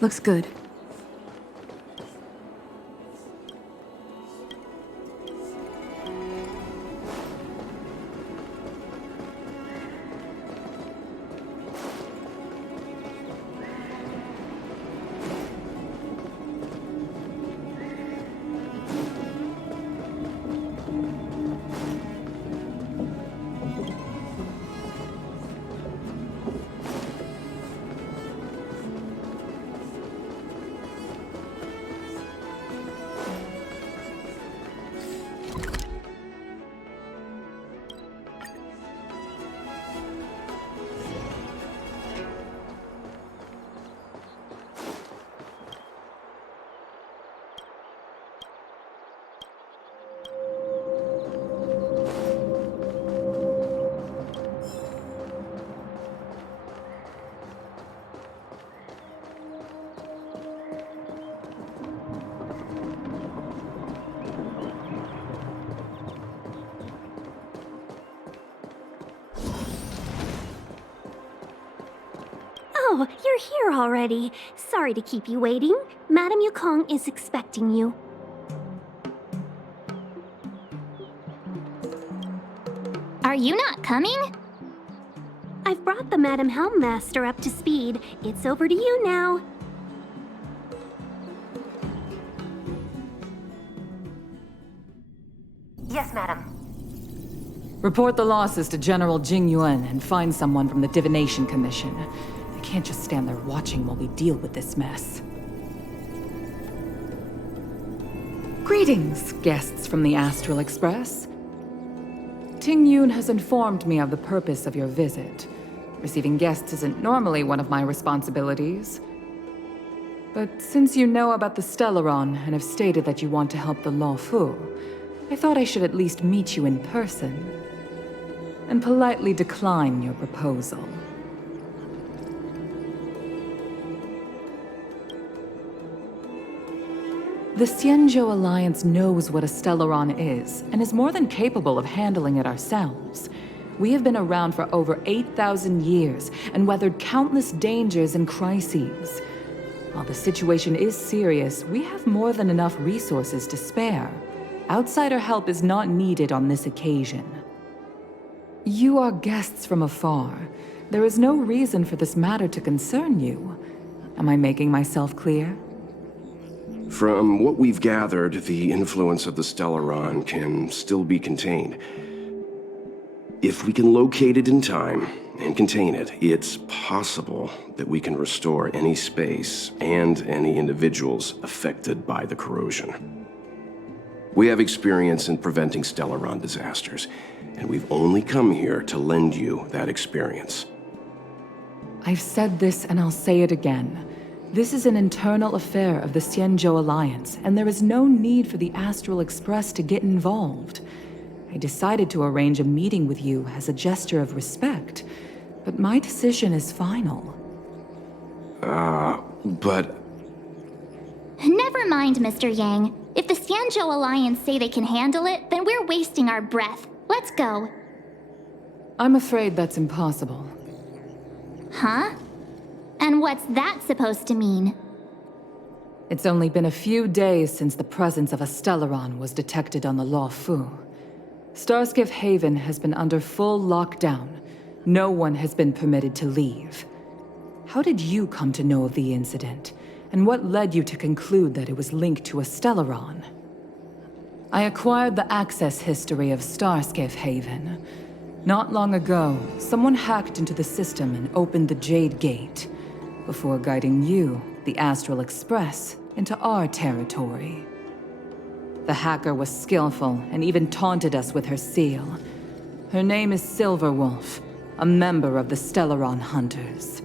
Looks good. Oh, you're here already. Sorry to keep you waiting. Madame Yukong is expecting you. Are you not coming? I've brought the Madame Helmmaster up to speed. It's over to you now. Yes, madam. Report the losses to General Jing Yuan and find someone from the Divination Commission. I can't just stand there watching while we deal with this mess. Greetings, guests from the Astral Express. Ting Yun has informed me of the purpose of your visit. Receiving guests isn't normally one of my responsibilities. But since you know about the Stellaron and have stated that you want to help the Law Fu, I thought I should at least meet you in person and politely decline your proposal. The Xianzhou Alliance knows what a Stellaron is, and is more than capable of handling it ourselves. We have been around for over 8,000 years, and weathered countless dangers and crises. While the situation is serious, we have more than enough resources to spare. Outsider help is not needed on this occasion. You are guests from afar. There is no reason for this matter to concern you. Am I making myself clear? From what we've gathered, the influence of the Stellaron can still be contained. If we can locate it in time and contain it, it's possible that we can restore any space and any individuals affected by the corrosion. We have experience in preventing Stellaron disasters, and we've only come here to lend you that experience. I've said this and I'll say it again. This is an internal affair of the Xianzhou Alliance, and there is no need for the Astral Express to get involved. I decided to arrange a meeting with you as a gesture of respect, but my decision is final. But... Never mind, Mr. Yang. If the Xianzhou Alliance say they can handle it, then we're wasting our breath. Let's go. I'm afraid that's impossible. Huh? And what's that supposed to mean? It's only been a few days since the presence of a Stellaron was detected on the Law Fu. Starskiff Haven has been under full lockdown. No one has been permitted to leave. How did you come to know of the incident? And what led you to conclude that it was linked to a Stellaron? I acquired the access history of Starskiff Haven. Not long ago, someone hacked into the system and opened the Jade Gate, before guiding you, the Astral Express, into our territory. The hacker was skillful and even taunted us with her seal. Her name is Silverwolf, a member of the Stellaron Hunters.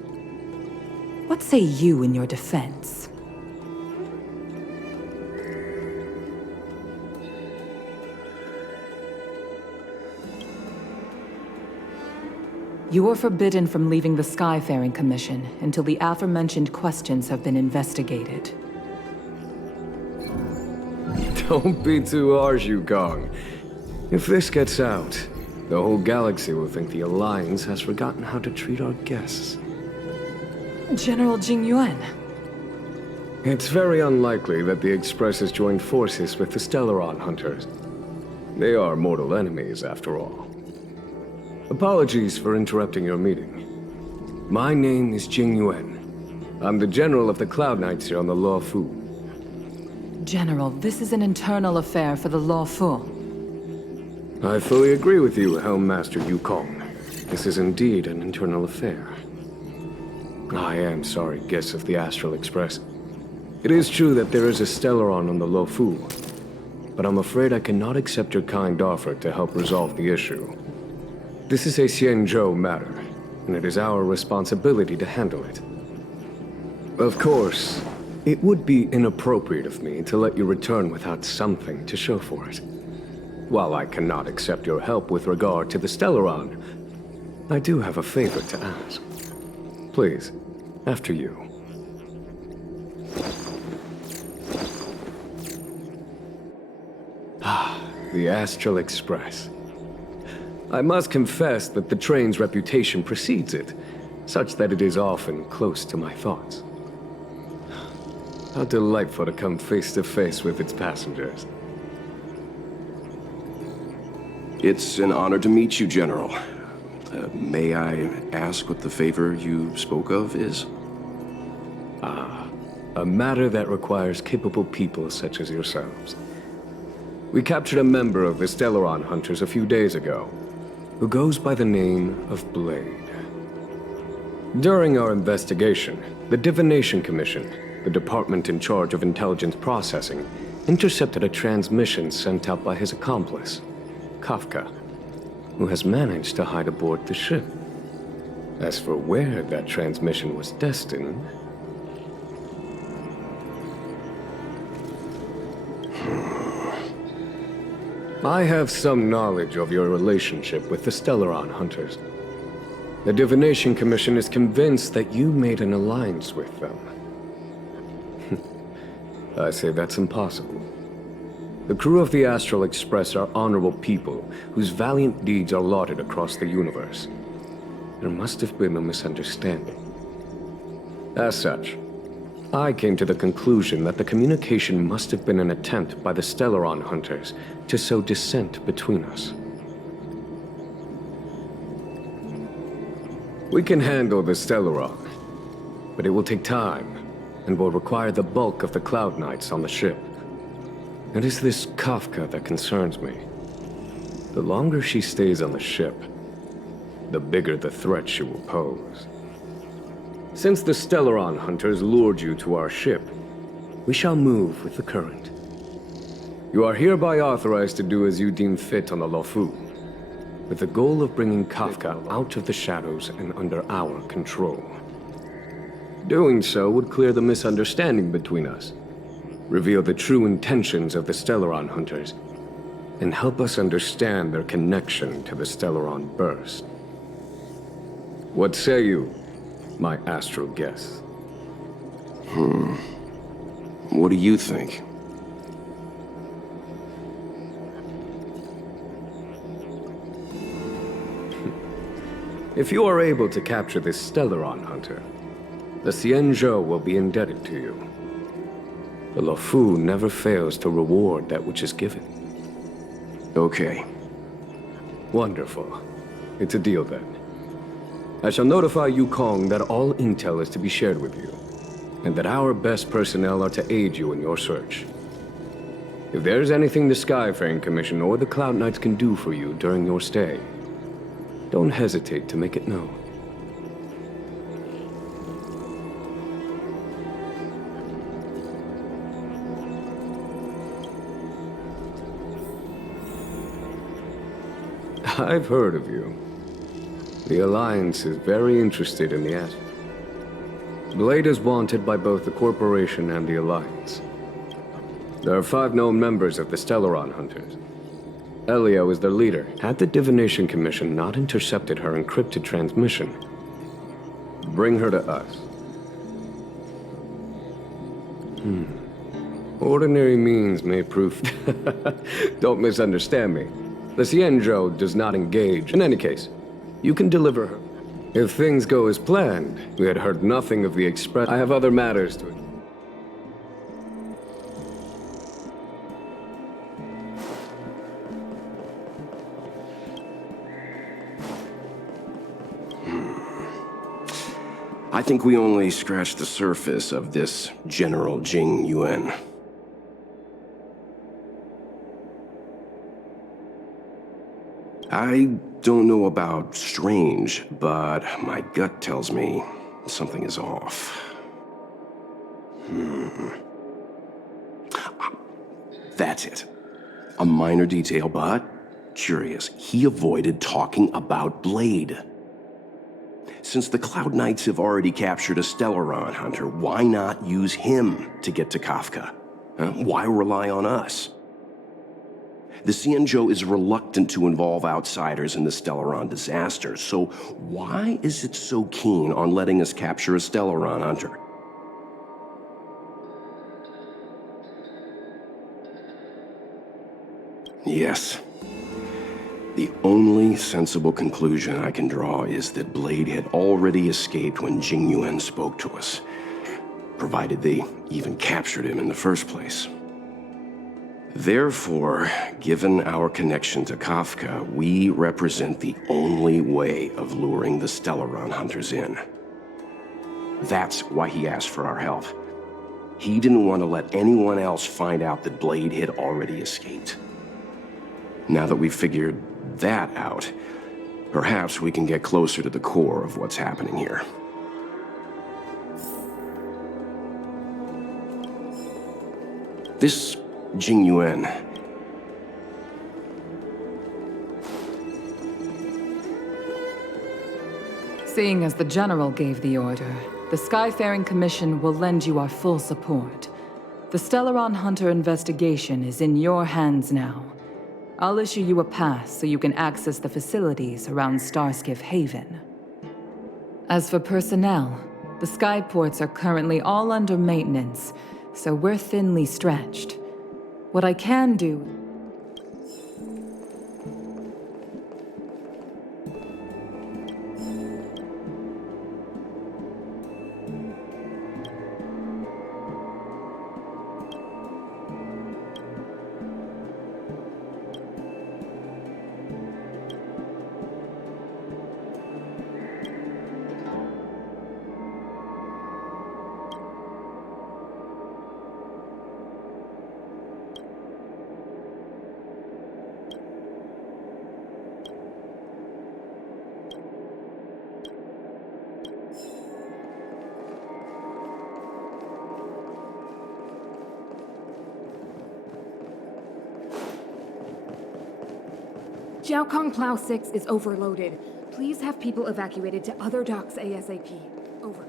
What say you in your defense? You are forbidden from leaving the Skyfaring Commission until the aforementioned questions have been investigated. Don't be too harsh, Yukong. If this gets out, the whole galaxy will think the Alliance has forgotten how to treat our guests. General Jing Yuan. It's very unlikely that the Express has joined forces with the Stellaron hunters. They are mortal enemies, after all. Apologies for interrupting your meeting. My name is Jing Yuan. I'm the General of the Cloud Knights here on the Law Fu. General, this is an internal affair for the Law Fu. I fully agree with you, Helm Master Yukong. This is indeed an internal affair. I am sorry, guests of the Astral Express. It is true that there is a Stellaron on the Lo Fu, but I'm afraid I cannot accept your kind offer to help resolve the issue. This is a Xianzhou matter, and it is our responsibility to handle it. Of course, it would be inappropriate of me to let you return without something to show for it. While I cannot accept your help with regard to the Stellaron, I do have a favor to ask. Please, after you. The Astral Express. I must confess that the train's reputation precedes it, such that it is often close to my thoughts. How delightful to come face to face with its passengers. It's an honor to meet you, General. May I ask what the favor you spoke of is? A matter that requires capable people such as yourselves. We captured a member of the Stellaron Hunters a few days ago, who goes by the name of Blade. During our investigation, the Divination Commission, the department in charge of intelligence processing, intercepted a transmission sent out by his accomplice, Kafka, who has managed to hide aboard the ship. As for where that transmission was destined... I have some knowledge of your relationship with the Stellaron Hunters. The Divination Commission is convinced that you made an alliance with them. I say that's impossible. The crew of the Astral Express are honorable people whose valiant deeds are lauded across the universe. There must have been a misunderstanding. As such, I came to the conclusion that the communication must have been an attempt by the Stellaron Hunters to sow dissent between us. We can handle the Stellaron, but it will take time and will require the bulk of the Cloud Knights on the ship. It is this Kafka that concerns me. The longer she stays on the ship, the bigger the threat she will pose. Since the Stellaron Hunters lured you to our ship, we shall move with the current. You are hereby authorized to do as you deem fit on the Lo Fu, with the goal of bringing Kafka out of the shadows and under our control. Doing so would clear the misunderstanding between us, reveal the true intentions of the Stellaron Hunters, and help us understand their connection to the Stellaron Burst. What say you, my astral guests? What do you think? If you are able to capture this Stellaron Hunter, the Xianzhou will be indebted to you. The Lo Fu never fails to reward that which is given. Okay. Wonderful. It's a deal then. I shall notify Yukong that all intel is to be shared with you, and that our best personnel are to aid you in your search. If there is anything the Skyfaring Commission or the Cloud Knights can do for you during your stay, don't hesitate to make it known. I've heard of you. The Alliance is very interested in the asset. Blade is wanted by both the Corporation and the Alliance. There are 5 known members of the Stellaron Hunters. Elio is their leader. Had the Divination Commission not intercepted her encrypted transmission, bring her to us. Ordinary means may prove... Don't misunderstand me. The Xianzhou does not engage. In any case, you can deliver her. If things go as planned, we had heard nothing of the Express. I have other matters to... I think we only scratched the surface of this General Jing Yuan. I don't know about strange, but my gut tells me something is off. That's it. A minor detail, but curious. He avoided talking about Blade. Since the Cloud Knights have already captured a Stellaron hunter, why not use him to get to Kafka? Why rely on us? The Xianzhou is reluctant to involve outsiders in the Stellaron disaster, so why is it so keen on letting us capture a Stellaron hunter? Yes. The only sensible conclusion I can draw is that Blade had already escaped when Jing Yuan spoke to us, provided they even captured him in the first place. Therefore, given our connection to Kafka, we represent the only way of luring the Stellaron hunters in. That's why he asked for our help. He didn't want to let anyone else find out that Blade had already escaped. Now that we've figured that out, perhaps we can get closer to the core of what's happening here. This Jing Yuan. Seeing as the General gave the order, the Skyfaring Commission will lend you our full support. The Stellaron Hunter investigation is in your hands now. I'll issue you a pass so you can access the facilities around Starskiff Haven. As for personnel, the skyports are currently all under maintenance, so we're thinly stretched. What I can do... Jiaokong Plow 6 is overloaded. Please have people evacuated to other docks ASAP. Over.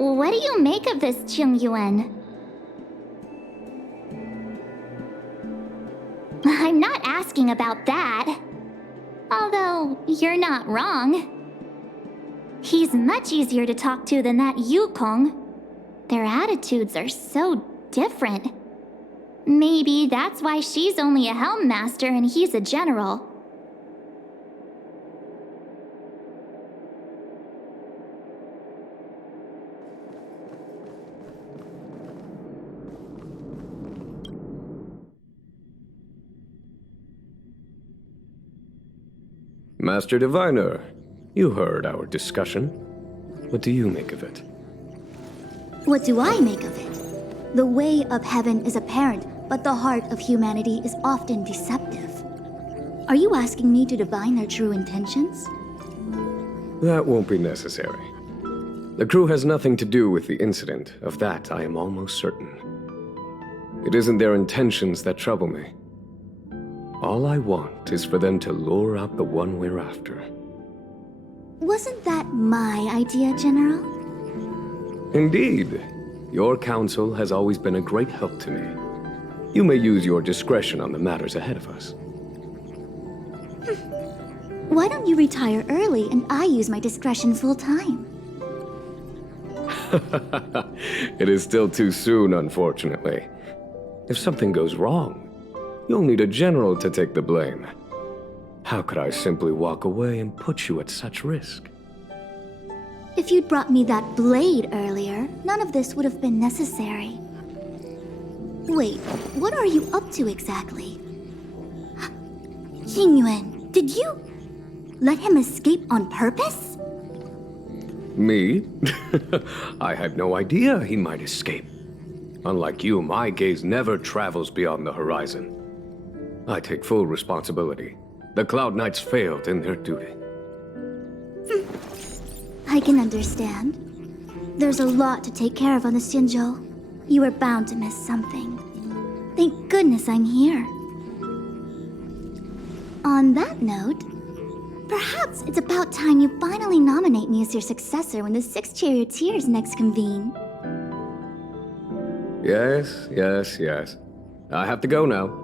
What do you make of this, Jing Yuan? I'm not asking about that. Although, you're not wrong. He's much easier to talk to than that Yukong. Their attitudes are so different. Maybe that's why she's only a Helm Master and he's a general. Master Diviner, you heard our discussion. What do you make of it? What do I make of it? The way of heaven is apparent, but the heart of humanity is often deceptive. Are you asking me to divine their true intentions? That won't be necessary. The crew has nothing to do with the incident, of that I am almost certain. It isn't their intentions that trouble me. All I want is for them to lure out the one we're after. Wasn't that my idea, General? Indeed. Your counsel has always been a great help to me. You may use your discretion on the matters ahead of us. Why don't you retire early and I use my discretion full time? It is still too soon, unfortunately. If something goes wrong, you'll need a general to take the blame. How could I simply walk away and put you at such risk? If you'd brought me that blade earlier, none of this would have been necessary. Wait, what are you up to exactly? Yingyuan, did you let him escape on purpose? Me? I had no idea he might escape. Unlike you, my gaze never travels beyond the horizon. I take full responsibility. The Cloud Knights failed in their duty. I can understand. There's a lot to take care of on the Xinzhou. You were bound to miss something. Thank goodness I'm here. On that note, perhaps it's about time you finally nominate me as your successor when the Six Charioteers next convene. Yes. I have to go now.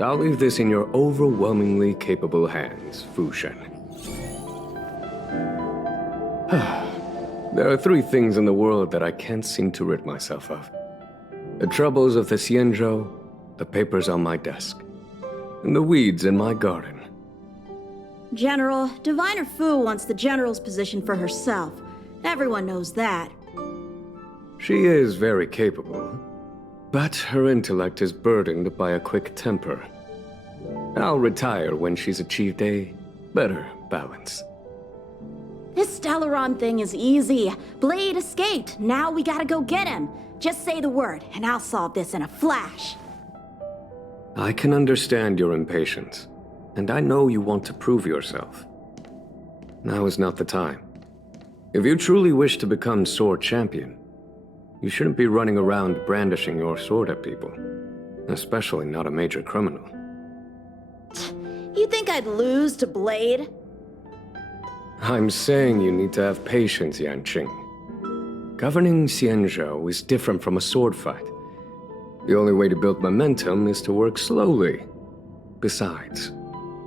I'll leave this in your overwhelmingly capable hands, Fu Shen. There are three things in the world that I can't seem to rid myself of. The troubles of the Xianzhou, the papers on my desk, and the weeds in my garden. General, Diviner Fu wants the General's position for herself. Everyone knows that. She is very capable, but her intellect is burdened by a quick temper. I'll retire when she's achieved a better balance. This Stellaron thing is easy. Blade escaped. Now we gotta go get him. Just say the word, and I'll solve this in a flash. I can understand your impatience, and I know you want to prove yourself. Now is not the time. If you truly wish to become sword champion, you shouldn't be running around brandishing your sword at people, especially not a major criminal. You think I'd lose to Blade? I'm saying you need to have patience, Yanqing. Governing Xianzhou is different from a sword fight. The only way to build momentum is to work slowly. Besides,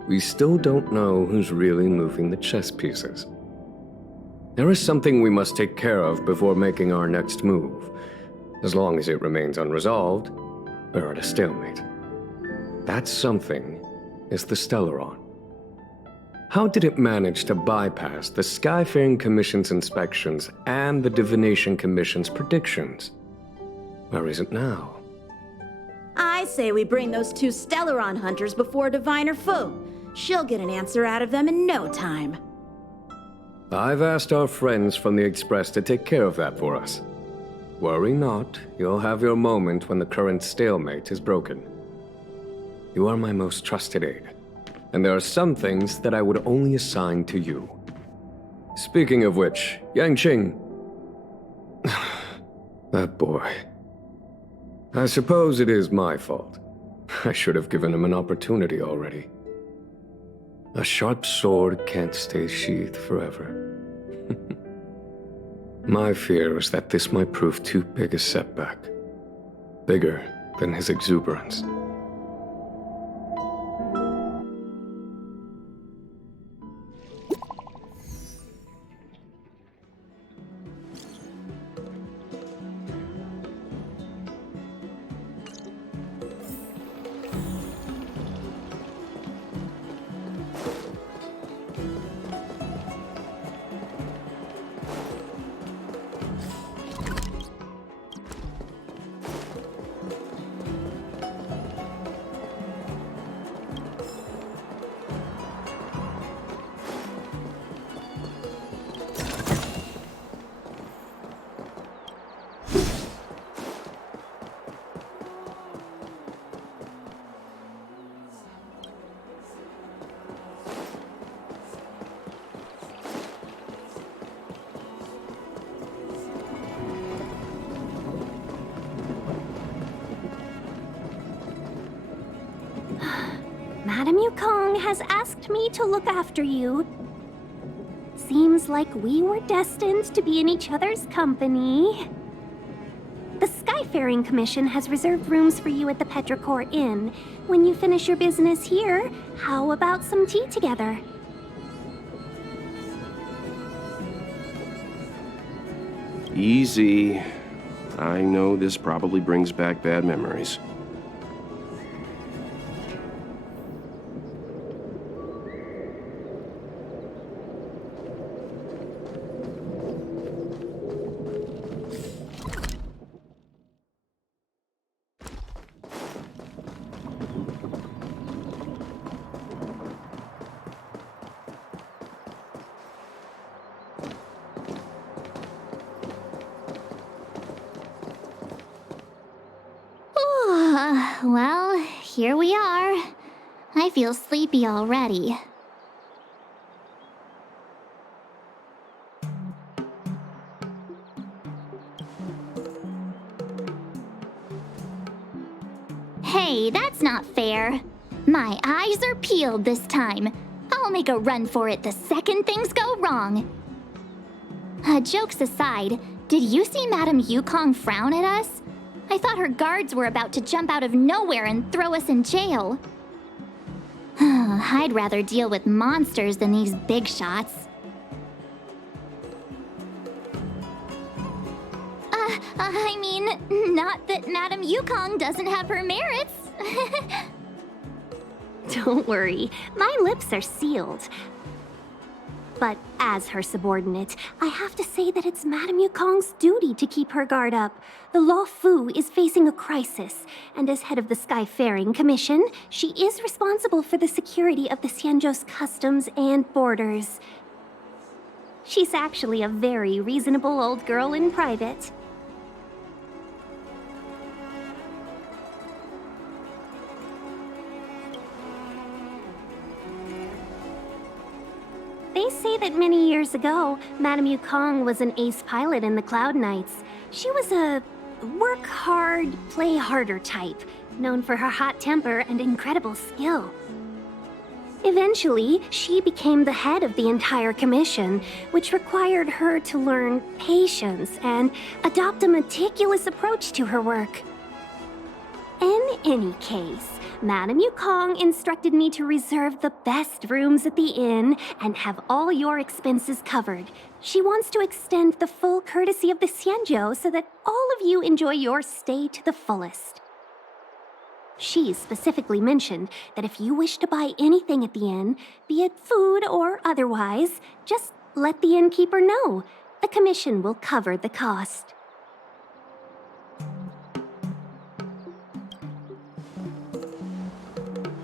we still don't know who's really moving the chess pieces. There is something we must take care of before making our next move. As long as it remains unresolved, we're at a stalemate. That something is the Stellaron. How did it manage to bypass the Skyfaring Commission's inspections and the Divination Commission's predictions? Where is it now? I say we bring those two Stellaron hunters before Diviner Fu. She'll get an answer out of them in no time. I've asked our friends from the Express to take care of that for us. Worry not, you'll have your moment when the current stalemate is broken. You are my most trusted aide, and there are some things that I would only assign to you. Speaking of which, Yanqing... that boy... I suppose it is my fault. I should have given him an opportunity already. A sharp sword can't stay sheathed forever. My fear is that this might prove too big a setback. Bigger than his exuberance. Madame Yukong has asked me to look after you. Seems like we were destined to be in each other's company. The Skyfaring Commission has reserved rooms for you at the Petrichor Inn. When you finish your business here, how about some tea together? Easy. I know this probably brings back bad memories. Well, here we are. I feel sleepy already. Hey, that's not fair. My eyes are peeled this time. I'll make a run for it the second things go wrong. Jokes aside, did you see Madame Yukong frown at us? I thought her guards were about to jump out of nowhere and throw us in jail. I'd rather deal with monsters than these big shots. I mean, not that Madame Yukong doesn't have her merits. Don't worry, my lips are sealed. But as her subordinate, I have to say that it's Madame Yukong's duty to keep her guard up. The Law Fu is facing a crisis, and as head of the Skyfaring Commission, she is responsible for the security of the Xianzhou's customs and borders. She's actually a very reasonable old girl in private. They say that many years ago, Madame Yukong was an ace pilot in the Cloud Knights. She was a work hard, play harder type, known for her hot temper and incredible skill. Eventually, she became the head of the entire commission, which required her to learn patience and adopt a meticulous approach to her work. In any case, Madame Yukong instructed me to reserve the best rooms at the inn and have all your expenses covered. She wants to extend the full courtesy of the Xianzhou so that all of you enjoy your stay to the fullest. She specifically mentioned that if you wish to buy anything at the inn, be it food or otherwise, just let the innkeeper know. The commission will cover the cost.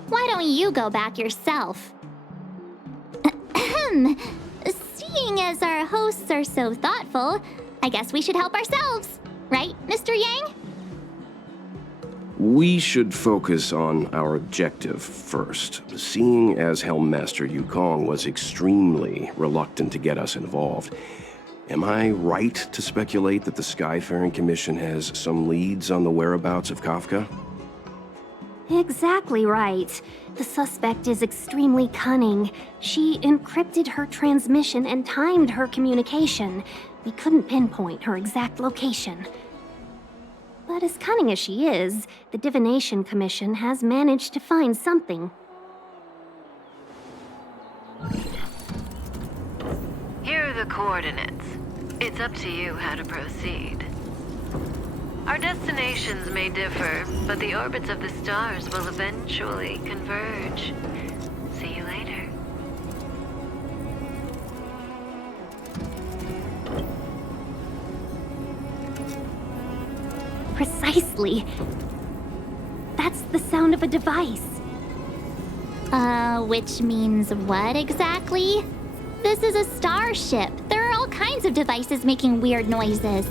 Why don't you go back yourself? Seeing as our hosts are so thoughtful, I guess we should help ourselves. Right, Mr. Yang? We should focus on our objective first. Seeing as Helmmaster Yukong was extremely reluctant to get us involved, am I right to speculate that the Skyfaring Commission has some leads on the whereabouts of Kafka? Exactly right. The suspect is extremely cunning. She encrypted her transmission and timed her communication. We couldn't pinpoint her exact location. But as cunning as she is, the Divination Commission has managed to find something. Here are the coordinates. It's up to you how to proceed. Our destinations may differ, but the orbits of the stars will eventually converge. See you later. Precisely. That's the sound of a device. Which means what exactly? This is a starship. There are all kinds of devices making weird noises.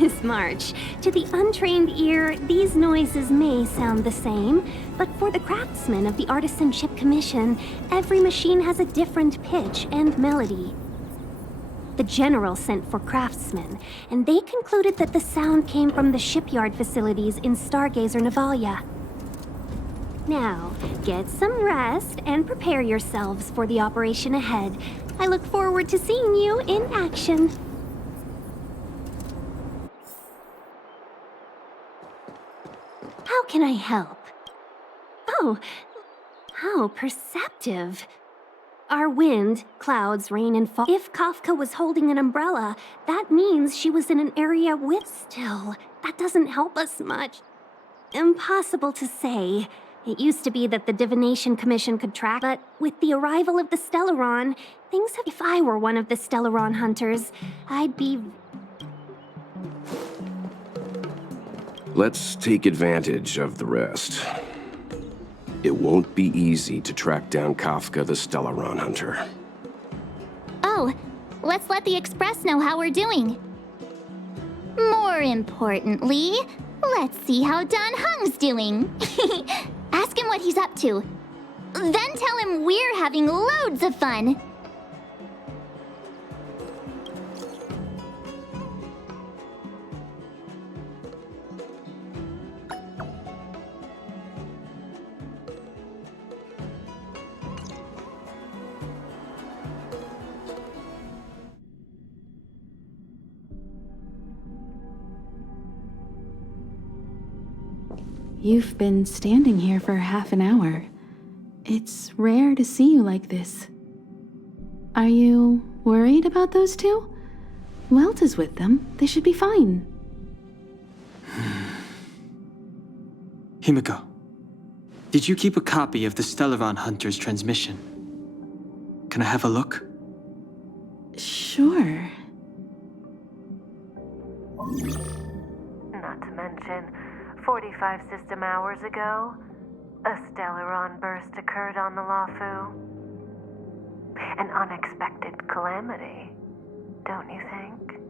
Miss March, to the untrained ear, these noises may sound the same, but for the craftsmen of the Artisanship Commission, every machine has a different pitch and melody. The General sent for craftsmen, and they concluded that the sound came from the shipyard facilities in Stargazer Navalia. Now, get some rest and prepare yourselves for the operation ahead. I look forward to seeing you in action. How can I help? Oh, how perceptive. Our wind, clouds, rain, and fog. If Kafka was holding an umbrella, that means she was in an area with. Still, that doesn't help us much. Impossible to say. It used to be that the Divination Commission could track, but with the arrival of the Stellaron, things have. If I were one of the Stellaron hunters, I'd be. Let's take advantage of the rest. It won't be easy to track down Kafka the Stellaron hunter. Oh, let's let the Express know how we're doing. More importantly, let's see how Don Hung's doing. Ask him what he's up to. Then tell him we're having loads of fun. You've been standing here for half an hour. It's rare to see you like this. Are you worried about those two? Welt is with them. They should be fine. Himiko, did you keep a copy of the Stellaron Hunter's transmission? Can I have a look? Sure. Not to mention, 45 system hours ago, a Stellaron burst occurred on the Lawfu. An unexpected calamity, don't you think?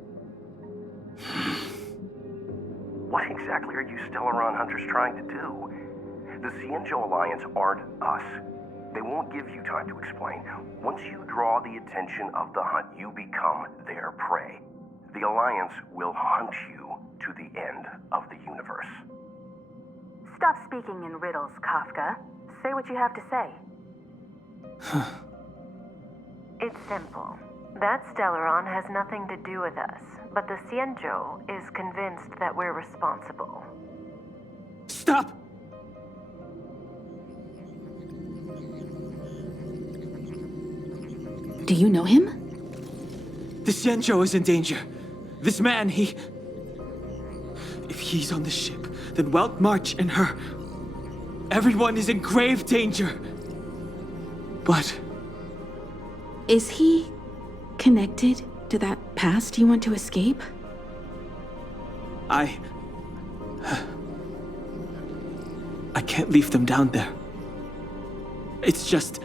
What exactly are you Stellaron hunters trying to do? The Xianzhou Alliance aren't us. They won't give you time to explain. Once you draw the attention of the hunt, you become their prey. The Alliance will hunt you to the end of the universe. Stop speaking in riddles, Kafka. Say what you have to say. It's simple. That Stellaron has nothing to do with us, but the Xianzhou is convinced that we're responsible. Stop! Do you know him? The Xianzhou is in danger. This man, he... If he's on the ship, then Welt, March, and her... Everyone is in grave danger. But... Is he connected to that past you want to escape? I can't leave them down there. It's just...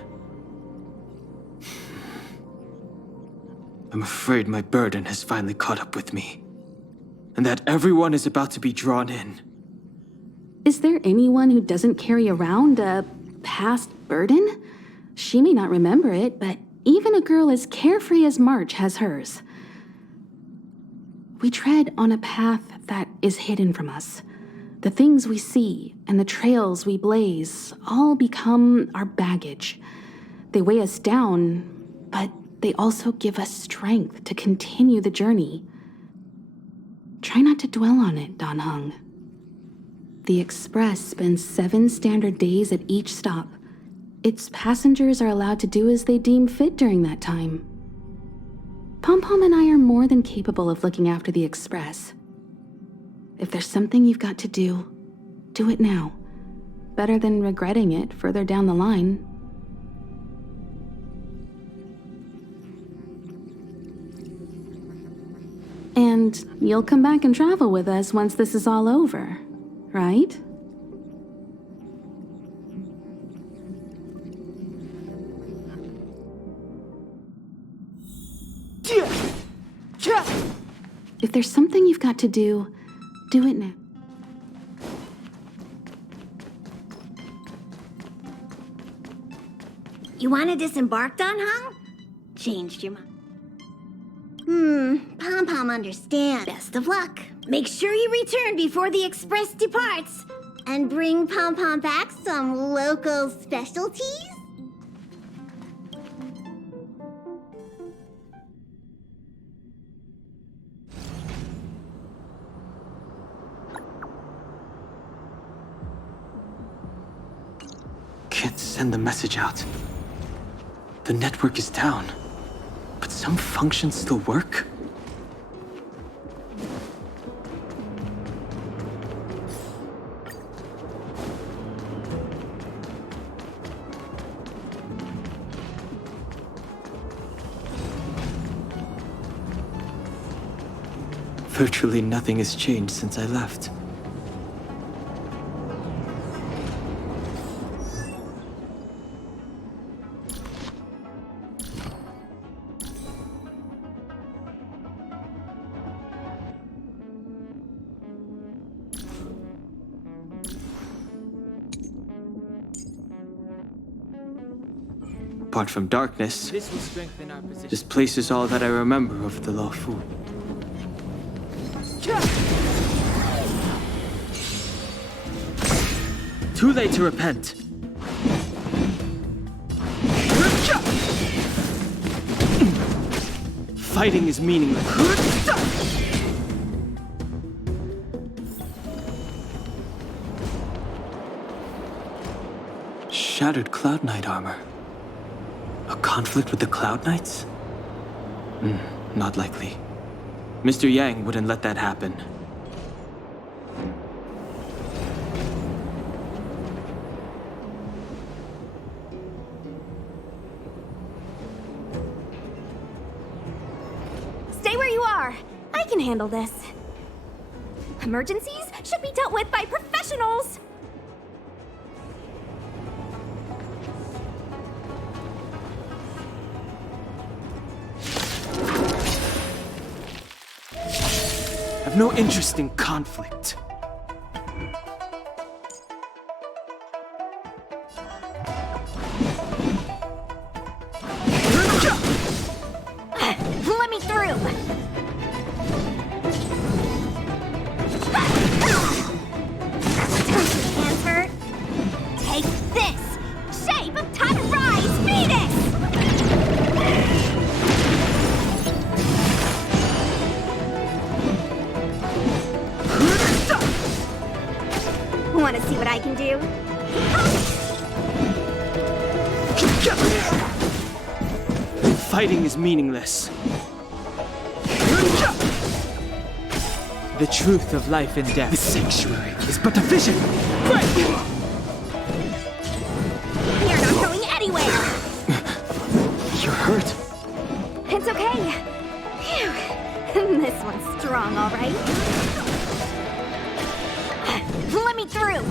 I'm afraid my burden has finally caught up with me. And that everyone is about to be drawn in. Is there anyone who doesn't carry around a past burden? She may not remember it, but even a girl as carefree as March has hers. We tread on a path that is hidden from us. The things we see and the trails we blaze all become our baggage. They weigh us down, but they also give us strength to continue the journey. Try not to dwell on it, Don Hung. The Express spends 7 standard days at each stop. Its passengers are allowed to do as they deem fit during that time. Pom-Pom and I are more than capable of looking after the Express. If there's something you've got to do it now. Better than regretting it further down the line. And you'll come back and travel with us once this is all over, right? If there's something you've got to do it now. You want to disembark, Don Hung? Changed your mind. Pom-Pom understands. Best of luck. Make sure you return before the Express departs. And bring Pom Pom back some local specialties? Can't send the message out. The network is down. But some functions still work? Virtually nothing has changed since I left. Apart from darkness, this place is all that I remember of the Law Fu. Too late to repent. Fighting is meaningless. Shattered Cloud Knight armor. A conflict with the Cloud Knights? Not likely. Mr. Yang wouldn't let that happen. Stay where you are. I can handle this. Emergencies should be dealt with by professionals. I've no interest in conflict. Let me through. Hands hurt. Take this. Shape of time rise, Venus. Want to see what I can do? Fighting is meaningless. The truth of life and death. The sanctuary is but a vision. You're not going anywhere. You're hurt. It's okay. Phew. This one's strong, all right. Let me through.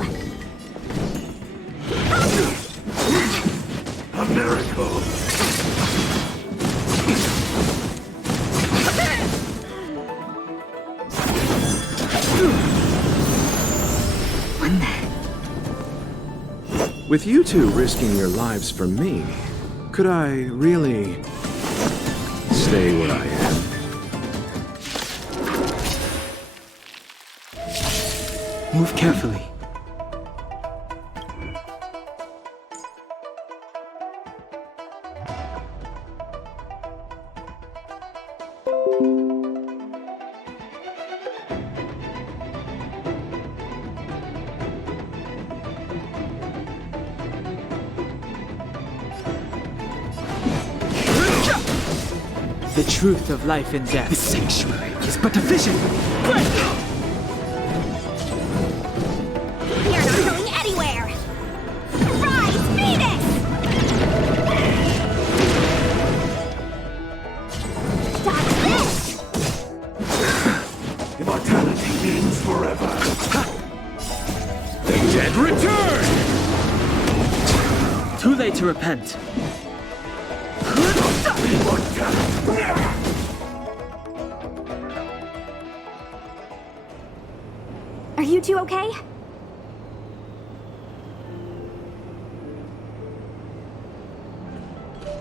A miracle. With you two risking your lives for me, could I really stay where I am? Move carefully. The truth of life and death. The sanctuary is but a vision. You're not going anywhere. Rise, Venus! Dodge this! Immortality means forever. The dead return! Too late to repent. Are you two okay?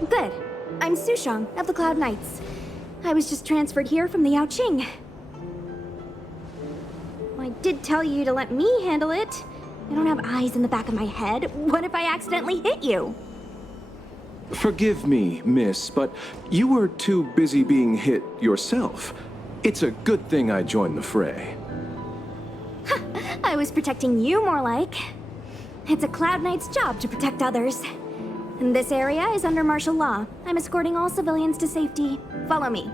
Good. I'm Sushang of the Cloud Knights. I was just transferred here from the Yaoqing. I did tell you to let me handle it, I don't have eyes in the back of my head. What if I accidentally hit you? Forgive me, miss, but you were too busy being hit yourself. It's a good thing I joined the fray. I was protecting you more like. It's a Cloud Knight's job to protect others. And this area is under martial law. I'm escorting all civilians to safety. Follow me.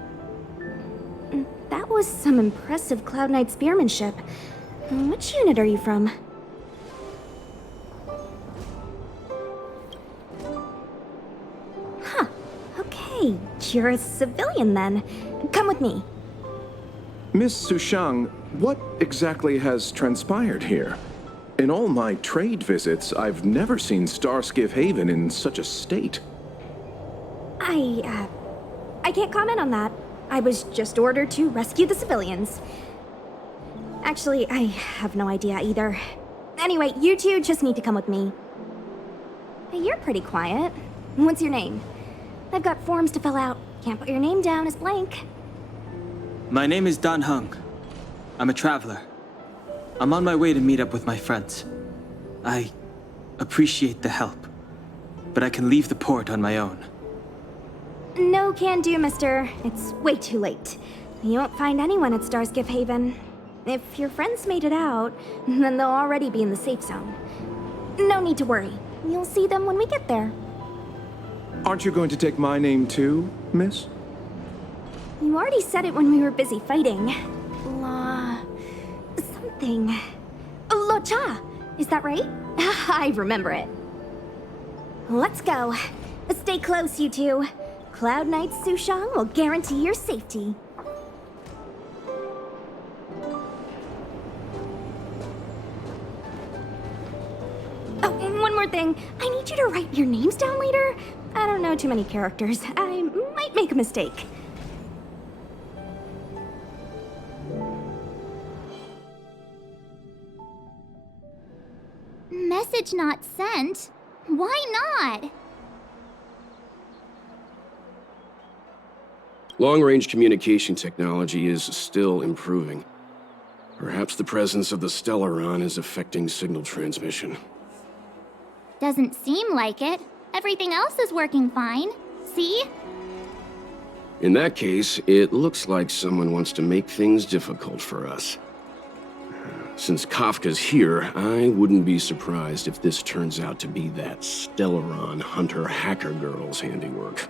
That was some impressive Cloud Knight spearmanship. Which unit are you from? Huh. Okay, you're a civilian then. Come with me. Miss Sushang, what exactly has transpired here? In all my trade visits, I've never seen Starskiff Haven in such a state. I can't comment on that. I was just ordered to rescue the civilians. Actually, I have no idea either. Anyway, you two just need to come with me. Hey, you're pretty quiet. What's your name? I've got forms to fill out. Can't put your name down as blank. My name is Dan Hung. I'm a traveler. I'm on my way to meet up with my friends. I appreciate the help, but I can leave the port on my own. No can do, mister. It's way too late. You won't find anyone at Starskiff Haven. If your friends made it out, then they'll already be in the safe zone. No need to worry. You'll see them when we get there. Aren't you going to take my name too, miss? You already said it when we were busy fighting. Something. Lo Cha! Is that right? I remember it. Let's go. Stay close, you two. Cloud Knight Sushang will guarantee your safety. Oh, one more thing. I need you to write your names down later. I don't know too many characters. I might make a mistake. Message not sent? Why not? Long-range communication technology is still improving. Perhaps the presence of the Stellaron is affecting signal transmission. Doesn't seem like it. Everything else is working fine. See? In that case, it looks like someone wants to make things difficult for us. Since Kafka's here, I wouldn't be surprised if this turns out to be that Stellaron hunter hacker girl's handiwork.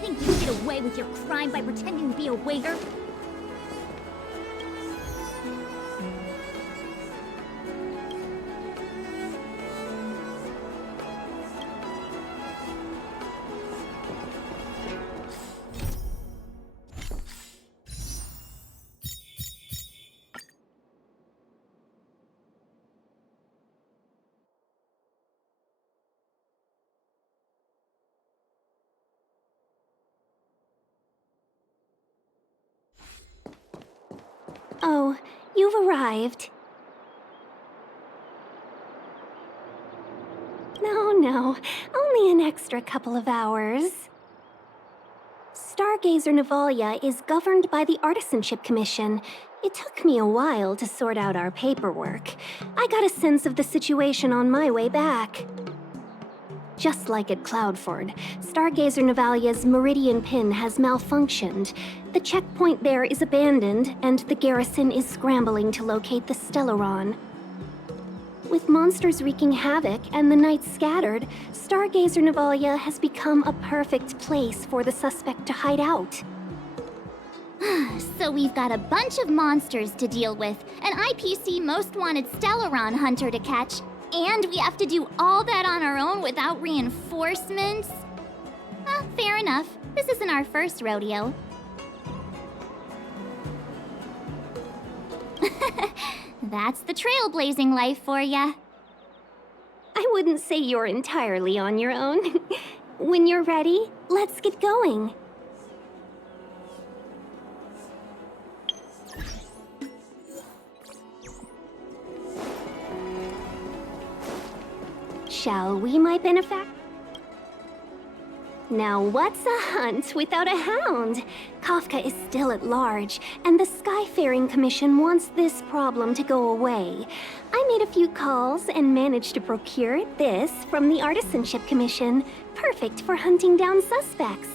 Think you get away with your crime by pretending to be a waiter? Oh, you've arrived. No, only an extra couple of hours. Stargazer Navalia is governed by the Artisanship Commission. It took me a while to sort out our paperwork. I got a sense of the situation on my way back. Just like at Cloudford, Stargazer Navalia's Meridian Pin has malfunctioned. The checkpoint there is abandoned, and the garrison is scrambling to locate the Stellaron. With monsters wreaking havoc and the night scattered, Stargazer Navalia has become a perfect place for the suspect to hide out. So we've got a bunch of monsters to deal with, an IPC Most Wanted Stellaron hunter to catch, and we have to do all that on our own without reinforcements? Fair enough. This isn't our first rodeo. That's the trailblazing life for ya. I wouldn't say you're entirely on your own. When you're ready, let's get going. Shall we, my benefactor? Now what's a hunt without a hound? Kafka is still at large, and the Skyfaring Commission wants this problem to go away. I made a few calls and managed to procure this from the Artisanship Commission. Perfect for hunting down suspects.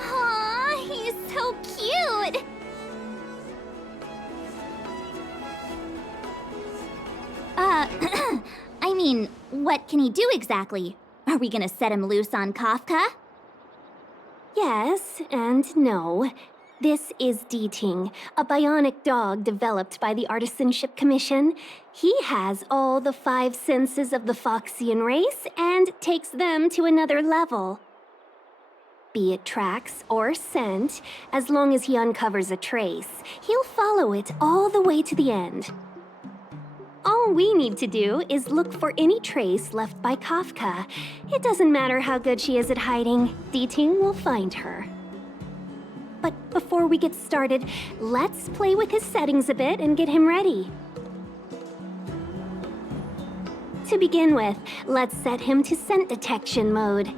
Aw, he's so cute! I mean, what can he do exactly? Are we gonna set him loose on Kafka? Yes and no. This is Deeting, a bionic dog developed by the Artisanship Commission. He has all the 5 senses of the Foxian race and takes them to another level. Be it tracks or scent, as long as he uncovers a trace, he'll follow it all the way to the end. All we need to do is look for any trace left by Kafka. It doesn't matter how good she is at hiding, Deeting will find her. But before we get started, let's play with his settings a bit and get him ready. To begin with, let's set him to scent detection mode.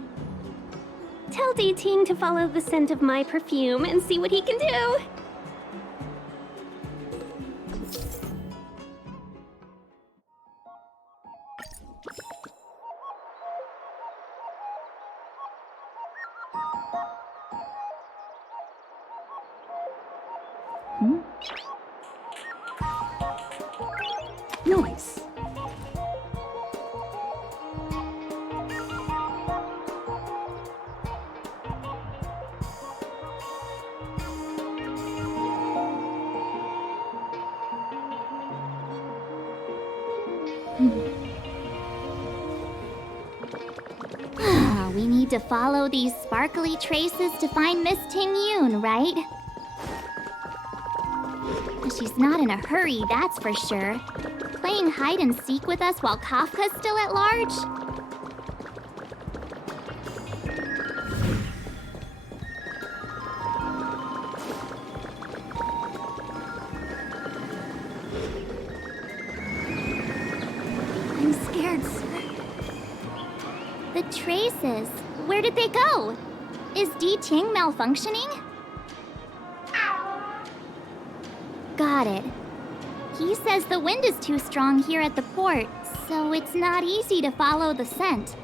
Tell Deeting to follow the scent of my perfume and see what he can do. Nice. We need to follow these sparkly traces to find Miss Ting Yoon, right? She's not in a hurry, that's for sure. Playing hide and seek with us while Kafka's still at large? I'm scared, sir. The traces, where did they go? Is Deeting malfunctioning? Got it. He says the wind is too strong here at the port, so it's not easy to follow the scent.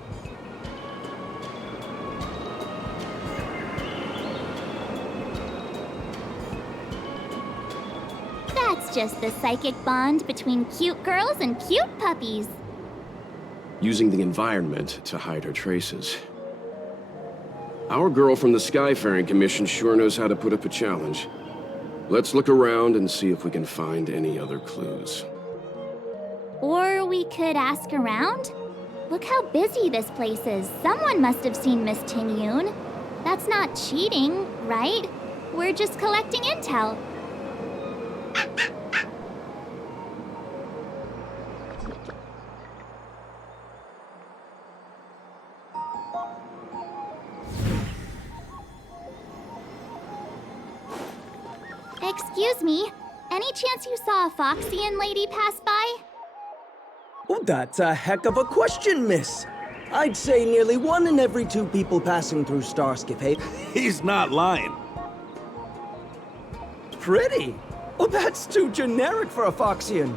That's just the psychic bond between cute girls and cute puppies. Using the environment to hide her traces. Our girl from the Skyfaring Commission sure knows how to put up a challenge. Let's look around and see if we can find any other clues. Or we could ask around? Look how busy this place is. Someone must have seen Miss Ting Yoon. That's not cheating, right? We're just collecting intel. Excuse me, any chance you saw a Foxian lady pass by? Oh, that's a heck of a question, miss. I'd say nearly 1 in every 2 people passing through Starskiff Haven. He's not lying. Pretty? Oh, that's too generic for a Foxian.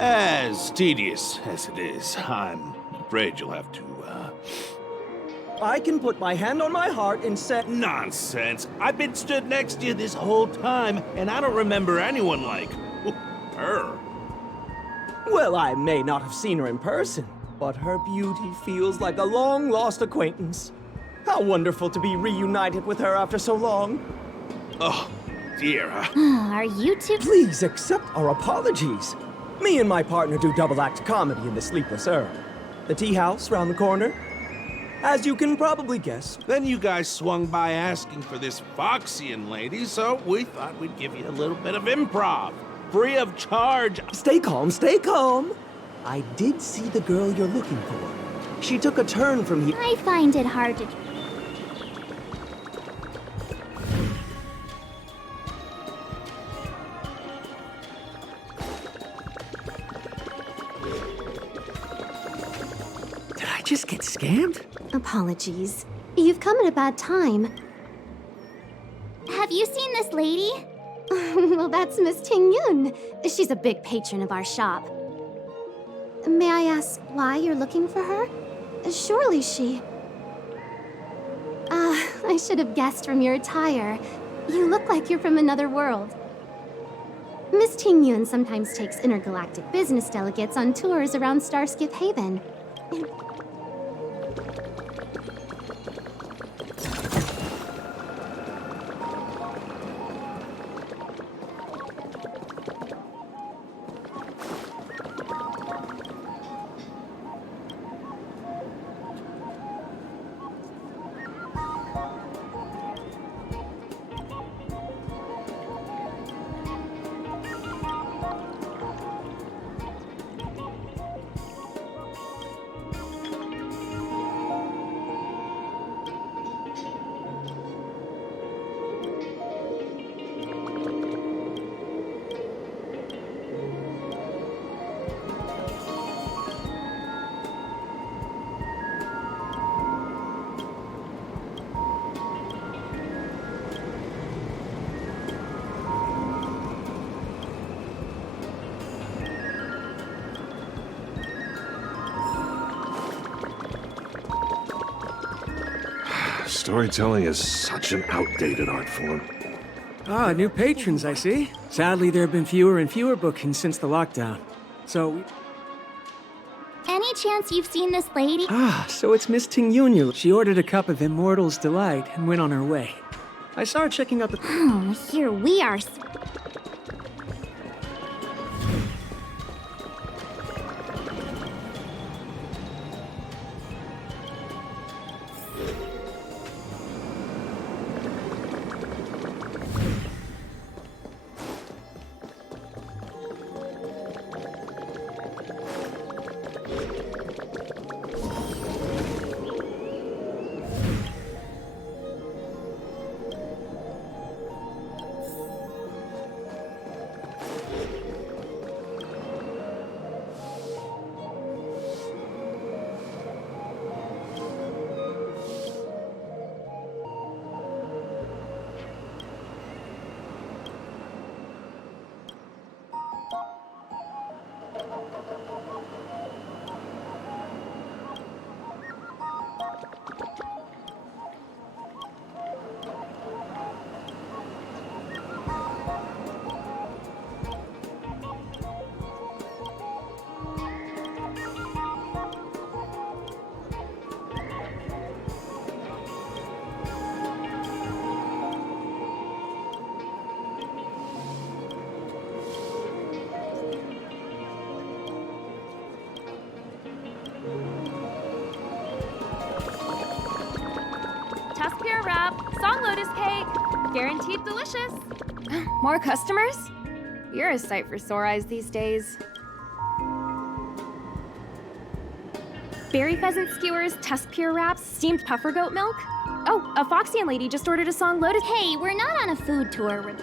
As tedious as it is, I'm afraid you'll have to, I can put my hand on my heart and say... Nonsense! I've been stood next to you this whole time, and I don't remember anyone like... her. Well, I may not have seen her in person, but her beauty feels like a long-lost acquaintance. How wonderful to be reunited with her after so long. Oh, dear. Are you two... Please accept our apologies. Me and my partner do double-act comedy in the Sleepless Earl. The tea house round the corner. As you can probably guess. Then you guys swung by asking for this Foxian lady, so we thought we'd give you a little bit of improv. Free of charge. Stay calm, stay calm. I did see the girl you're looking for. She took a turn from here. I find it hard to... Did I just just get scammed? Apologies. You've come at a bad time. Have you seen this lady? Well, that's Miss Ting Yun. She's a big patron of our shop. May I ask why you're looking for her? Surely she... I should have guessed from your attire. You look like you're from another world. Miss Ting Yun sometimes takes intergalactic business delegates on tours around Starskip Haven. Storytelling is such an outdated art form. Ah, new patrons, I see. Sadly, there have been fewer and fewer bookings since the lockdown. So... Any chance you've seen this lady? Ah, so it's Miss Ting Yun. She ordered a cup of Immortal's Delight and went on her way. I saw her checking out the... Oh, here we are. Tusk-Pear wrap, song lotus cake, guaranteed delicious. More customers? You're a sight for sore eyes these days. Berry pheasant skewers, Tusk-Pear wraps, steamed puffer goat milk. Oh, a Foxian lady just ordered a song lotus. Hey, we're not on a food tour.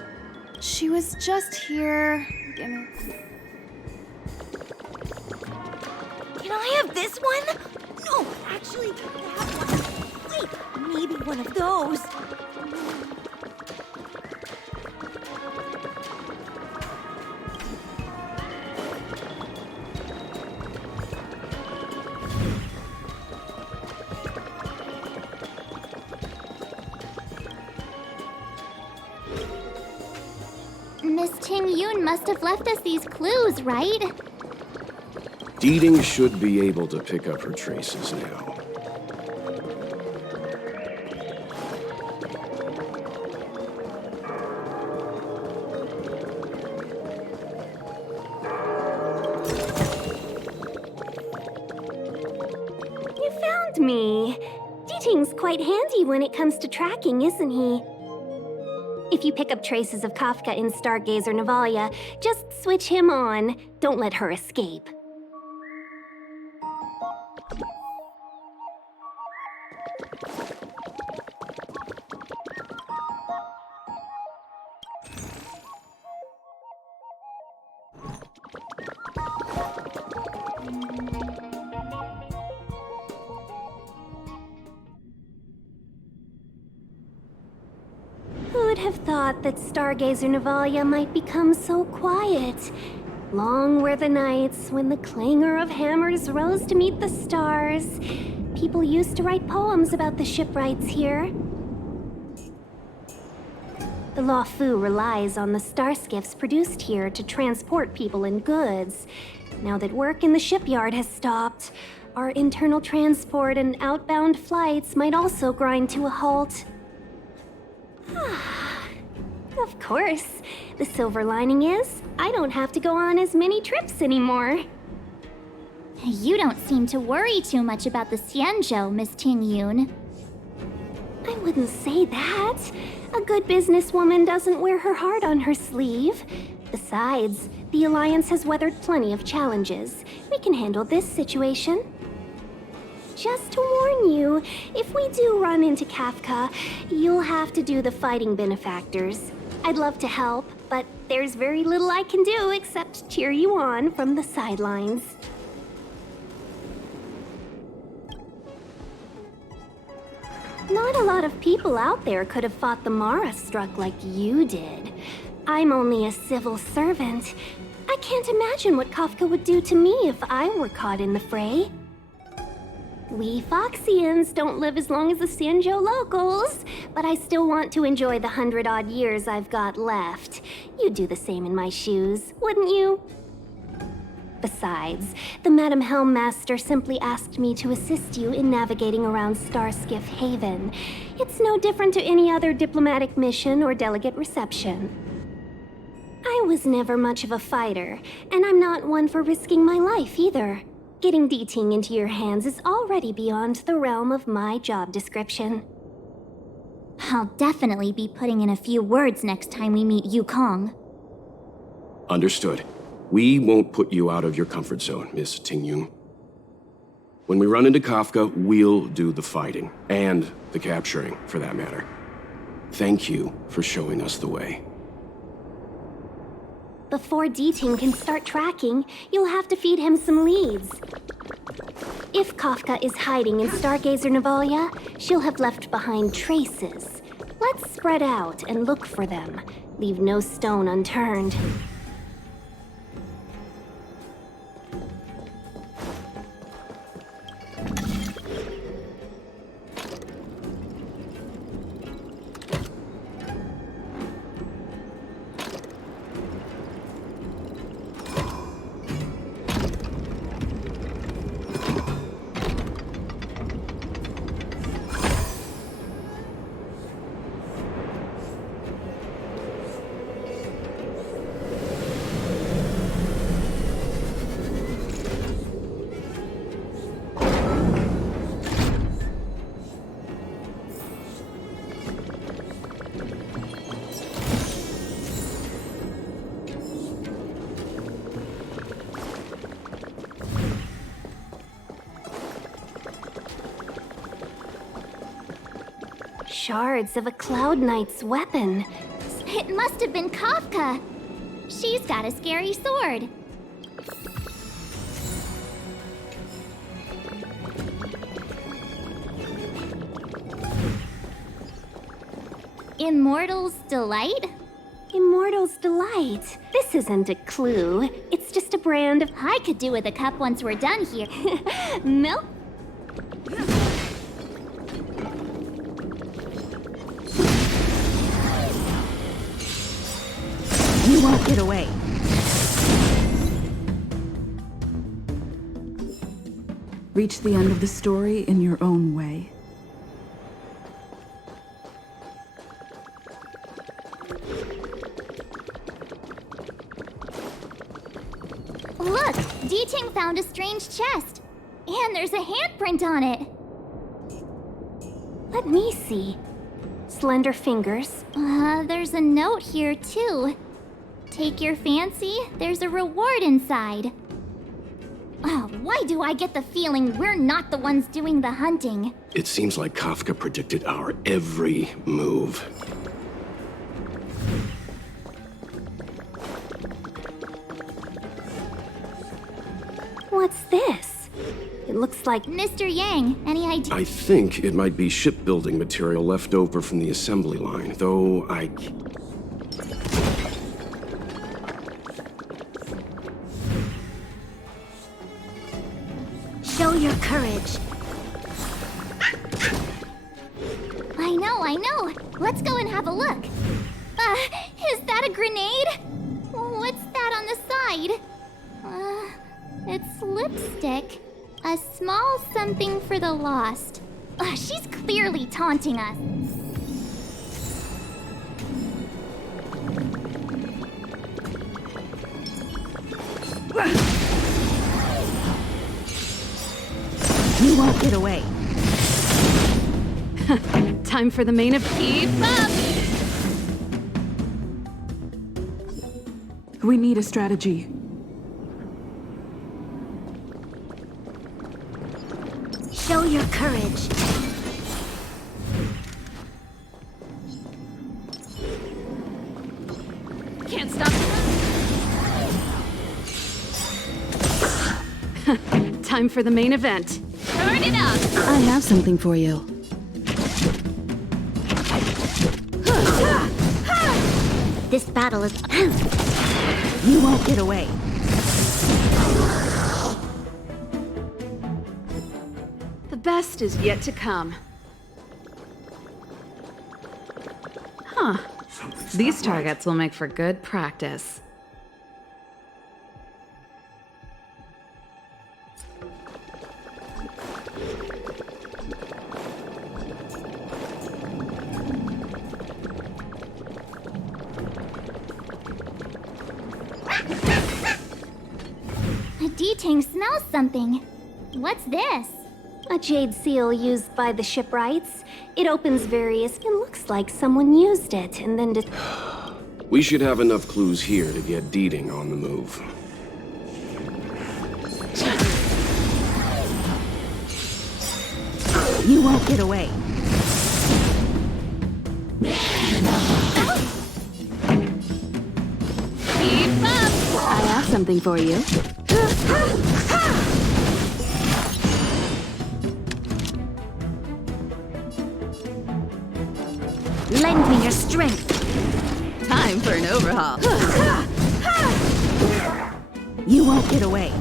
She was just here. Can I have this one? No, actually, that one. Wait, maybe one of those. Miss Ting Yun must have left us these clues, right? Deeding should be able to pick up her traces now. You found me. Deeting's quite handy when it comes to tracking, isn't he? If you pick up traces of Kafka in Stargazer Navalia, just switch him on. Don't let her escape. Who'd have thought that Stargazer Navalia might become so quiet? Long were the nights when the clangor of hammers rose to meet the stars. People used to write poems about the shipwrights here. The Law Fu relies on the starskiffs produced here to transport people and goods. Now that work in the shipyard has stopped, our internal transport and outbound flights might also grind to a halt. Of course. The silver lining is, I don't have to go on as many trips anymore. You don't seem to worry too much about the Xianzhou, Miss Ting Yun. I wouldn't say that. A good businesswoman doesn't wear her heart on her sleeve. Besides, the Alliance has weathered plenty of challenges. We can handle this situation. Just to warn you, if we do run into Kafka, you'll have to do the fighting benefactors. I'd love to help, but there's very little I can do except cheer you on from the sidelines. Not a lot of people out there could have fought the Mara struck like you did. I'm only a civil servant. I can't imagine what Kafka would do to me if I were caught in the fray. We Foxians don't live as long as the Xianzhou locals, but I still want to enjoy the 100-odd years I've got left. You'd do the same in my shoes, wouldn't you? Besides, the Madam Helmmaster simply asked me to assist you in navigating around Starskiff Haven. It's no different to any other diplomatic mission or delegate reception. I was never much of a fighter, and I'm not one for risking my life either. Getting D-Ting into your hands is already beyond the realm of my job description. I'll definitely be putting in a few words next time we meet Yukong. Understood. We won't put you out of your comfort zone, Miss Tingyun. When we run into Kafka, we'll do the fighting, and the capturing, for that matter. Thank you for showing us the way. Before D-Ting can start tracking, you'll have to feed him some leads. If Kafka is hiding in Stargazer Navalia, she'll have left behind traces. Let's spread out and look for them. Leave no stone unturned. Shards of a Cloud Knight's weapon. It must have been Kafka. She's got a scary sword. Immortal's Delight? Immortal's Delight. This isn't a clue. It's just a brand of... I could do with a cup once we're done here. Milk? You won't get away. Reach the end of the story in your own way. Look! D-Ting found a strange chest. And there's a handprint on it. Let me see. Slender fingers. There's a note here, too. Take your fancy, there's a reward inside. Why do I get the feeling we're not the ones doing the hunting? It seems like Kafka predicted our every move. What's this? It It looks like... Mr. Yang, any idea? I think it might be shipbuilding material left over from the assembly line, though I... Show your courage. I know. Let's go and have a look. Is that a grenade? What's that on the side? It's lipstick. A small something for the lost. She's clearly taunting us. You won't get away. Time for the main event. Keep up! We need a strategy. Show your courage. Can't stop Time for the main event. Turn it up! I have something for you. This battle is... You won't get away. The best is yet to come. Huh. These targets will make for good practice. D-Tang smells something. What's this? A jade seal used by the shipwrights. It opens various... It looks like someone used it and then... We should have enough clues here to get Deeding on the move. You won't get away. Keep up! I have something for you. Lend me your strength. Time for an overhaul. You won't get away.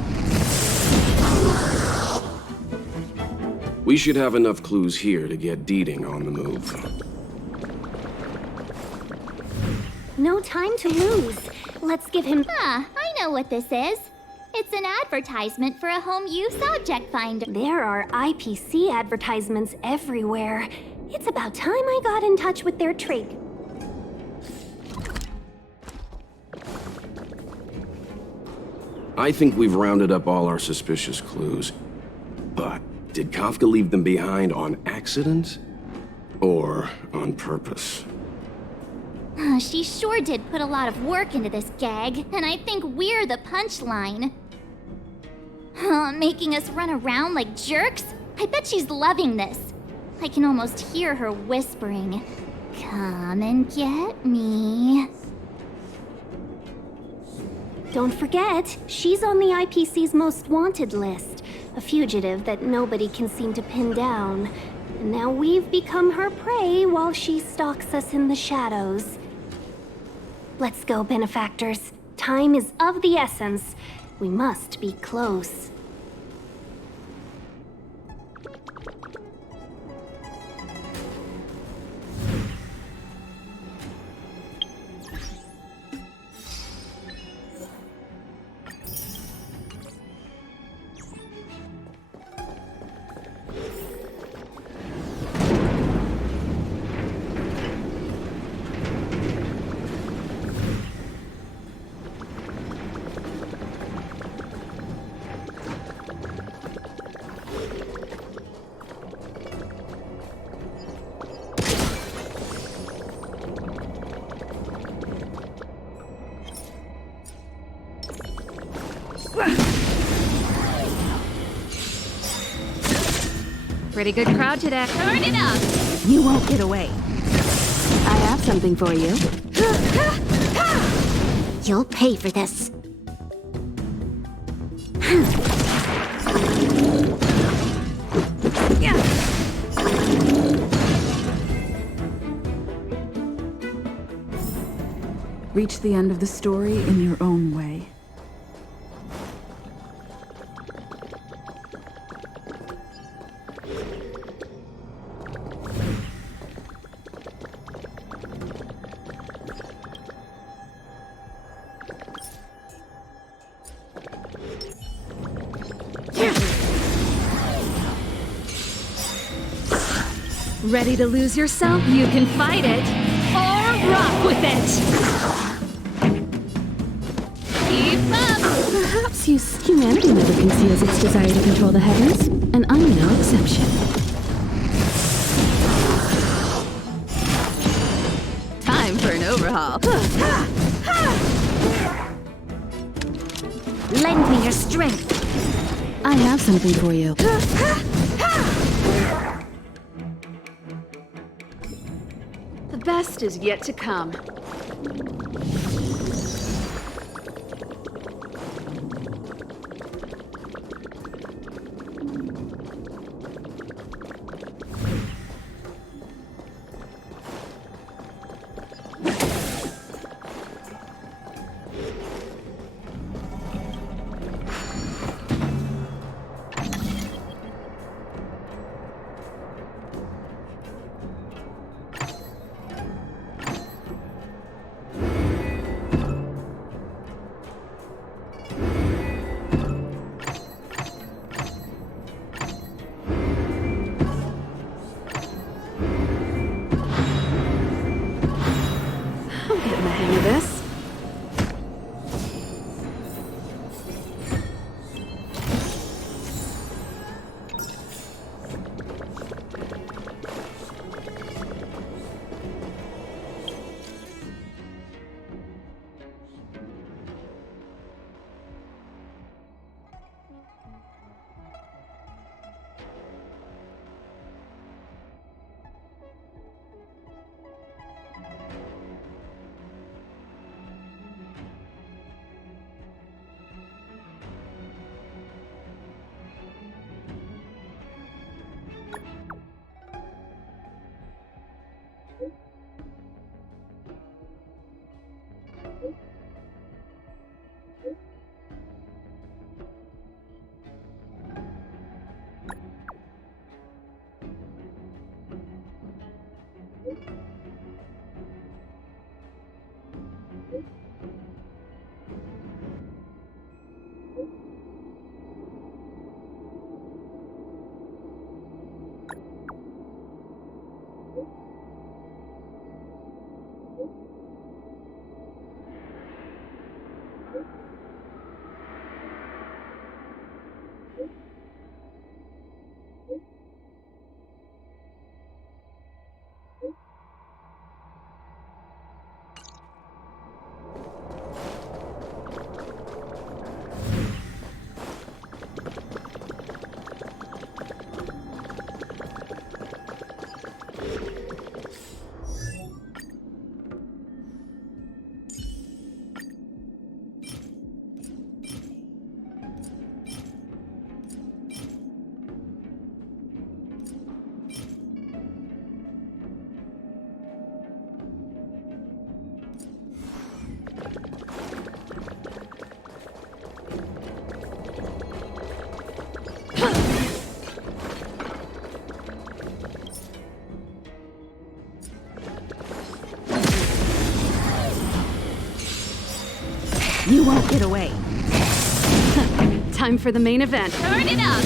We should have enough clues here to get Deeding on the move. No time to lose. Let's give him... I know what this is. It's an advertisement for a home use object finder. There are IPC advertisements everywhere. It's about time I got in touch with their trade. I think we've rounded up all our suspicious clues. But did Kafka leave them behind on accident? Or on purpose? She sure did put a lot of work into this gag, and I think we're the punchline. Making us run around like jerks? I bet she's loving this. I can almost hear her whispering, "Come and get me." Don't forget, she's on the IPC's most wanted list. A fugitive that nobody can seem to pin down. And now we've become her prey while she stalks us in the shadows. Let's go, benefactors. Time is of the essence. We must be close. Pretty good crowd today. Turn it up! You won't get away. I have something for you. You'll pay for this. Reach the end of the story in your own way. Ready to lose yourself? You can fight it, or rock with it! Keep up! Perhaps humanity never conceals its desire to control the heavens, and I'm no exception. Time for an overhaul. Lend me your strength. I have something for you. The best is yet to come. You won't get away. Time for the main event. Turn it up!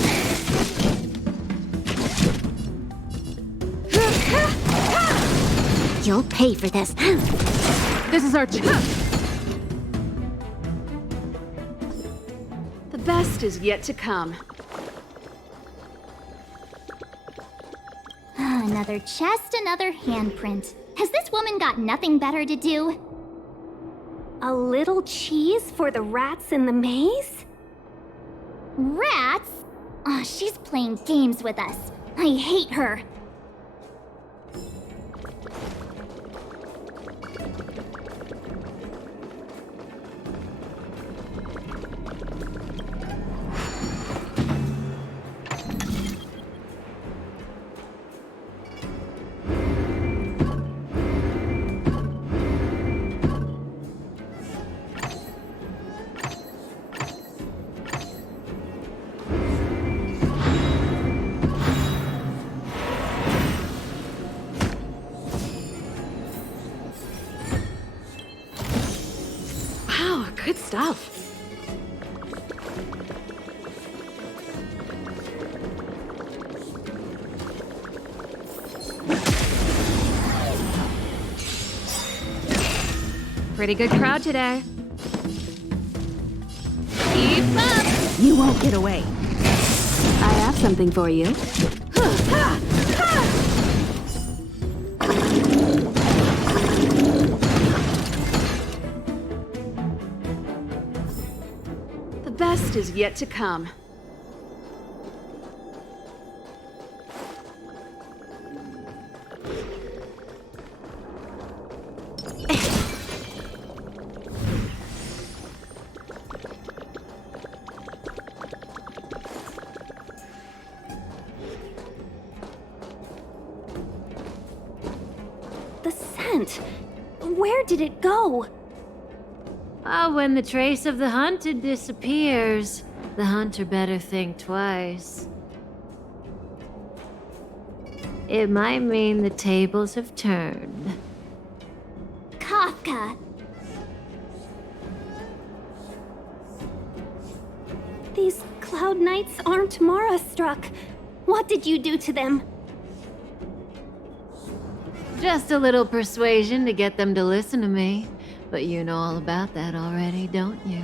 You'll pay for this. This is our chance. The best is yet to come. Another chest, another handprint. Has this woman got nothing better to do? A little cheese for the rats in the maze? Rats? Oh, she's playing games with us. I hate her. Good stuff. Pretty good crowd today. Keep up! You won't get away. I have something for you. The best is yet to come. The scent. Where did it go? Ah, when the trace of the hunted disappears, the hunter better think twice. It might mean the tables have turned. Kafka! These cloud knights aren't Mara struck. What did you do to them? Just a little persuasion to get them to listen to me. But you know all about that already, don't you?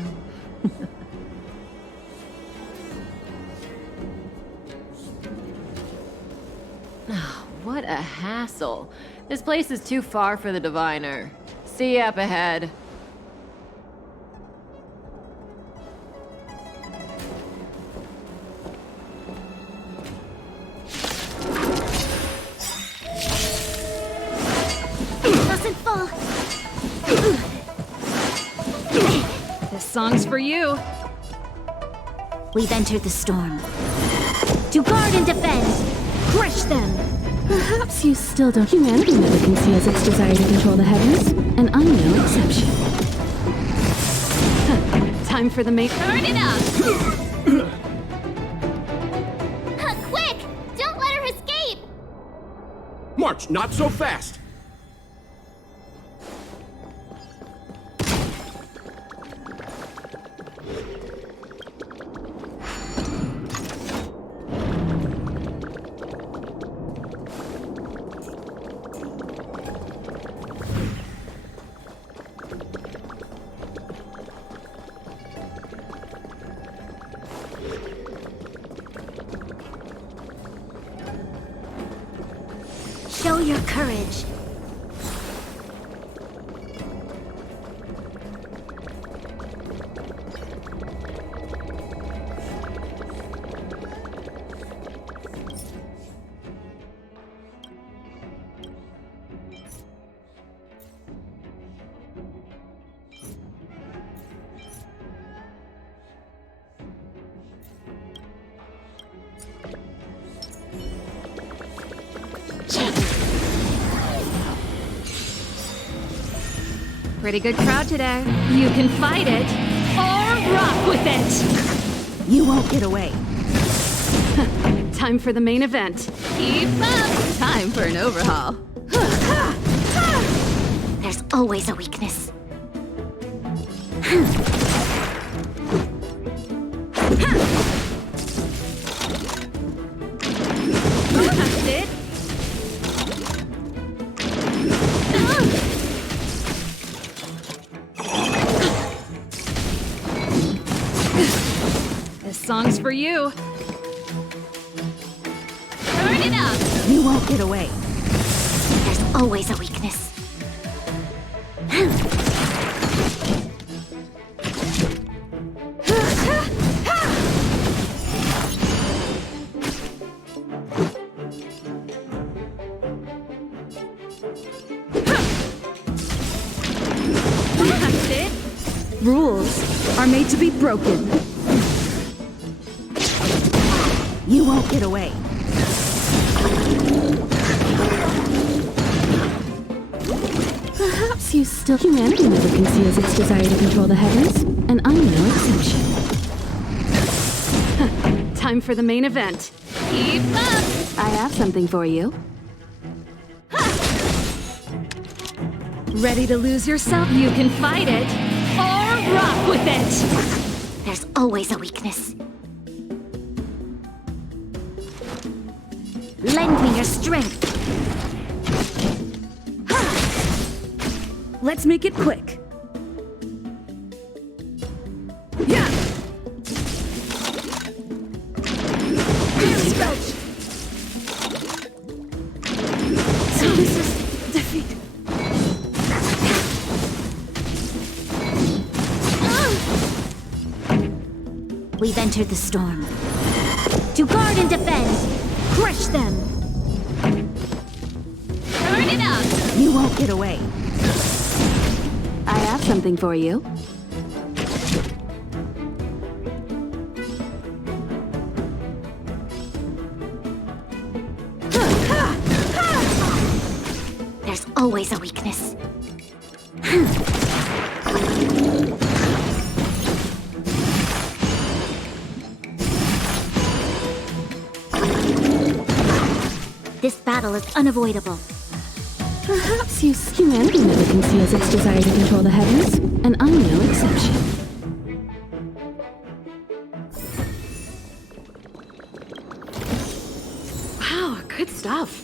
Oh, what a hassle. This place is too far for the diviner. See you up ahead. Doesn't fall. This song's for you. We've entered the storm. To guard and defend! Crush them! Perhaps you still don't. Humanity never conceals its desire to control the heavens, and I'm no exception. Time for the main. Turn it up! Quick! Don't let her escape! March, not so fast! Show your courage. Pretty good crowd today. You can fight it, or rock with it! You won't get away. Time for the main event. Keep up! Time for an overhaul. There's always a weakness. That's it. This song's for you. Turn it up! You won't get away. There's always a weakness. That's it. Rules are made to be broken. You won't get away. Perhaps you still. Humanity never conceals its desire to control the heavens, and I'm no exception. Time for the main event. Keep up! I have something for you. Ready to lose yourself? You can fight it, or rock with it! There's always a weakness. Lend me your strength. Let's make it quick. Yeah! Scout! So this is defeat. We've entered the storm. To guard and defend! Crush them! Turn it up! You won't get away. I have something for you. There's always a weakness. This battle is unavoidable. Perhaps humanity never conceals its desire to control the heavens, and I'm no exception. Wow, good stuff.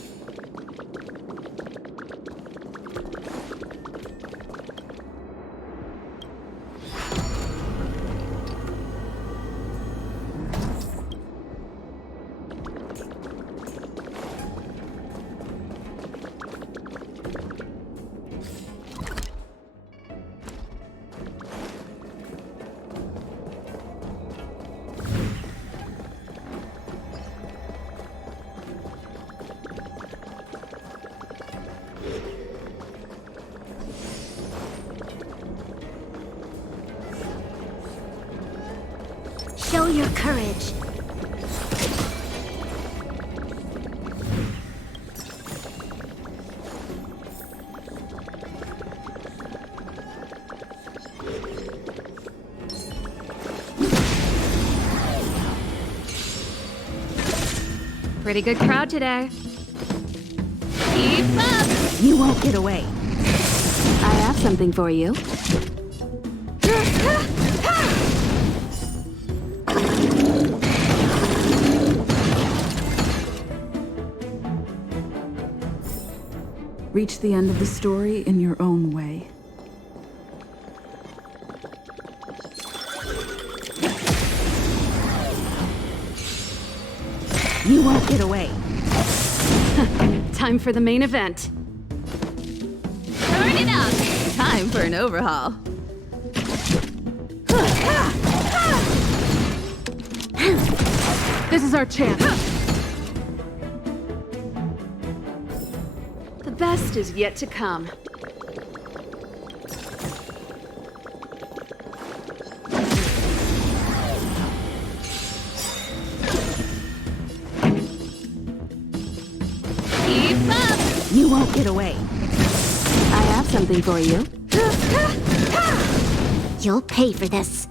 Show your courage. Pretty good crowd today. Keep up! You won't get away. I have something for you. Reach the end of the story in your own way. You won't get away. Time for the main event. Turn it up! Time for an overhaul. This is our chance. The best is yet to come. Keep up! You won't get away. I have something for you. You'll pay for this.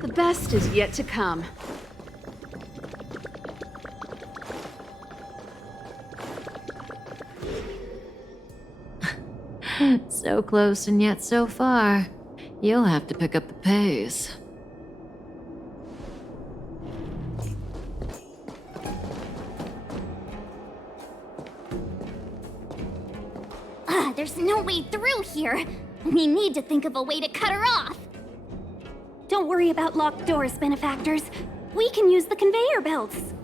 The best is yet to come. So close and yet so far. You'll have to pick up the pace. There's no way through here. We need to think of a way to cut her off. Don't worry about locked doors, benefactors. We can use the conveyor belts.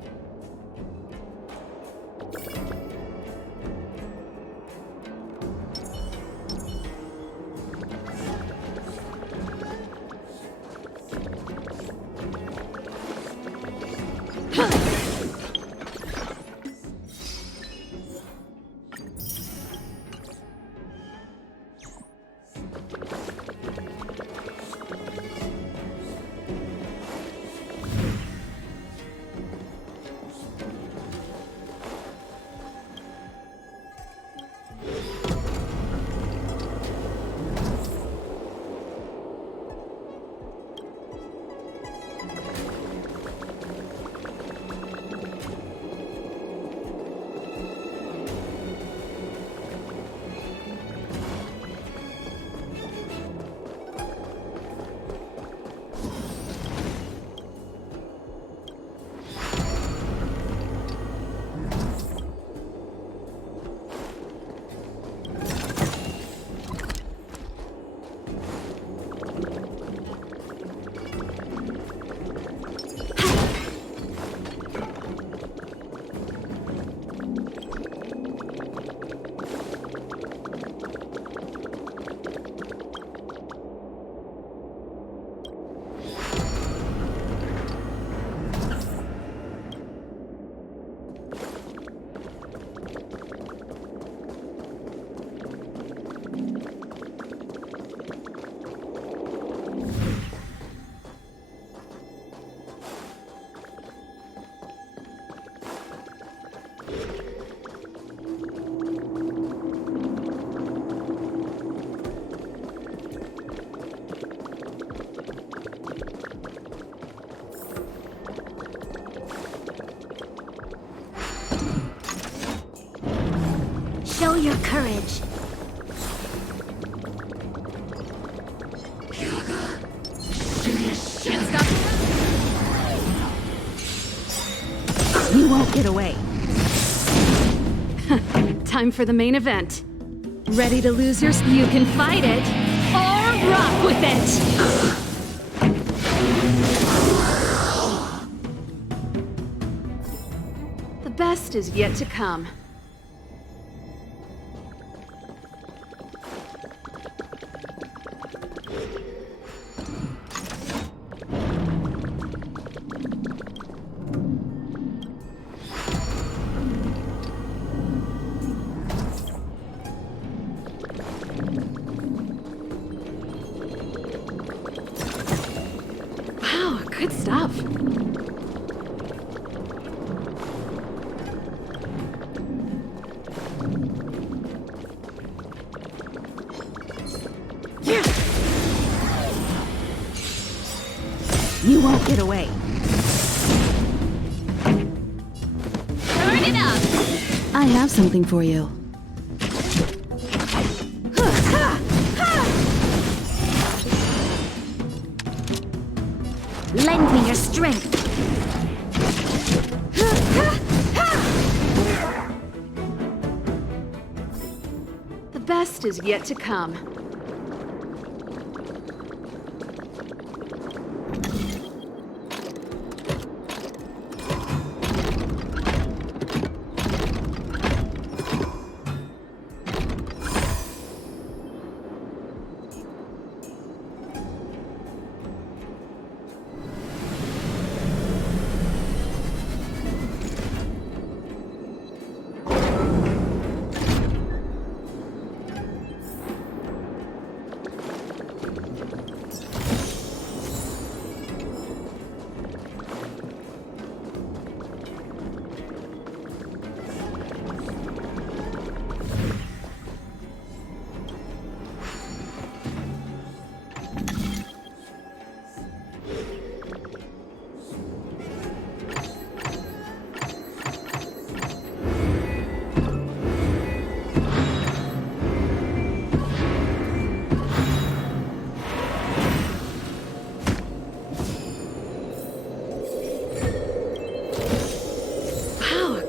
your courage. Can't stop. You won't get away. Time for the main event. Ready to lose your... You can fight it, or rock with it! The best is yet to come. Wow, good stuff. You won't get away. Turn it up! I have something for you. Lend me your strength. The best is yet to come.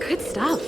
Good stuff.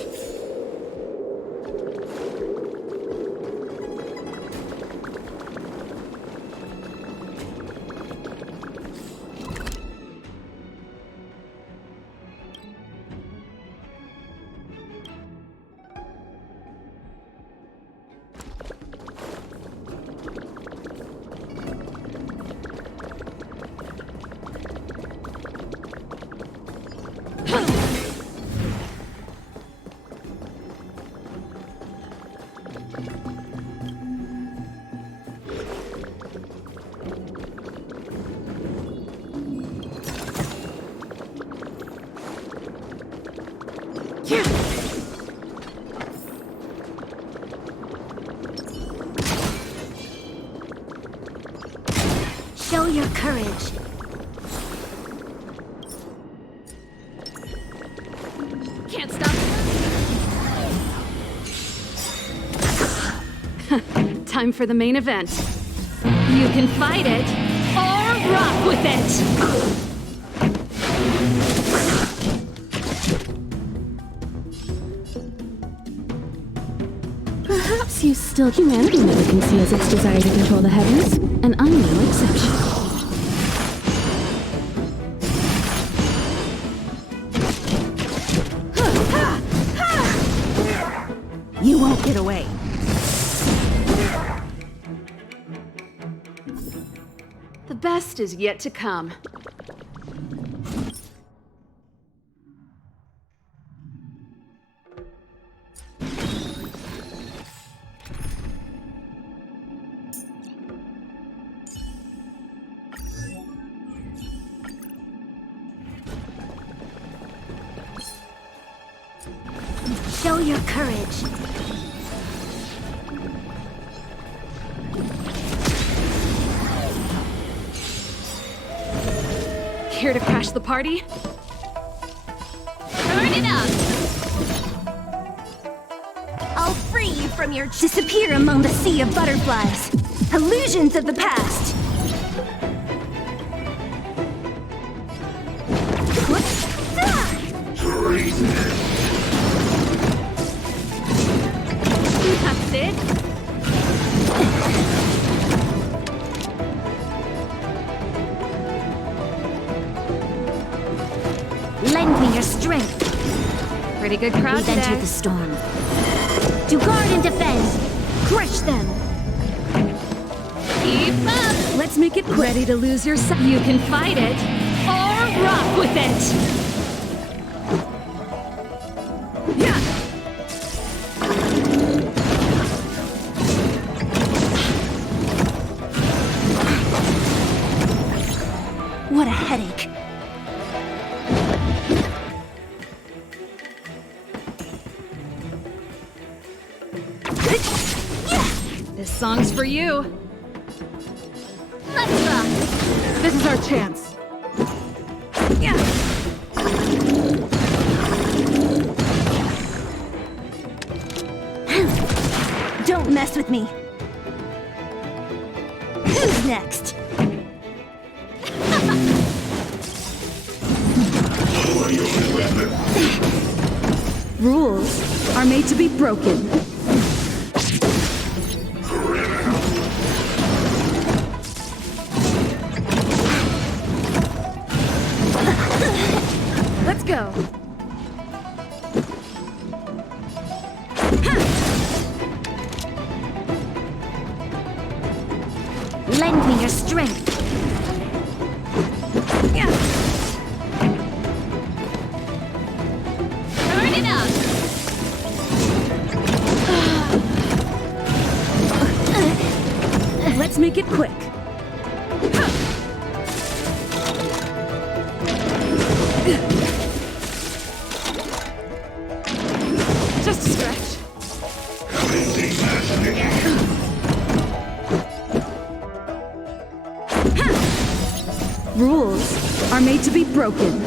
Show your courage. Can't stop. Time for the main event. You can fight it, or rock with it! Perhaps you still... Humanity never conceals its desire to control the heavens, and I'm no exception. You won't get away. The best is yet to come. Show your courage. Here to crash the party? Turn it up! I'll free you from your... Disappear among the sea of butterflies. Illusions of the past. That's it. Lend me your strength. Pretty good crowd We've today. entered the storm. To guard and defend. Crush them. Keep up. Let's make it quick. Ready to lose your sight? You can fight it or rock with it. Yeah. What a headache. This song's for you. Let's rock. This is our chance. Yeah. Don't mess with me. Who's next? Rules are made to be broken. Let's go. Lend me your strength. Yeah. Turn it up. Let's make it quick. Just a stretch. Rules are made to be broken.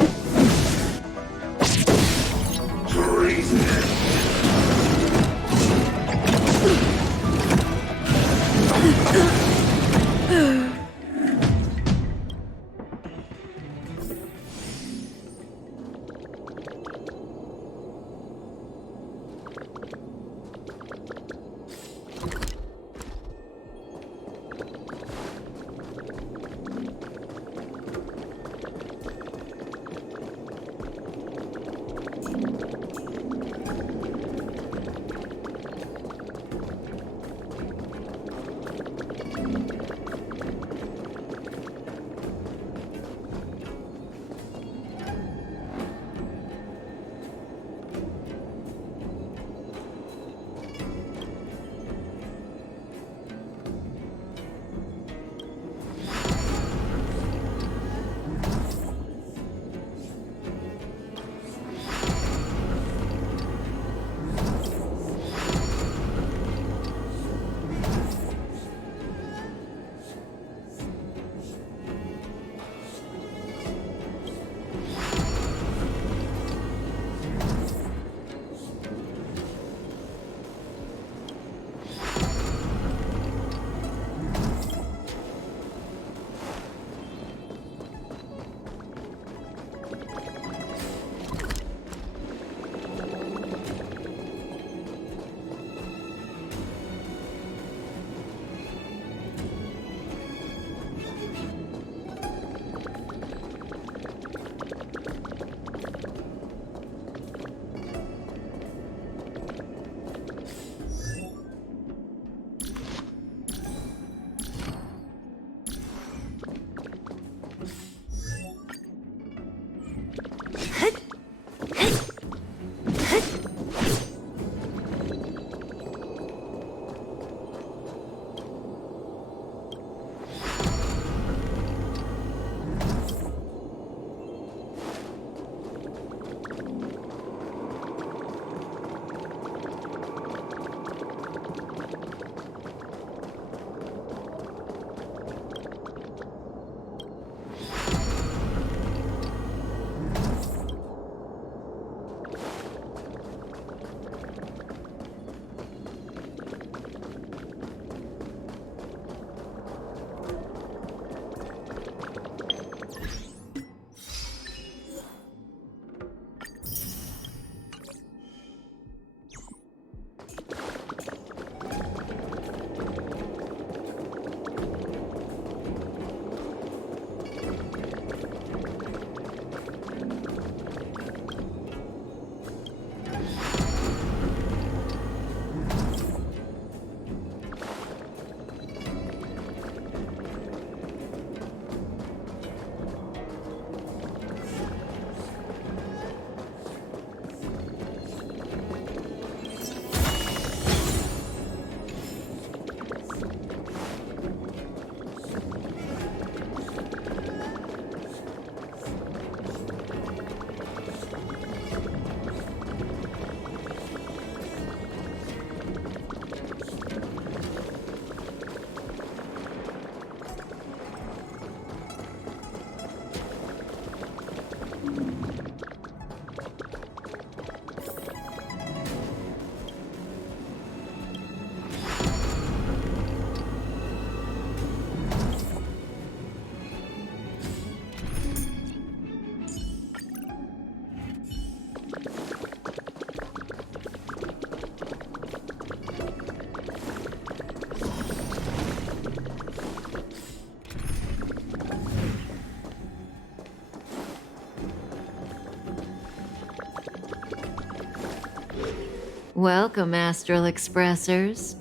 Welcome, Astral Expressors.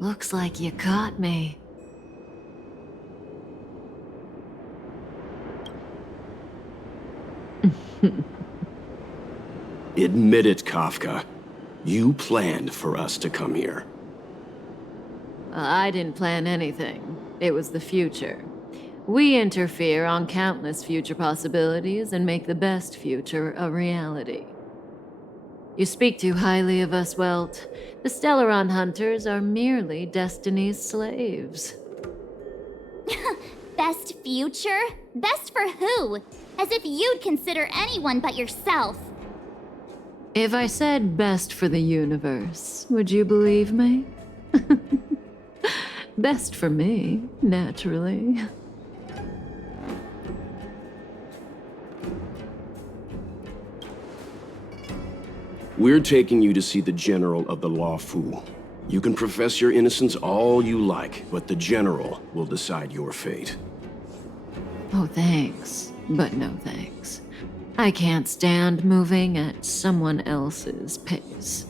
Looks like you caught me. Admit it, Kafka. You planned for us to come here. I didn't plan anything. It was the future. We interfere on countless future possibilities and make the best future a reality. You speak too highly of us, Welt. The Stellaron Hunters are merely Destiny's slaves. Best future? Best for who? As if you'd consider anyone but yourself. If I said best for the universe, would you believe me? Best for me, naturally. We're taking you to see the General of the Law Fu. You can profess your innocence all you like, but the General will decide your fate. Oh, thanks, but no thanks. I can't stand moving at someone else's pace.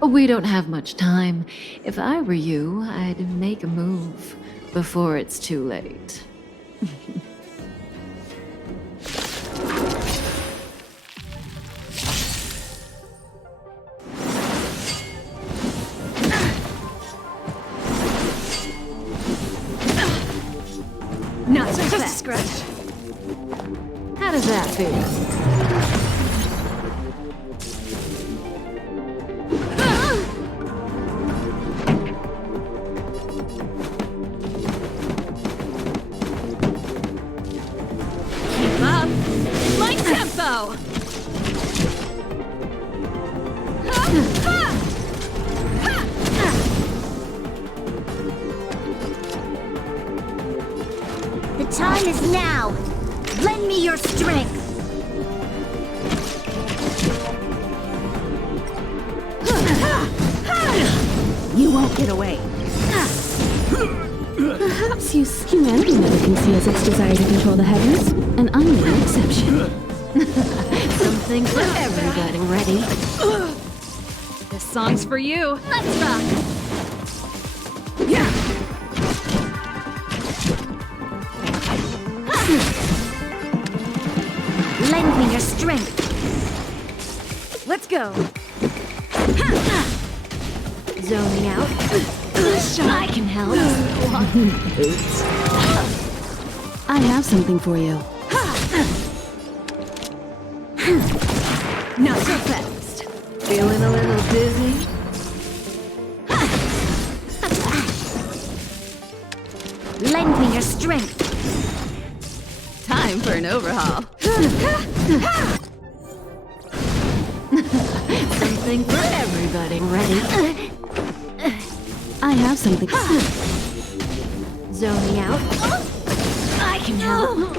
We don't have much time. If I were you, I'd make a move before it's too late. Not just a scratch. How does that feel? Keep up. My tempo. The time is now. Lend me your strength. You won't get away. Perhaps humanity never can see as its desire to control the heavens, and I'm the exception. Something for everybody. Ready? This song's for you. Let's rock. Yeah. Lend me your strength. Let's go. Zoning out. I can help. Oops. I have something for you. Not so fast. Feeling a little dizzy? Lend me your strength. Time for an overhaul. Something for everybody. Ready? I have something. Zoning out. I can help.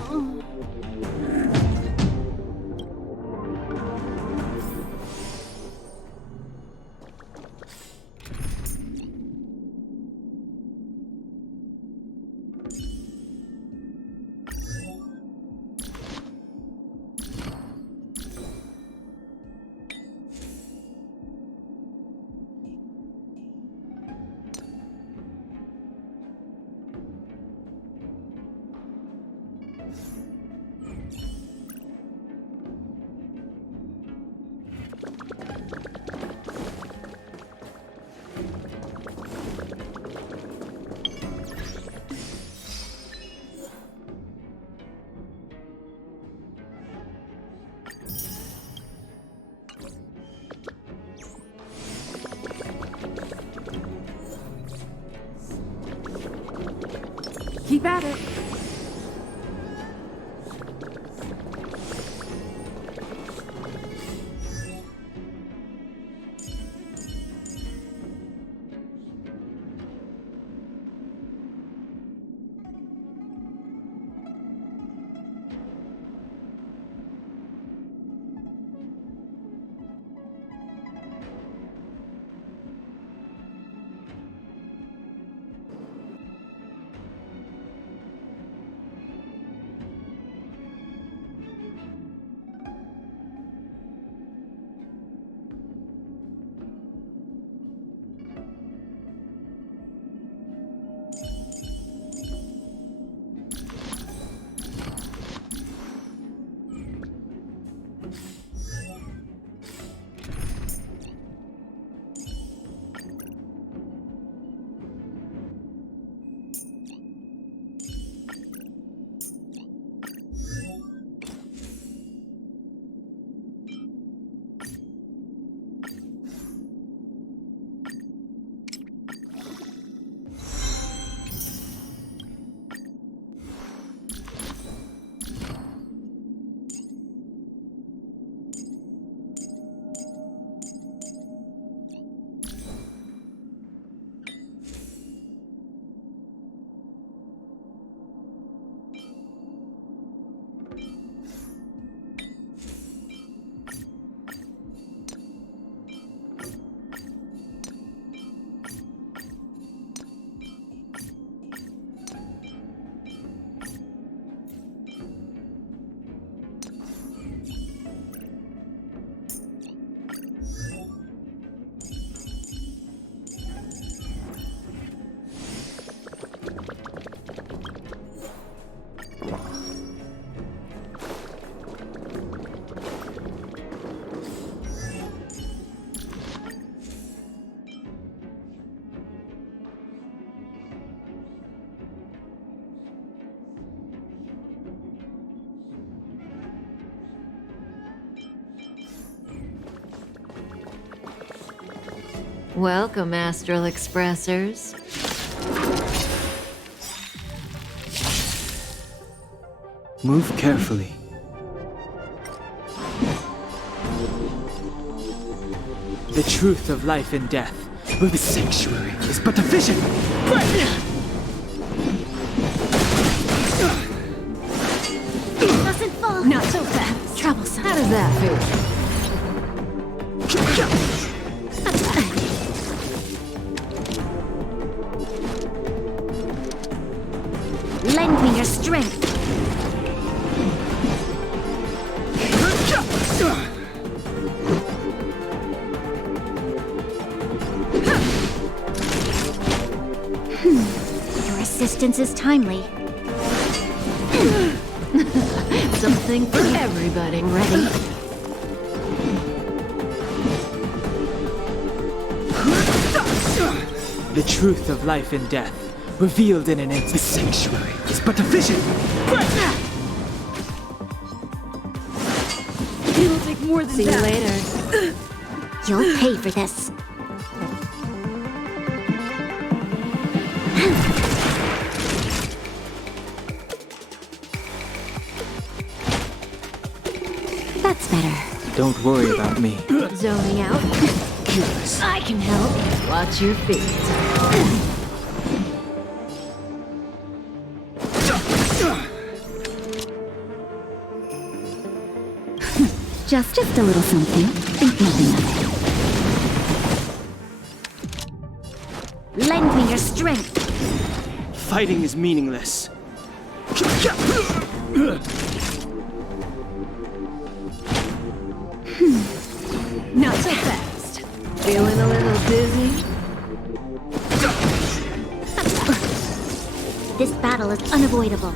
Keep at it. Welcome, Astral Expressors. Move carefully. The truth of life and death, but the sanctuary is but a vision. Doesn't fall. Not so fast. Troublesome. How does that feel? Lend me your strength. Your assistance is timely. Something for everybody. Ready? The truth of life and death, revealed in an instant. The sanctuary is but a vision. It'll take more than See that. you later. You'll pay for this. That's better. Don't worry about me. Zoning out. I can help. Watch your feet. Just a little something. Think nothing of it. Lend me your strength. Fighting is meaningless. Not so fast. Feeling a little dizzy? This battle is unavoidable.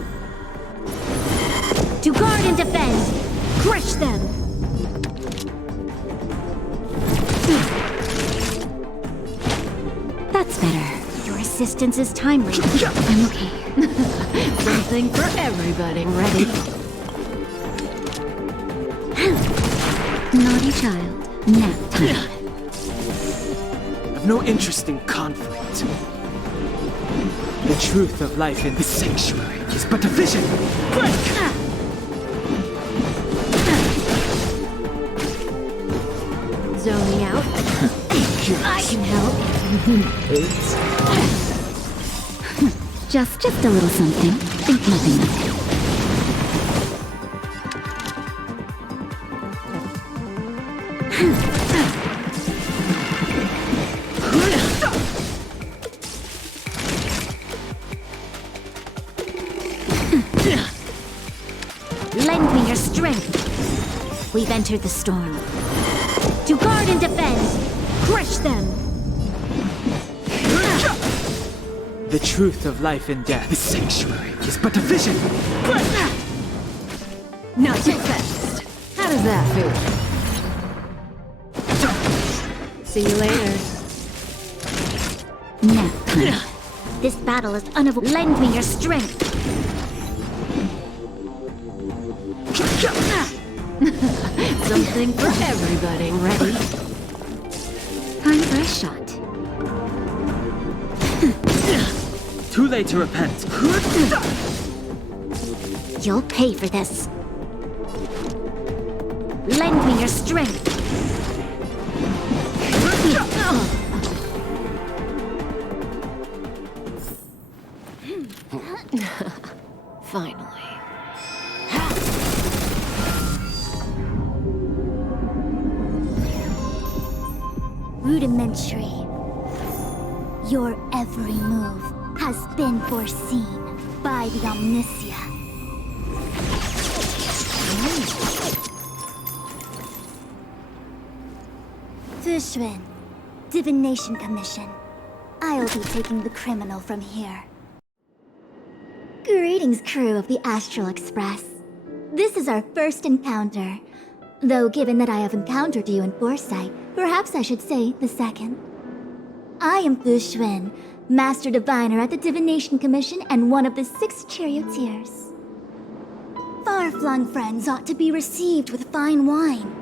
To guard and defend. Crush them. That's better. Your assistance is timely. I'm okay. Something for everybody. Ready? Naughty child. Nap time. I've no interest in conflict. The truth of life in the sanctuary is but a vision. Zoning out. I can help. Oops. Just a little something. Think nothing of it. Lend me your strength. We've entered the storm. To guard and defend. Crush them. The truth of life and death. The sanctuary is but a vision. Not so fast. How does that feel? See you later. Nap time. This battle is unavoidable. Lend me your strength. Something for everybody. Ready? Time for a shot. Too late to repent. You'll pay for this. Lend me your strength. Finally. Rudimentary. Your every move has been foreseen by the Omniscia. Fushun, Divination Commission. I'll be taking the criminal from here. Greetings, crew of the Astral Express. This is our first encounter. Though given that I have encountered you in foresight, perhaps I should say the second. I am Fushun, Master Diviner at the Divination Commission and one of the 6 charioteers. Far-flung friends ought to be received with fine wine.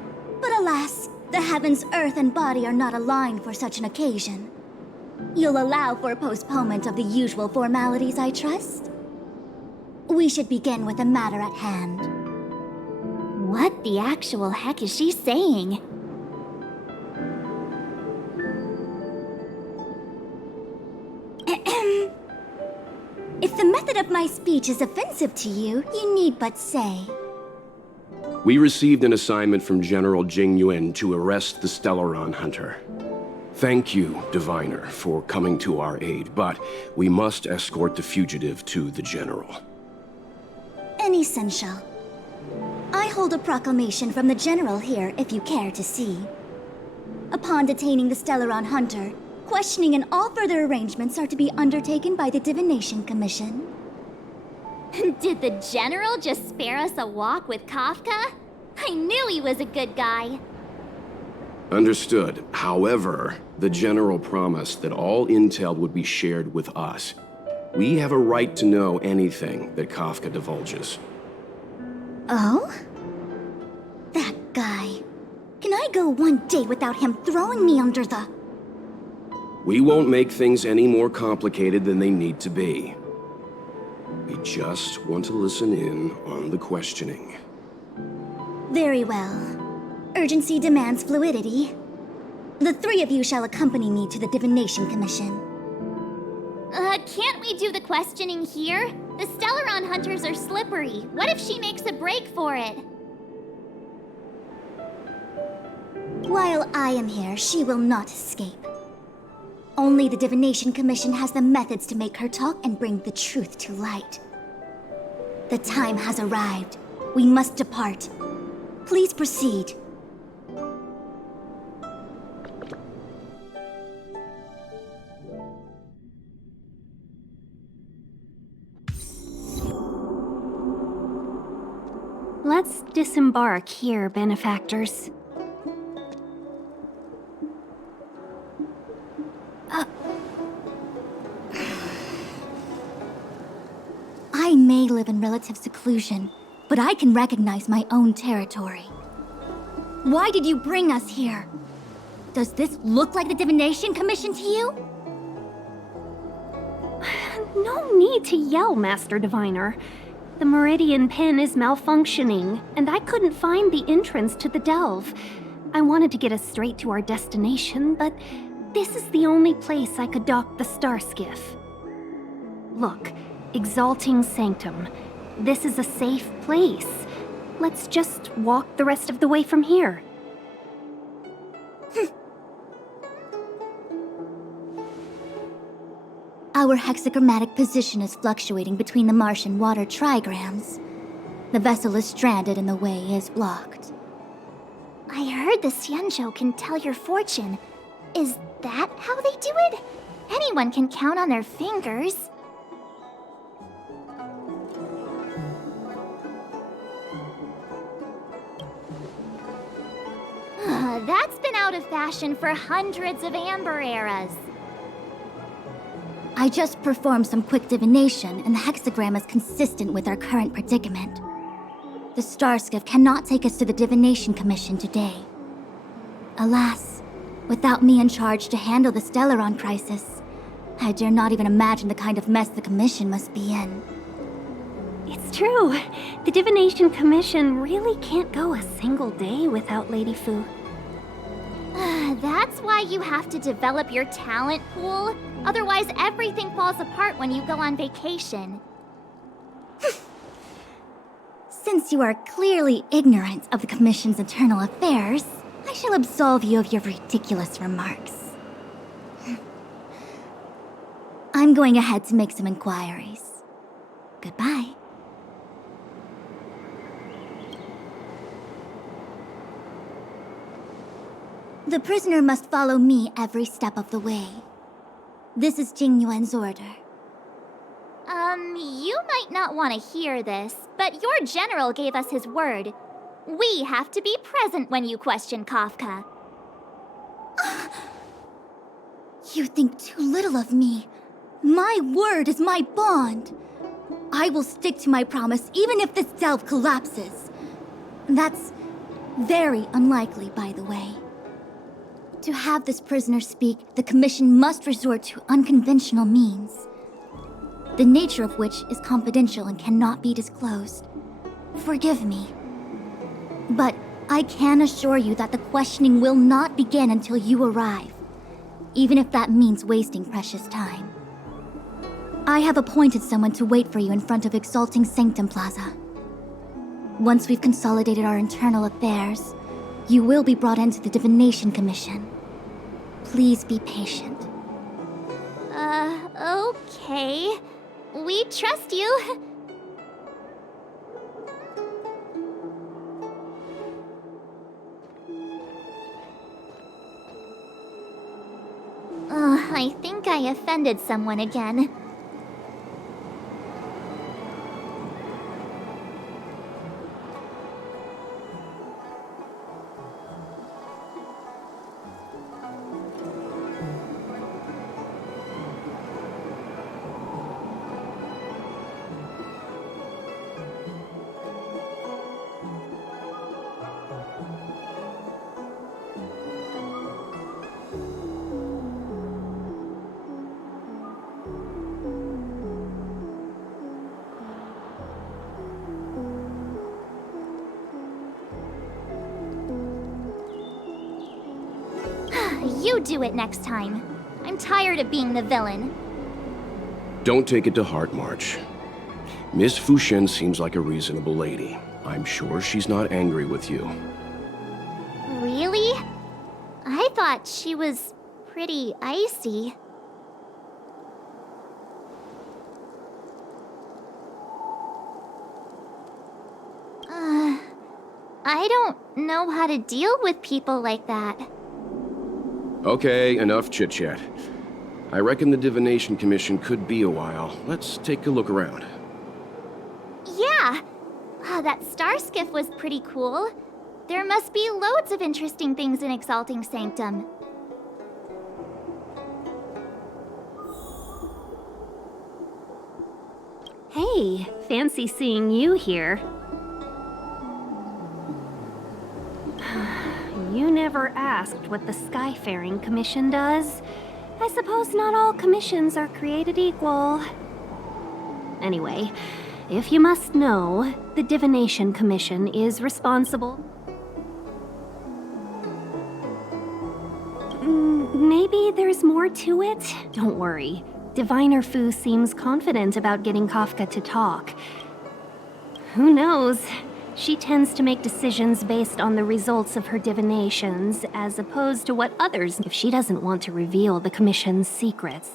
But alas, The heavens, earth, and body are not aligned for such an occasion. You'll allow for postponement of the usual formalities, I trust? We should begin with the matter at hand. What the actual heck is she saying? If the method of my speech is offensive to you, you need but say. We received an assignment from General Jing Yuan to arrest the Stellaron Hunter. Thank you, Diviner, for coming to our aid, but we must escort the fugitive to the General. An essential. I hold a proclamation from the General here, if you care to see. Upon detaining the Stellaron Hunter, questioning and all further arrangements are to be undertaken by the Divination Commission. Did the General just spare us a walk with Kafka? I knew he was a good guy. Understood. However, the General promised that all intel would be shared with us. We have a right to know anything that Kafka divulges. Oh? That guy. Can I go one day without him throwing me under the... We won't make things any more complicated than they need to be. We just want to listen in on the questioning. Very well. Urgency demands fluidity. The three of you shall accompany me to the Divination Commission. Can't we do the questioning here? The Stellaron Hunters are slippery. What if she makes a break for it? While I am here, she will not escape. Only the Divination Commission has the methods to make her talk and bring the truth to light. The time has arrived. We must depart. Please proceed. Let's disembark here, benefactors. I may live in relative seclusion, but I can recognize my own territory. Why did you bring us here? Does this look like the Divination Commission to you? No need to yell, Master Diviner. The Meridian pin is malfunctioning, and I couldn't find the entrance to the delve. I wanted to get us straight to our destination, but this is the only place I could dock the star skiff. Look, Exalting Sanctum. This is a safe place. Let's just walk the rest of the way from here. Our hexagrammatic position is fluctuating between the Martian water trigrams. The vessel is stranded and the way is blocked. I heard the Xianzhou can tell your fortune. Is that how they do it? Anyone can count on their fingers. That's been out of fashion for hundreds of Amber eras. I just performed some quick divination, and the hexagram is consistent with our current predicament. The Starskiff cannot take us to the Divination Commission today. Alas, without me in charge to handle the Stellaron crisis, I dare not even imagine the kind of mess the Commission must be in. It's true. The Divination Commission really can't go a single day without Lady Fu. That's why you have to develop your talent pool. Otherwise, everything falls apart when you go on vacation. Since you are clearly ignorant of the Commission's internal affairs, I shall absolve you of your ridiculous remarks. I'm going ahead to make some inquiries. Goodbye. The prisoner must follow me every step of the way. This is Jing Yuan's order. You might not want to hear this, but your general gave us his word. We have to be present when you question Kafka. You think too little of me. My word is my bond. I will stick to my promise even if this delve collapses. That's very unlikely, by the way. To have this prisoner speak, the Commission must resort to unconventional means, the nature of which is confidential and cannot be disclosed. Forgive me. But I can assure you that the questioning will not begin until you arrive, even if that means wasting precious time. I have appointed someone to wait for you in front of Exalting Sanctum Plaza. Once we've consolidated our internal affairs, you will be brought into the Divination Commission. Please be patient. Okay. We trust you. I think I offended someone again. You do it next time. I'm tired of being the villain. Don't take it to heart, March. Miss Fushen seems like a reasonable lady. I'm sure she's not angry with you. Really? I thought she was pretty icy. I don't know how to deal with people like that. Okay, enough chit-chat. I reckon the Divination Commission could be a while. Let's take a look around. Yeah! That star skiff was pretty cool. There must be loads of interesting things in Exalting Sanctum. Hey, fancy seeing you here. You never asked what the Skyfaring Commission does. I suppose not all commissions are created equal. Anyway, if you must know, the Divination Commission is responsible. Maybe there's more to it? Don't worry. Diviner Fu seems confident about getting Kafka to talk. Who knows? She tends to make decisions based on the results of her divinations, as opposed to what others if she doesn't want to reveal the Commission's secrets.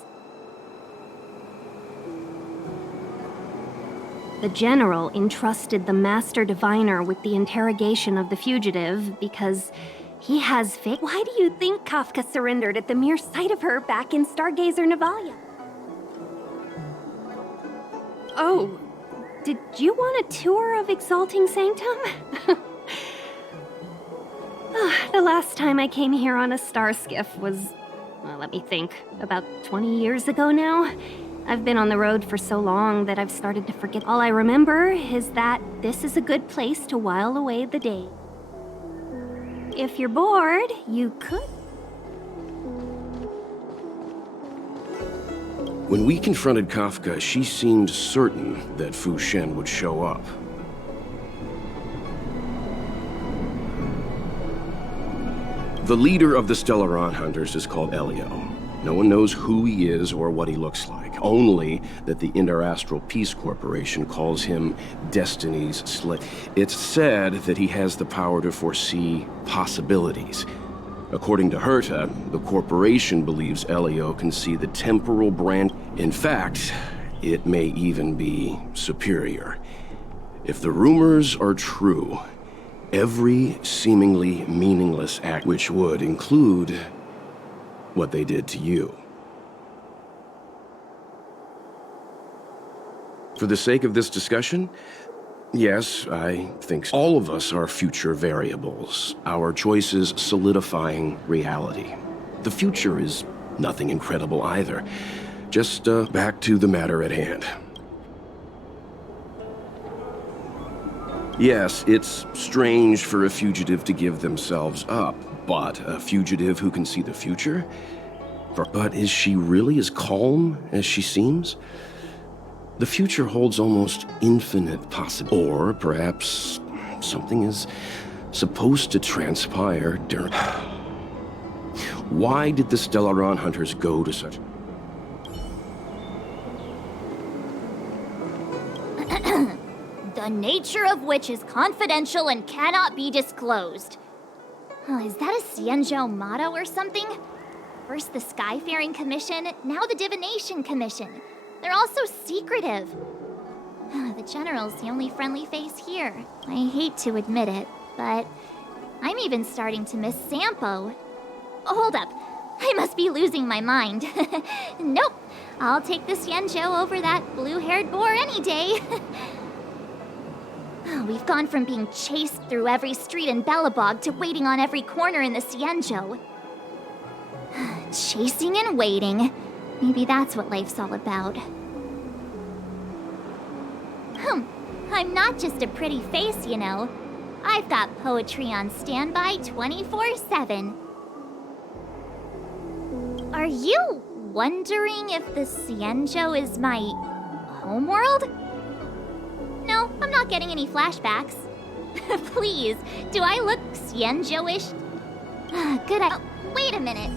The General entrusted the Master Diviner with the interrogation of the fugitive because he has faith. Why do you think Kafka surrendered at the mere sight of her back in Stargazer Navalia? Oh, did you want a tour of Exalting Sanctum? The last time I came here on a star skiff was, well, let me think, about 20 years ago now. I've been on the road for so long that I've started to forget. All I remember is that this is a good place to while away the day. If you're bored, you could. When we confronted Kafka, she seemed certain that Fushen would show up. The leader of the Stellaron Hunters is called Elio. No one knows who he is or what he looks like, only that the Interastral Peace Corporation calls him Destiny's Slayer. It's said that he has the power to foresee possibilities. According to Herta, the corporation believes Elio can see the temporal branch. In fact, it may even be superior. If the rumors are true, every seemingly meaningless act, which would include what they did to you. For the sake of this discussion, yes, I think so. All of us are future variables, our choices solidifying reality. The future is nothing incredible either. Just back to the matter at hand. Yes, it's strange for a fugitive to give themselves up, But a fugitive who can see the future? But is she really as calm as she seems? The future holds almost infinite possibilities. Or perhaps something is supposed to transpire during... Why did the Stellaron hunters go to such... The nature of which is confidential and cannot be disclosed. Oh, is that a Xianzhou motto or something? First the Skyfaring Commission, now the Divination Commission. They're all so secretive. The General's the only friendly face here. I hate to admit it, but I'm even starting to miss Sampo. Hold up, I must be losing my mind. Nope, I'll take the Xianzhou over that blue-haired boar any day. We've gone from being chased through every street in Belobog to waiting on every corner in the Xianzhou. Chasing and waiting. Maybe that's what life's all about. I'm not just a pretty face, you know. I've got poetry on standby 24/7. Are you wondering if the Xianzhou is my homeworld? No, I'm not getting any flashbacks. Please, do I look Xianzhou-ish? Good idea. Wait a minute.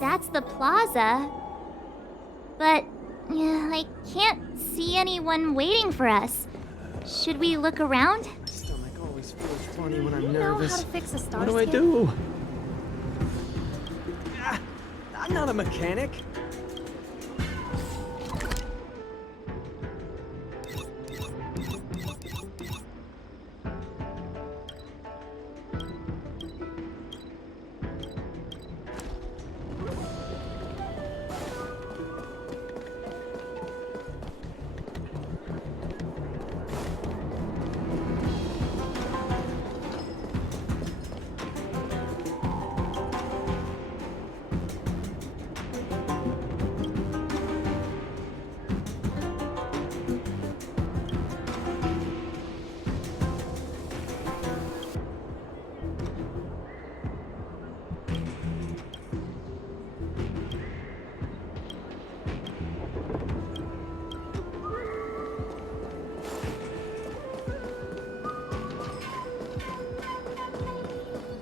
That's the plaza. But I can't see anyone waiting for us. Should we look around? Stomach always feels funny when I'm You know nervous. how to fix a star What do I skin? do? I'm not a mechanic.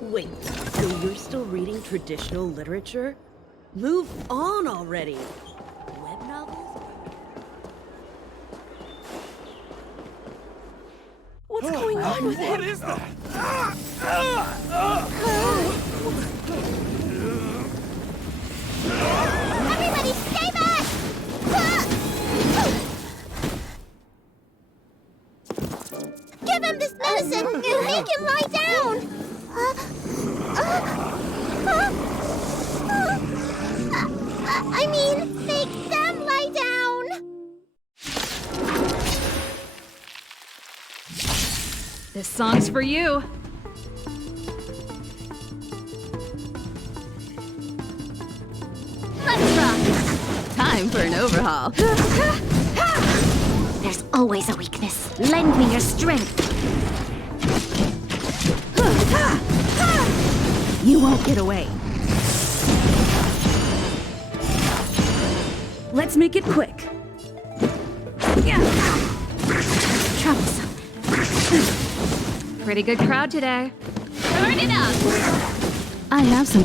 Wait, so you're still reading traditional literature? Move on already! Web novels? What's going on with him? What is that? Everybody stay back! Give him this medicine and make him lie down! I mean, make them lie down! This song's for you. Time for an overhaul. There's always a weakness. Lend me your strength. You won't get away. Let's make it quick. Troublesome. Pretty good crowd today. Turn it up! I have some.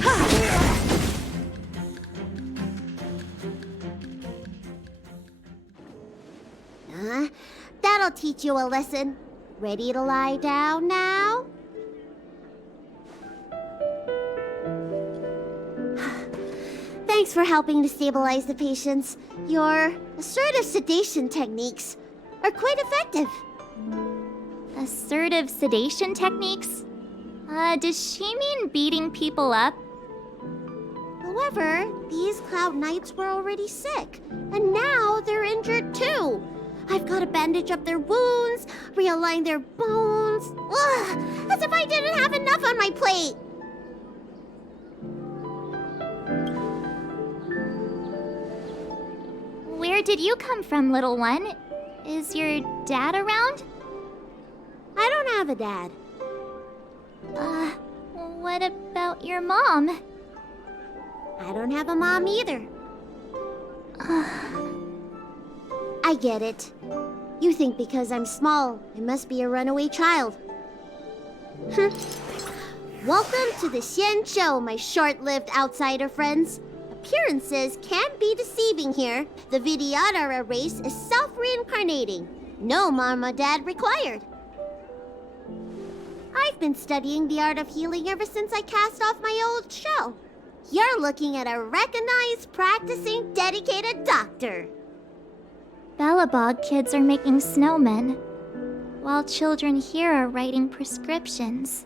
That'll teach you a lesson. Ready to lie down now? Thanks for helping to stabilize the patients. Your assertive sedation techniques are quite effective. Assertive sedation techniques? Does she mean beating people up? However, these Cloud Knights were already sick, and now they're injured too. I've got to bandage up their wounds, realign their bones. Ugh, as if I didn't have enough on my plate. Where did you come from, little one? Is your dad around? I don't have a dad. What about your mom? I don't have a mom either. I get it. You think because I'm small, I must be a runaway child. Welcome to the Xian Show, my short-lived outsider friends. Appearances can be deceiving here. The Vidyadhara race is self-reincarnating. No mom or dad required. I've been studying the art of healing ever since I cast off my old shell. You're looking at a recognized, practicing, dedicated doctor. Bellabog kids are making snowmen, while children here are writing prescriptions.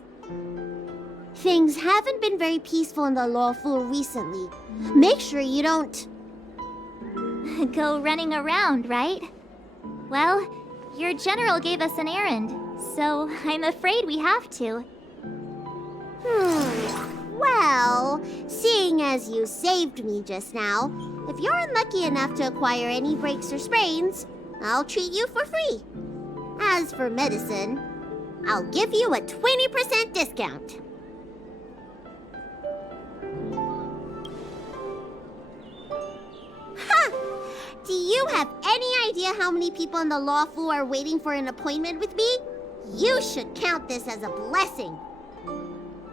Things haven't been very peaceful in the Lawfu recently. Make sure you don't... Go running around, right? Well, your general gave us an errand, so I'm afraid we have to. Well, seeing as you saved me just now, if you're unlucky enough to acquire any breaks or sprains, I'll treat you for free. As for medicine, I'll give you a 20% discount. Ha! Do you have any idea how many people in the Lawfu are waiting for an appointment with me? You should count this as a blessing.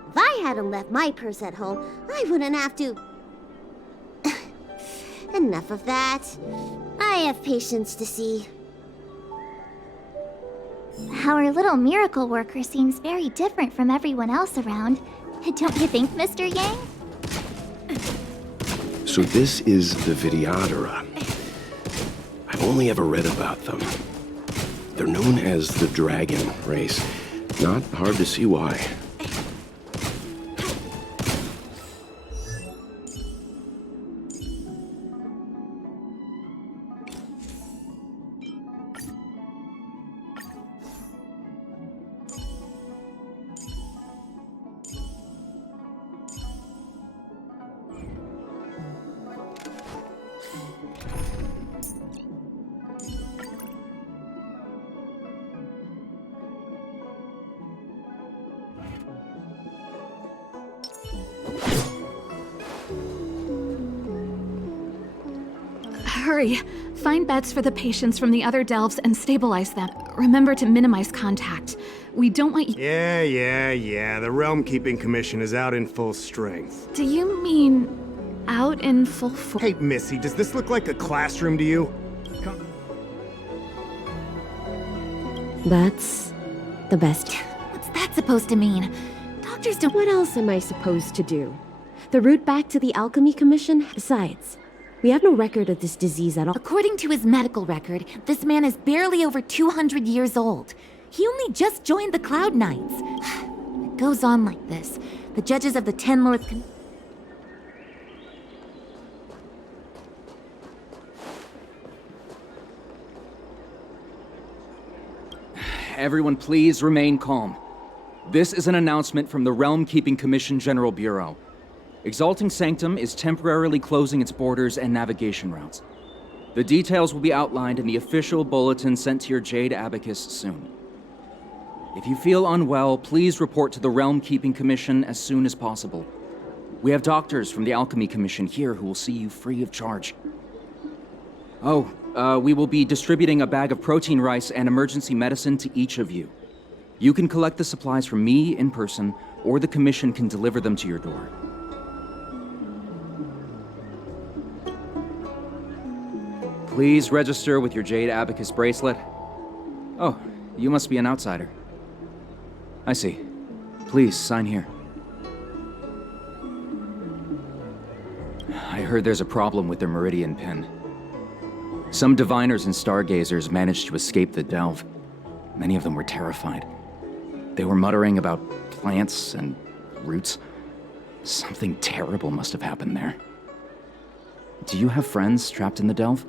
If I hadn't left my purse at home, I wouldn't have to... Enough of that. I have patients to see. Our little miracle worker seems very different from everyone else around. Don't you think, Mr. Yang? So this is the Vidyadhara. I've only ever read about them. They're known as the Dragon race. Not hard to see why. Hurry! Find beds for the patients from the other delves and stabilize them. Remember to minimize contact. We don't want you— Yeah. The Realm Keeping Commission is out in full strength. Do you mean out in full force? Hey, Missy, does this look like a classroom to you? That's the best. What's that supposed to mean? Doctors don't— What else am I supposed to do? The route back to the Alchemy Commission? Besides, we have no record of this disease at all. According to his medical record, this man is barely over 200 years old. He only just joined the Cloud Knights. It goes on like this. The judges of the Ten Lords can... Everyone please remain calm. This is an announcement from the Realm Keeping Commission General Bureau. Exalting Sanctum is temporarily closing its borders and navigation routes. The details will be outlined in the official bulletin sent to your Jade Abacus soon. If you feel unwell, please report to the Realm Keeping Commission as soon as possible. We have doctors from the Alchemy Commission here who will see you free of charge. Oh, we will be distributing a bag of protein rice and emergency medicine to each of you. You can collect the supplies from me in person, or the Commission can deliver them to your door. Please register with your Jade Abacus bracelet. Oh, you must be an outsider. I see. Please, sign here. I heard there's a problem with their Meridian pin. Some diviners and stargazers managed to escape the delve. Many of them were terrified. They were muttering about plants and roots. Something terrible must have happened there. Do you have friends trapped in the delve?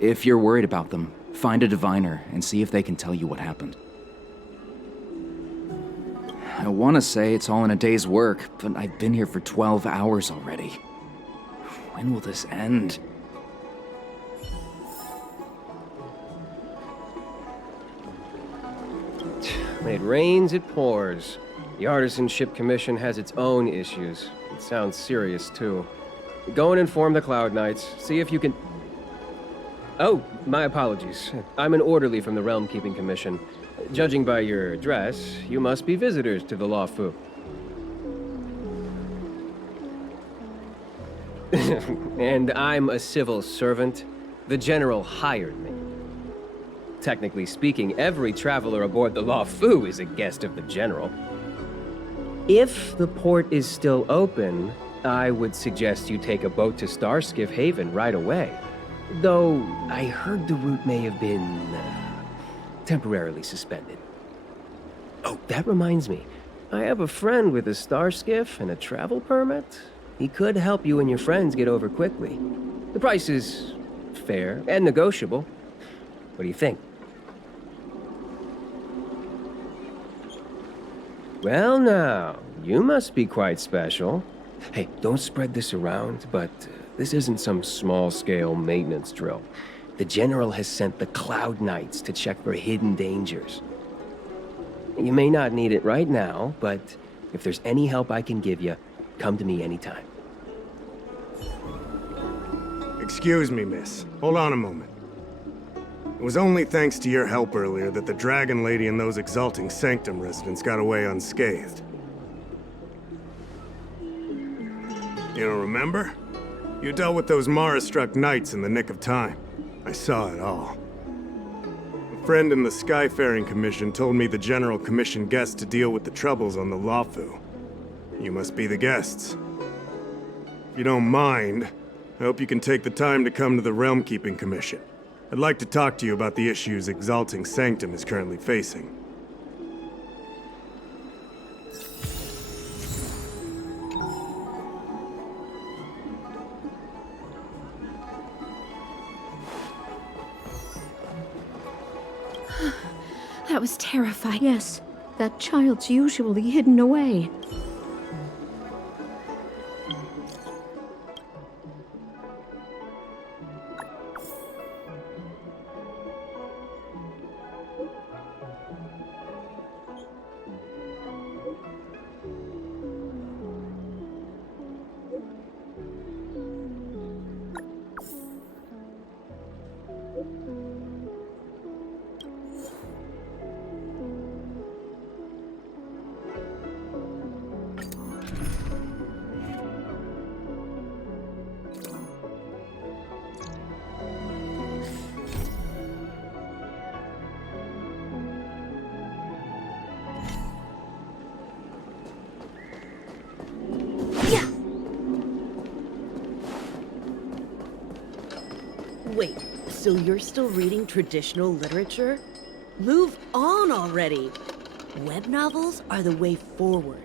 If you're worried about them, find a diviner and see if they can tell you what happened. I want to say it's all in a day's work, but I've been here for 12 hours already. When will this end? When it rains, it pours. The Artisanship Commission has its own issues. It sounds serious, too. Go and inform the Cloud Knights. See if you can... Oh, my apologies. I'm an orderly from the Realm Keeping Commission. Judging by your dress, you must be visitors to the Law Fu. And I'm a civil servant. The General hired me. Technically speaking, every traveler aboard the Law Fu is a guest of the General. If the port is still open, I would suggest you take a boat to Starskiff Haven right away. Though, I heard the route may have been temporarily suspended. Oh, that reminds me. I have a friend with a Starskiff and a travel permit. He could help you and your friends get over quickly. The price is fair and negotiable. What do you think? Well now, you must be quite special. Hey, don't spread this around, but this isn't some small-scale maintenance drill. The General has sent the Cloud Knights to check for hidden dangers. You may not need it right now, but if there's any help I can give you, come to me anytime. Excuse me, miss. Hold on a moment. It was only thanks to your help earlier that the Dragon Lady and those Exalting Sanctum residents got away unscathed. You don't remember? You dealt with those Mara-struck knights in the nick of time. I saw it all. A friend in the Skyfaring Commission told me the General commissioned guests to deal with the troubles on the Lawfu. You must be the guests. If you don't mind, I hope you can take the time to come to the Realm Keeping Commission. I'd like to talk to you about the issues Exalting Sanctum is currently facing. That was terrifying. Yes, that child's usually hidden away. Wait, so you're still reading traditional literature? Move on already! Web novels are the way forward.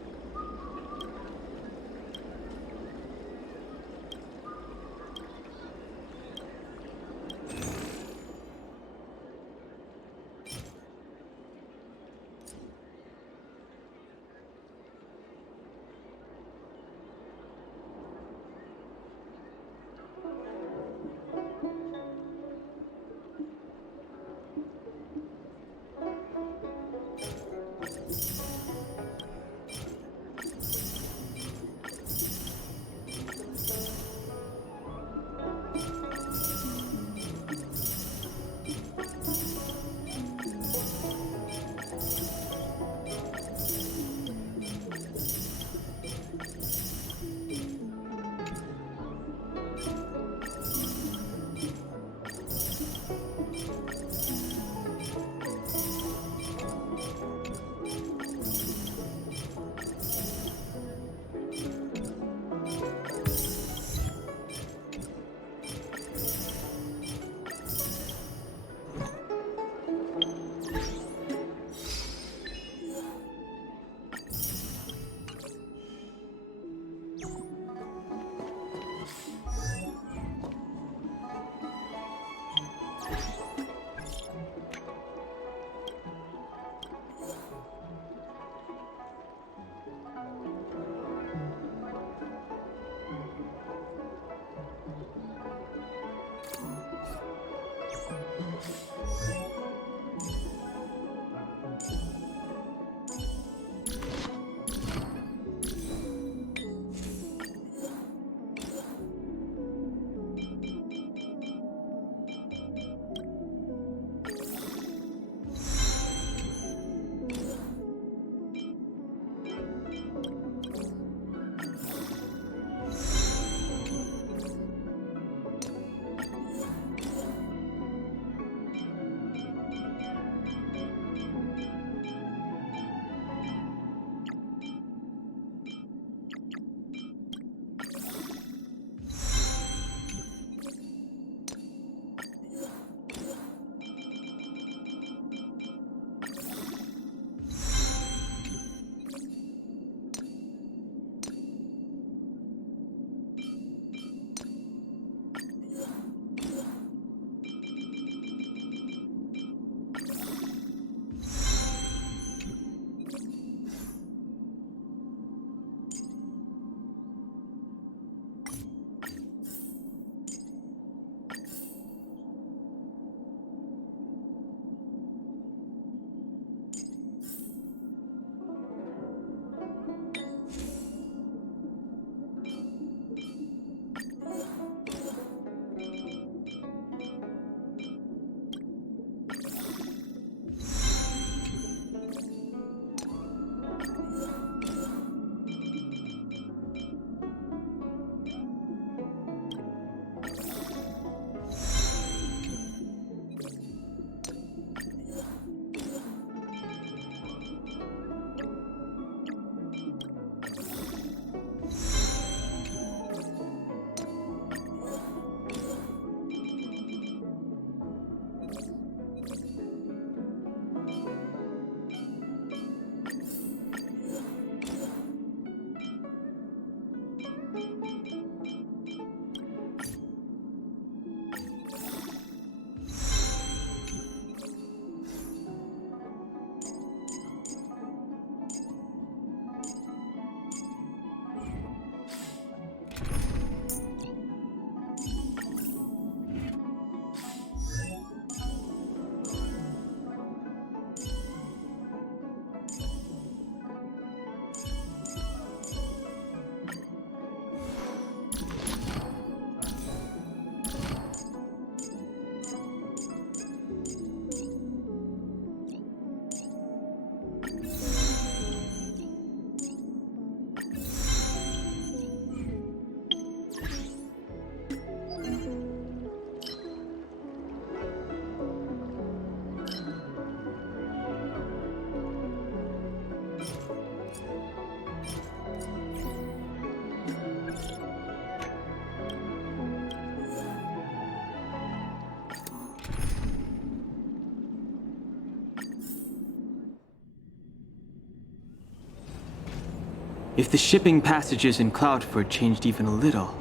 If the shipping passages in Cloudford changed even a little,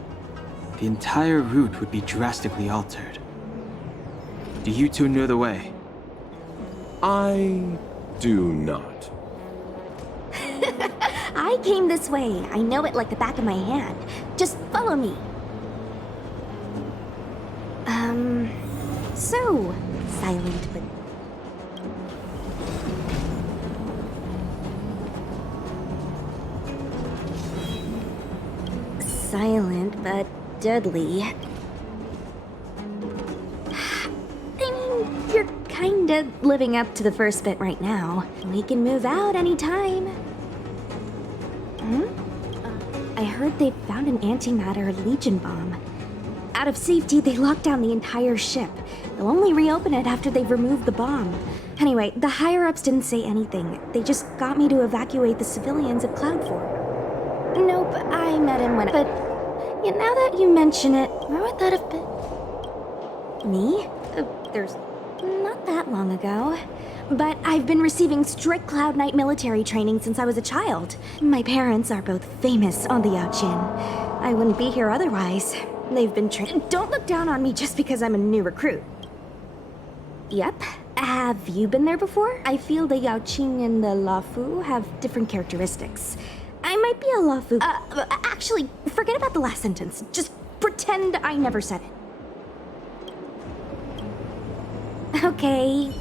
the entire route would be drastically altered. Do you two know the way? I do not. I came this way. I know it like the back of my hand. Just follow me. So silent but silent but deadly. I mean, you're kinda living up to the first bit right now. We can move out anytime. I heard they found an antimatter Legion bomb. Out of safety, they locked down the entire ship. They'll only reopen it after they've removed the bomb. Anyway, the higher-ups didn't say anything. They just got me to evacuate the civilians at Cloudford. Nope, I met him when— But, yeah, now that you mention it, where would that have been? Me? There's not that long ago. But I've been receiving strict Cloud Knight military training since I was a child. My parents are both famous on the Yaojin. I wouldn't be here otherwise. They've been trained. Don't look down on me just because I'm a new recruit. Yep. Have you been there before? I feel the Yao Qing and the La Fu have different characteristics. I might be a La Fu. Actually, forget about the last sentence. Just pretend I never said it. Okay.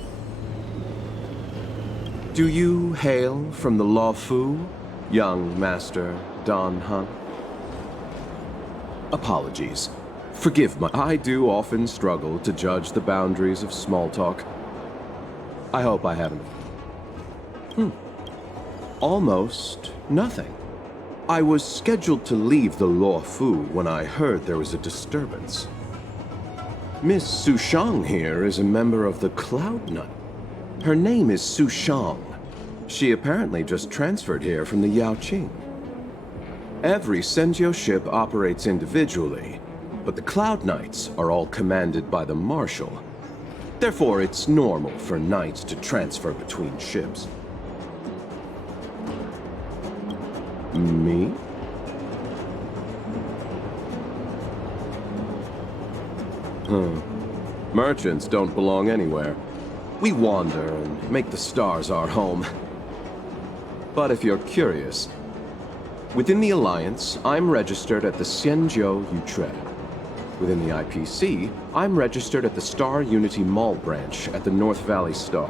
Do you hail from the Law Fu, young Master Don Han? Apologies. Forgive my... I do often struggle to judge the boundaries of small talk. I hope I haven't... Almost nothing. I was scheduled to leave the Law Fu when I heard there was a disturbance. Miss Su Shang here is a member of the Cloud Knight. Her name is Su Shang. She apparently just transferred here from the Yao Qing. Every Senjio ship operates individually, but the Cloud Knights are all commanded by the Marshal. Therefore, it's normal for knights to transfer between ships. Me? Merchants don't belong anywhere. We wander and make the stars our home. But if you're curious, within the Alliance, I'm registered at the Xianzhou Yutre. Within the IPC, I'm registered at the Star Unity Mall branch at the North Valley Star.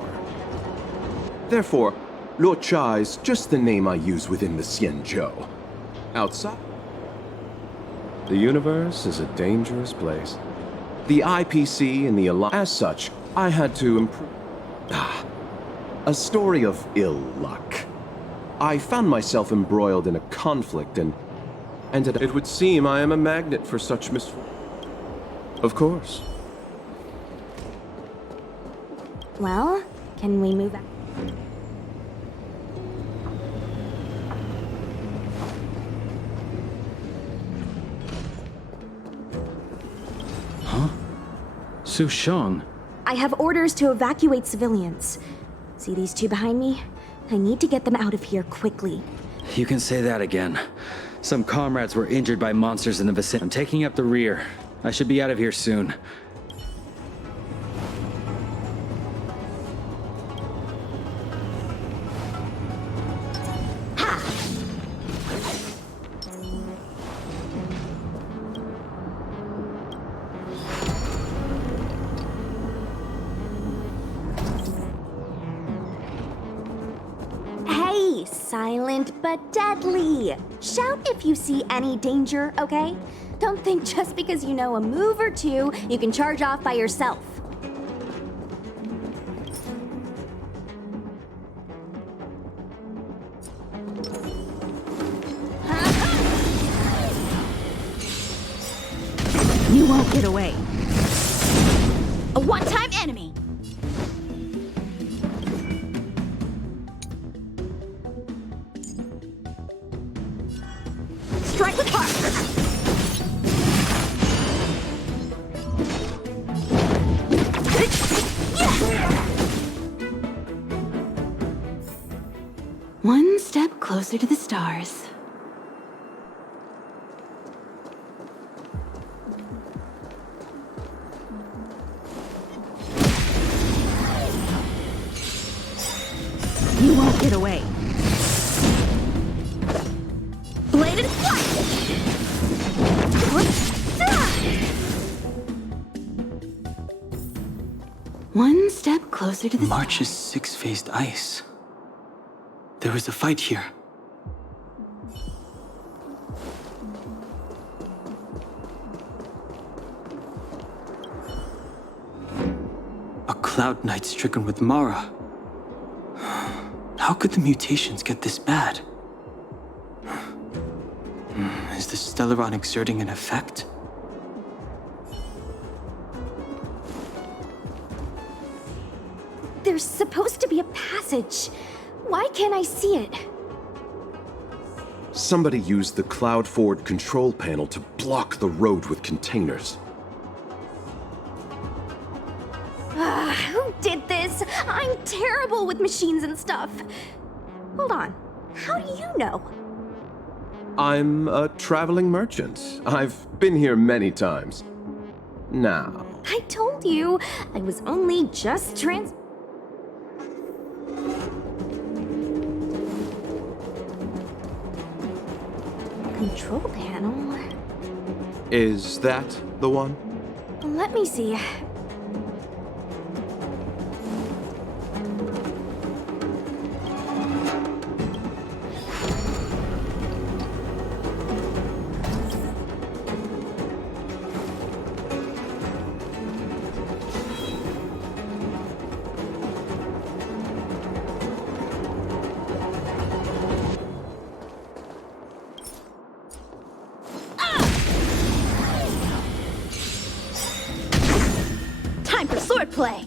Therefore, Luo Cha is just the name I use within the Xianzhou. Outside, the universe is a dangerous place. The IPC and the Alliance... As such, I had to improve... a story of ill luck. I found myself embroiled in a conflict and ended up... It would seem I am a magnet for such misfortune. Of course. Well, can we move out? Huh? Su Shang? I have orders to evacuate civilians. See these two behind me? I need to get them out of here quickly. You can say that again. Some comrades were injured by monsters in the vicinity. I'm taking up the rear. I should be out of here soon. Hey, silent but deadly. Shout if you see any danger, okay? Don't think just because you know a move or two, you can charge off by yourself. You won't get away. A one-time enemy. Strike with heart. One step closer to the stars. You won't get away. Bladed flight! One step closer to the March's six-faced ice. There was a fight here. A Cloud Knight stricken with Mara. How could the mutations get this bad? Is the Stellaron exerting an effect? There's supposed to be a passage. Why can't I see it? Somebody used the cloud forward control panel to block the road with containers. Who did this? I'm terrible with machines and stuff. Hold on. How do you know? I'm a traveling merchant. I've been here many times. Now, I told you, I was only just Control panel? Is that the one? Let me see. Time for swordplay!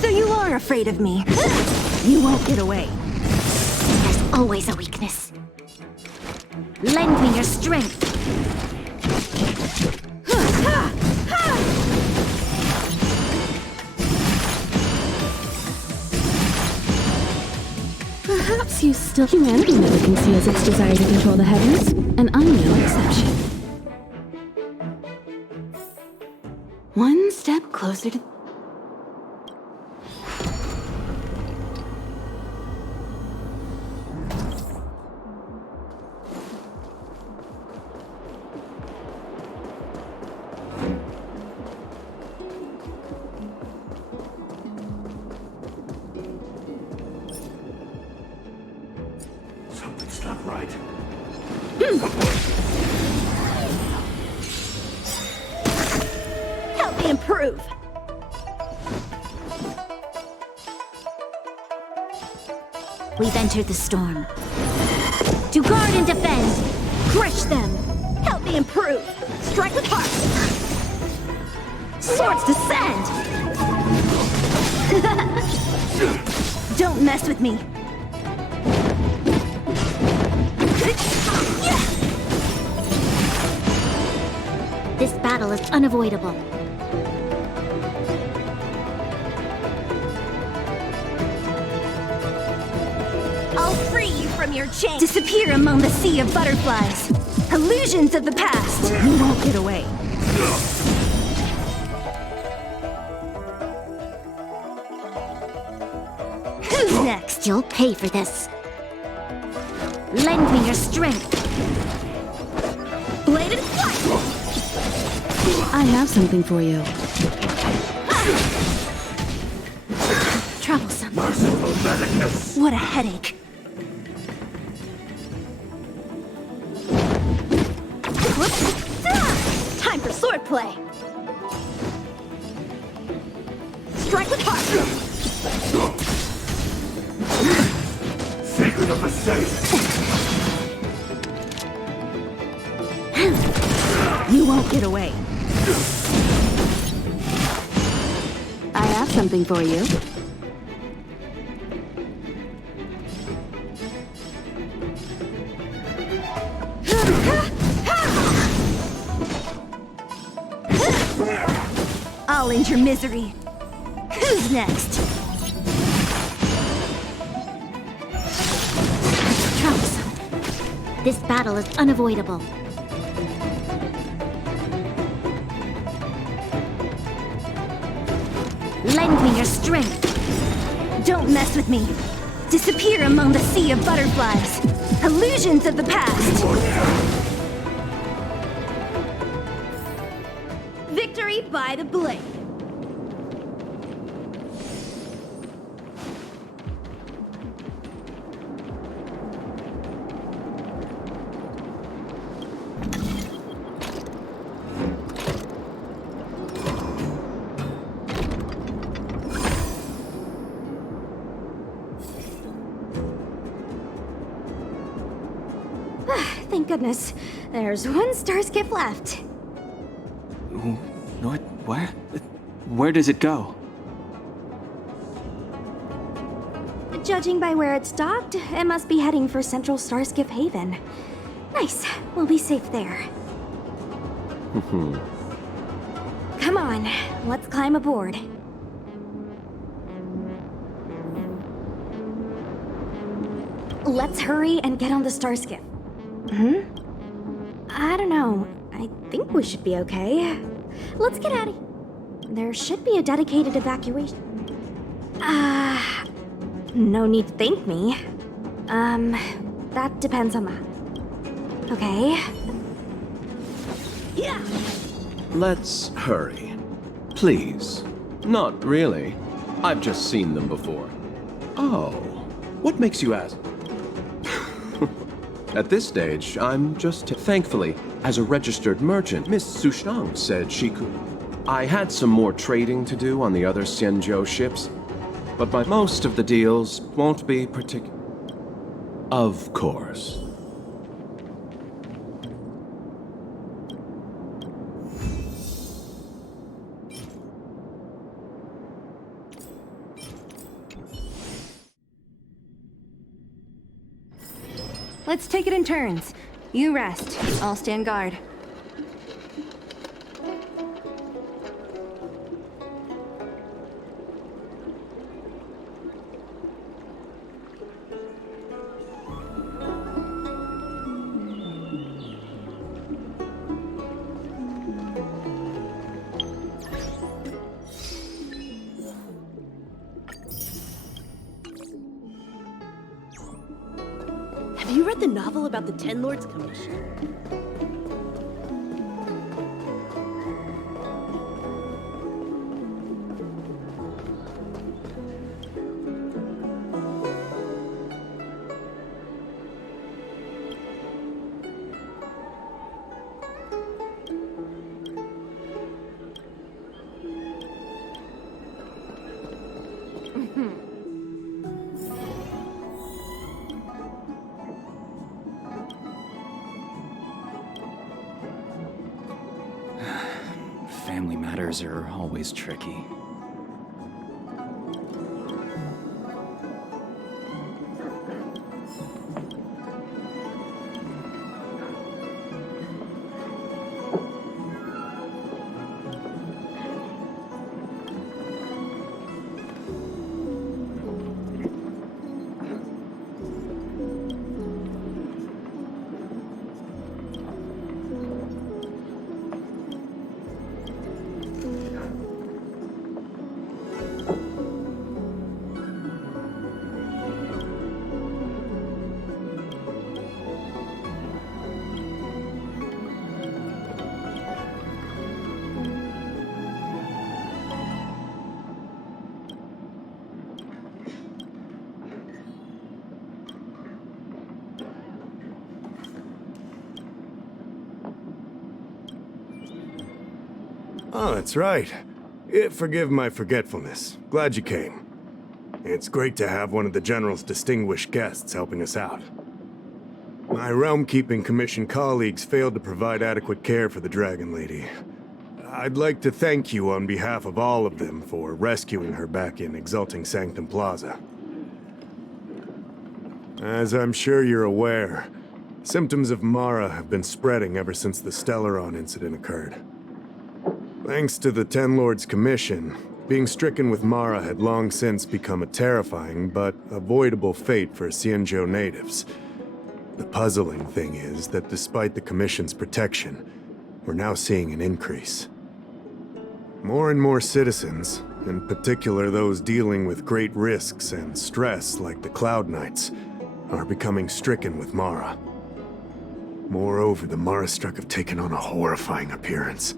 So you are afraid of me. You won't get away. There's always a weakness. Lend me your strength. Perhaps you still... Humanity never conceals its desire to control the heavens, and I'm no exception. One step closer to... Something's not right. Help me improve! We've entered the storm. To guard and defend! Crush them! Help me improve! Strike with heart! Swords descend! Don't mess with me! This battle is unavoidable. I'll free you from your chains! Disappear among the sea of butterflies! Illusions of the past! You won't get away. Who's next? You'll pay for this. Lend me your strength. Bladed flight! I have something for you. Troublesome. Merciful medicus. What a headache. Time for swordplay. Strike with heart. Sacred of the saints. You won't get away. I have something for you. I'll end your misery. Who's next? Troublesome. This battle is unavoidable. Lend me your strength. Don't mess with me. Disappear among the sea of butterflies. Illusions of the past. Victory by the blade. Thank goodness. There's one star skip left. What? Where? Where does it go? Judging by where it's docked, it must be heading for Central Starskiff Haven. Nice. We'll be safe there. Come on, let's climb aboard. Let's hurry and get on the Starskiff. I don't know. I think we should be okay. Let's get out of here. There should be a dedicated evacuation. No need to thank me. That depends on that. Okay. Yeah! Let's hurry. Please. Not really. I've just seen them before. Oh, what makes you ask? At this stage, I'm just... Thankfully, as a registered merchant, Miss Sushang said she could... I had some more trading to do on the other Xianzhou ships, but most of the deals won't be particular. Of course. Let's take it in turns. You rest. I'll stand guard. Have you read the novel about the Ten Lords Commission? Family matters are always tricky. Oh, that's right. Forgive my forgetfulness. Glad you came. It's great to have one of the General's distinguished guests helping us out. My Realm-Keeping Commission colleagues failed to provide adequate care for the Dragon Lady. I'd like to thank you on behalf of all of them for rescuing her back in Exalting Sanctum Plaza. As I'm sure you're aware, symptoms of Mara have been spreading ever since the Stellaron incident occurred. Thanks to the Ten Lords Commission, being stricken with Mara had long since become a terrifying but avoidable fate for Xianzhou natives. The puzzling thing is that despite the Commission's protection, we're now seeing an increase. More and more citizens, in particular those dealing with great risks and stress like the Cloud Knights, are becoming stricken with Mara. Moreover, the Mara-struck have taken on a horrifying appearance.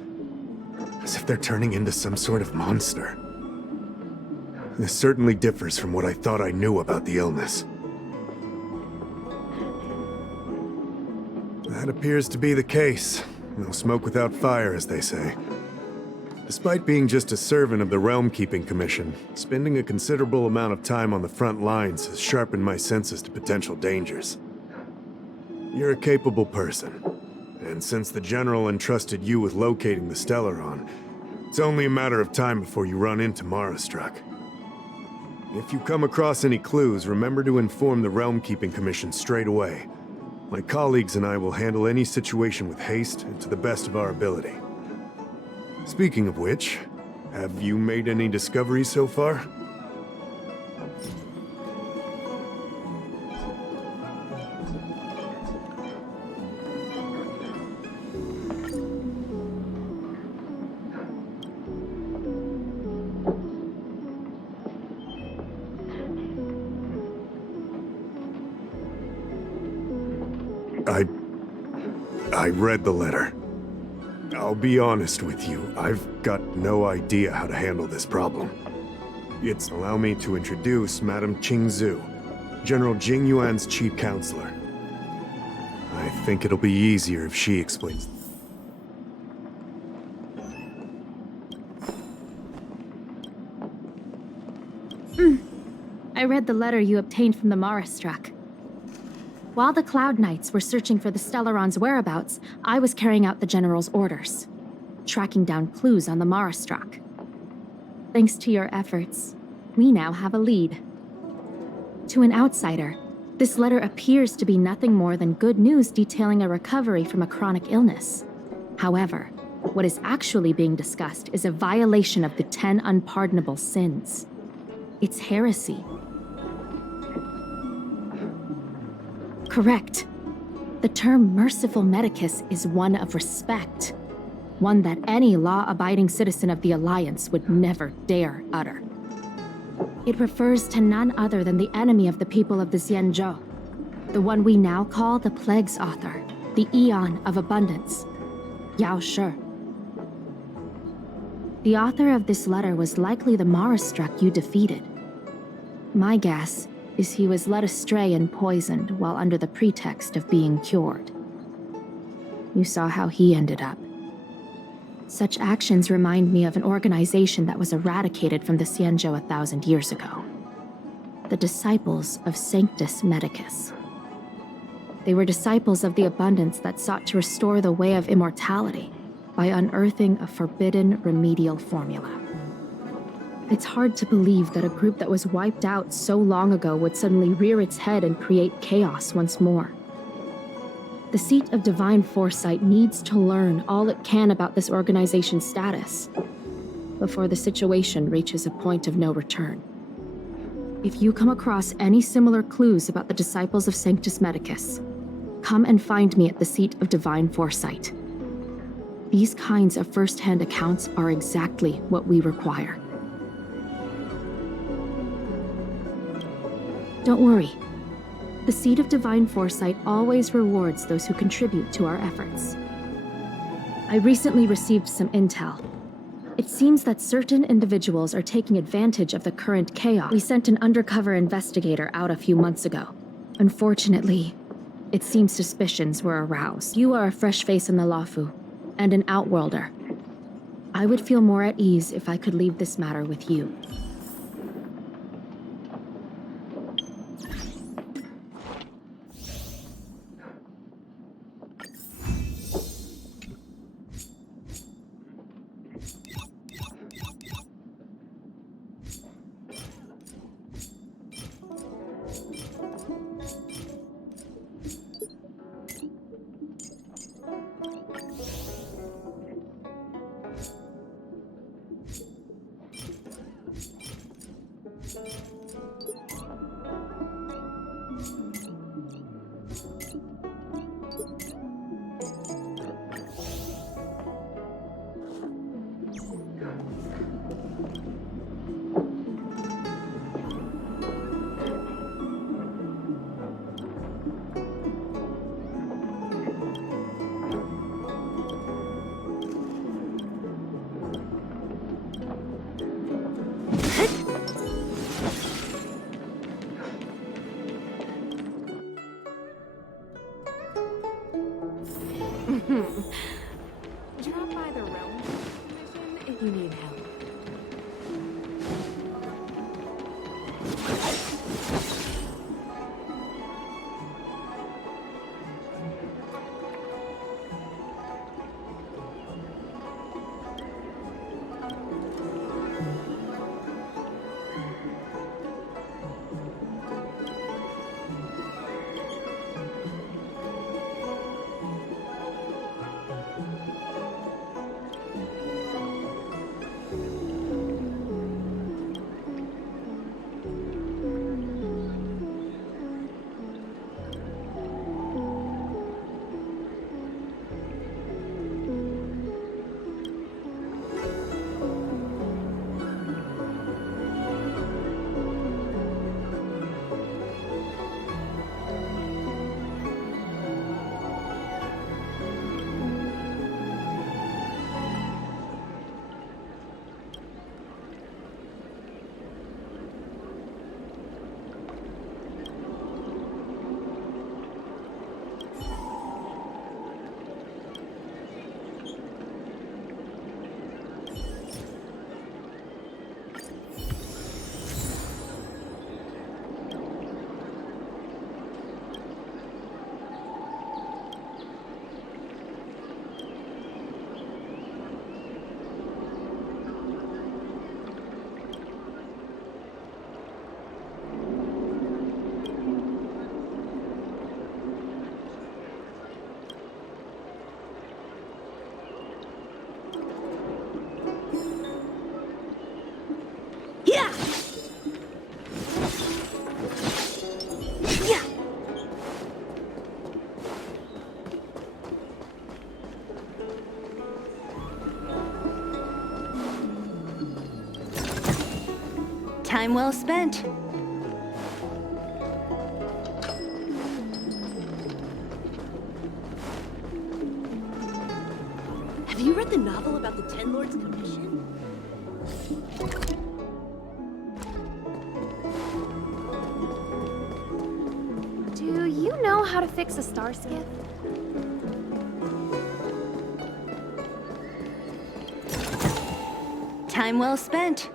As if they're turning into some sort of monster. This certainly differs from what I thought I knew about the illness. That appears to be the case. No smoke without fire, as they say. Despite being just a servant of the Realm-Keeping Commission, spending a considerable amount of time on the front lines has sharpened my senses to potential dangers. You're a capable person. And since the General entrusted you with locating the Stellaron, it's only a matter of time before you run into Mara-struck. If you come across any clues, remember to inform the Realm Keeping Commission straight away. My colleagues and I will handle any situation with haste and to the best of our ability. Speaking of which, have you made any discoveries so far? I read the letter. I'll be honest with you, I've got no idea how to handle this problem. Allow me to introduce Madame Qingzhu, General Jing Yuan's chief counselor. I think it'll be easier if she explains. I read the letter you obtained from the Marastruck. While the Cloud Knights were searching for the Stellaron's whereabouts, I was carrying out the General's orders, tracking down clues on the Marastruck. Thanks to your efforts, we now have a lead. To an outsider, this letter appears to be nothing more than good news detailing a recovery from a chronic illness. However, what is actually being discussed is a violation of the 10 unpardonable sins. It's heresy. Correct. The term merciful medicus is one of respect, one that any law-abiding citizen of the Alliance would never dare utter. It refers to none other than the enemy of the people of the Xianzhou, the one we now call the Plague's author, the Eon of Abundance, Yao Shi. The author of this letter was likely the Marastruck you defeated. My guess is he was led astray and poisoned while under the pretext of being cured. You saw how he ended up. Such actions remind me of an organization that was eradicated from the Xianzhou 1,000 years ago. The Disciples of Sanctus Medicus. They were disciples of the Abundance that sought to restore the way of immortality by unearthing a forbidden remedial formula. It's hard to believe that a group that was wiped out so long ago would suddenly rear its head and create chaos once more. The seat of divine foresight needs to learn all it can about this organization's status before the situation reaches a point of no return. If you come across any similar clues about the Disciples of Sanctus Medicus, come and find me at the seat of divine foresight. These kinds of first-hand accounts are exactly what we require. Don't worry. The Seed of Divine Foresight always rewards those who contribute to our efforts. I recently received some intel. It seems that certain individuals are taking advantage of the current chaos. We sent an undercover investigator out a few months ago. Unfortunately, it seems suspicions were aroused. You are a fresh face in the Luofu, and an outworlder. I would feel more at ease if I could leave this matter with you. Drop by the Realm Commission if you need help. Time well spent. Have you read the novel about the Ten Lords Commission? Do you know how to fix a star skiff? Time well spent.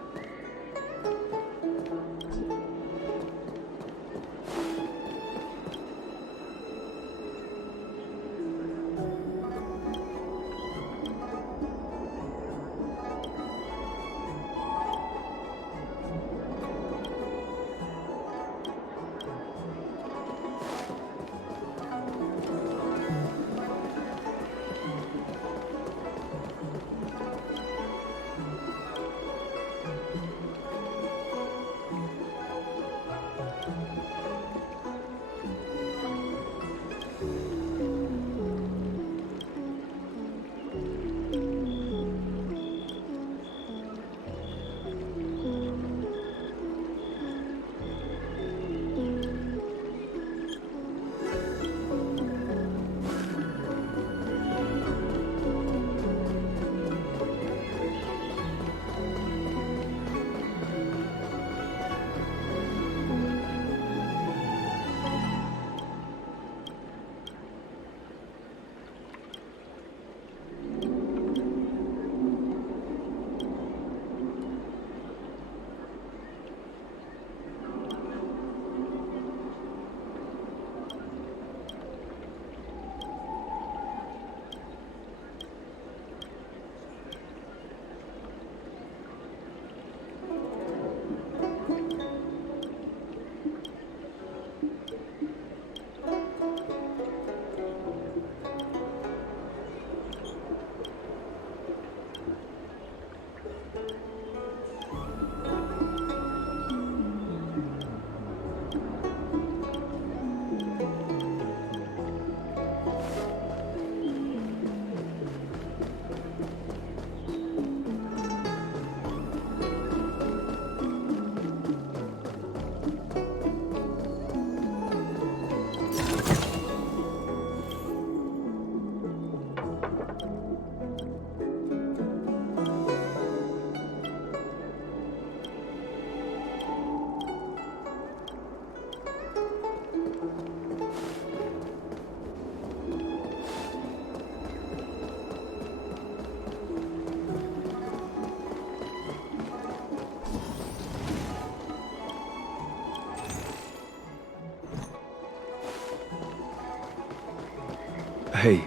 Hey,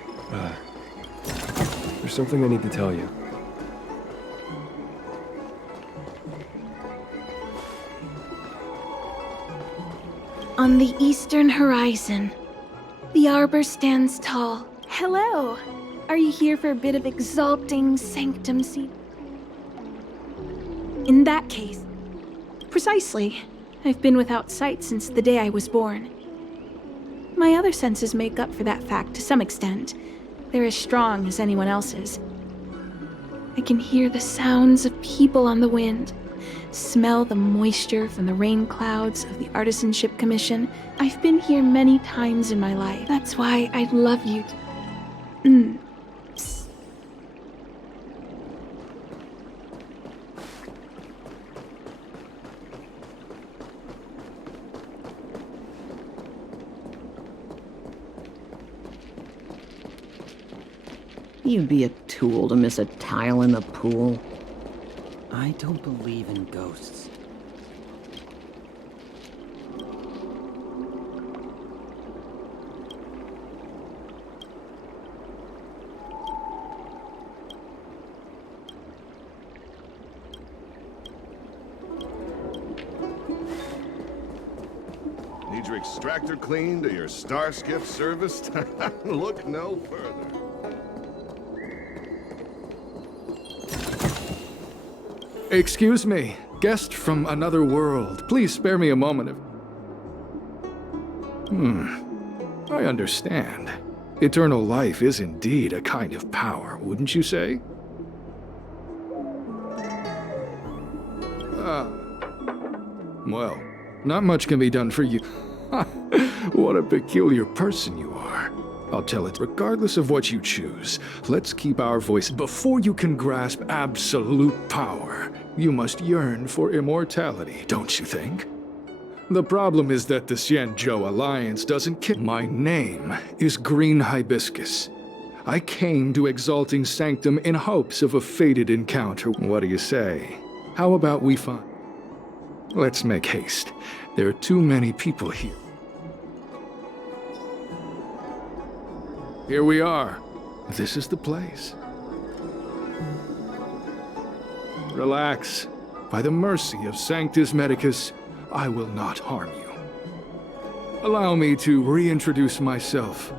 there's something I need to tell you. On the eastern horizon, the arbor stands tall. Hello. Are you here for a bit of exalting sanctum seat? In that case, precisely. I've been without sight since the day I was born. My other senses make up for that fact to some extent. They're as strong as anyone else's. I can hear the sounds of people on the wind, smell the moisture from the rain clouds of the Artisanship Commission. I've been here many times in my life. That's why I'd love you to... You'd be a tool to miss a tile in the pool. I don't believe in ghosts. Need your extractor cleaned or your star skiff serviced? Look no further. Excuse me, guest from another world. Please spare me a moment of... I understand. Eternal life is indeed a kind of power, wouldn't you say? Well, not much can be done for you. What a peculiar person you are. I'll tell it, regardless of what you choose, let's keep our voice. Before you can grasp absolute power, you must yearn for immortality, don't you think? The problem is that the Xianzhou Alliance doesn't care. My name is Green Hibiscus. I came to Exalting Sanctum in hopes of a fated encounter. What do you say? How about we find... Let's make haste. There are too many people here. Here we are. This is the place. Relax. By the mercy of Sanctus Medicus, I will not harm you. Allow me to reintroduce myself.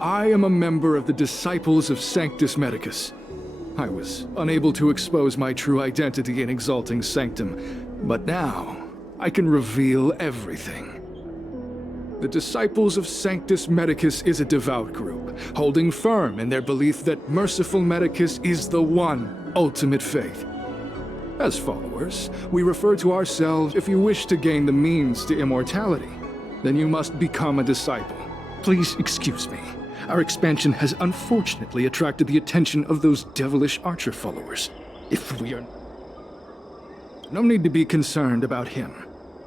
I am a member of the Disciples of Sanctus Medicus. I was unable to expose my true identity in Exalting Sanctum, but now I can reveal everything. The Disciples of Sanctus Medicus is a devout group, holding firm in their belief that Merciful Medicus is the one ultimate faith. As followers, we refer to ourselves. If you wish to gain the means to immortality, then you must become a disciple. Please excuse me. Our expansion has unfortunately attracted the attention of those devilish archer followers. If we are... No need to be concerned about him,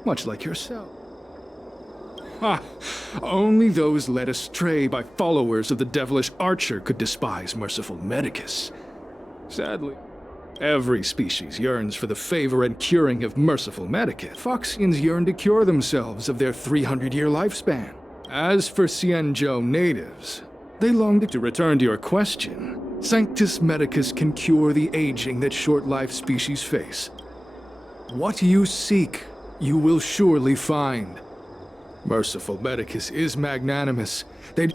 much like yourself. Ha! Only those led astray by followers of the devilish archer could despise Merciful Medicus. Sadly, every species yearns for the favor and curing of Merciful Medicus. Foxians yearn to cure themselves of their 300-year lifespan. As for Xianzhou natives, they long to return to your question. Sanctus Medicus can cure the aging that short-lived species face. What you seek, you will surely find. Merciful Medicus is magnanimous.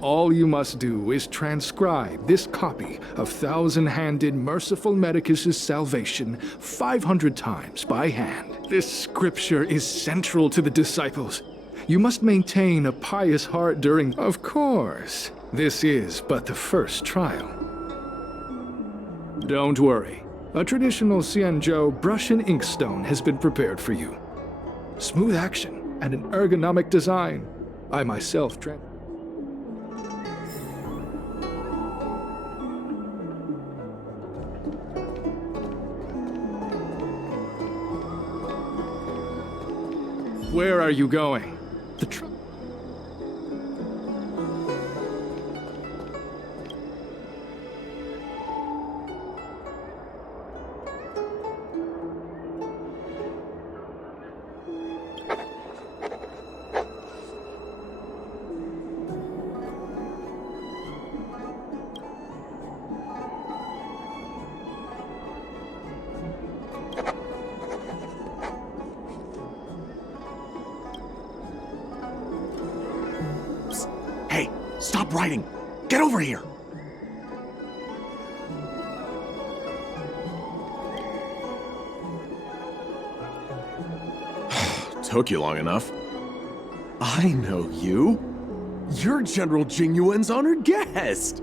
All you must do is transcribe this copy of thousand-handed Merciful Medicus's salvation 500 times by hand. This scripture is central to the disciples. You must maintain a pious heart during... Of course, this is but the first trial. Don't worry. A traditional Xianzhou brush and inkstone has been prepared for you. Smooth action and an ergonomic design. I myself Where are you going? Hey, stop writing! Get over here! Took you long enough. I know you. You're General Jingyuan's honored guest.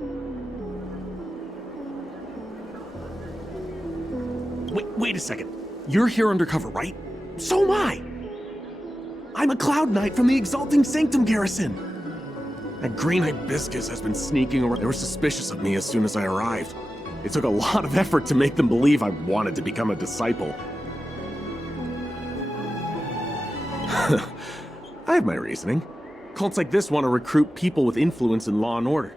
Wait a second. You're here undercover, right? So am I! I'm a Cloud Knight from the Exalting Sanctum garrison. That Green Hibiscus has been sneaking around. They were suspicious of me as soon as I arrived. It took a lot of effort to make them believe I wanted to become a disciple. I have my reasoning. Cults like this want to recruit people with influence in law and order.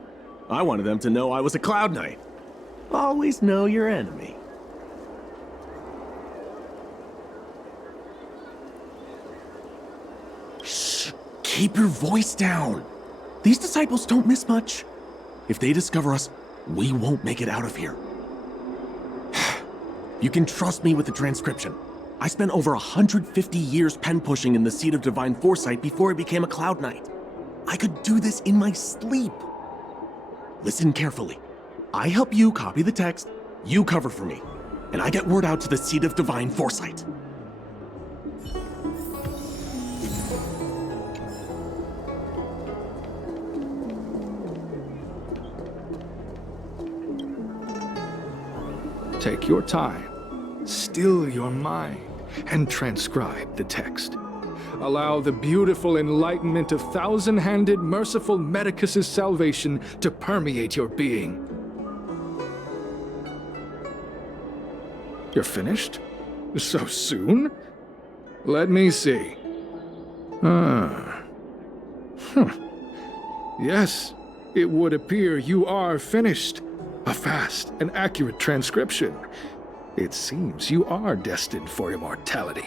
I wanted them to know I was a Cloud Knight. Always know your enemy. Shh! Keep your voice down! These disciples don't miss much. If they discover us, we won't make it out of here. You can trust me with the transcription. I spent over 150 years pen-pushing in the Seat of Divine Foresight before I became a Cloud Knight. I could do this in my sleep. Listen carefully. I help you copy the text, you cover for me, and I get word out to the Seat of Divine Foresight. Take your time, still your mind, and transcribe the text. allow the beautiful enlightenment of thousand-handed, merciful Medicus's salvation to permeate your being. You're finished? So soon? Let me see. Yes, it would appear you are finished. A fast and accurate transcription. It seems you are destined for immortality.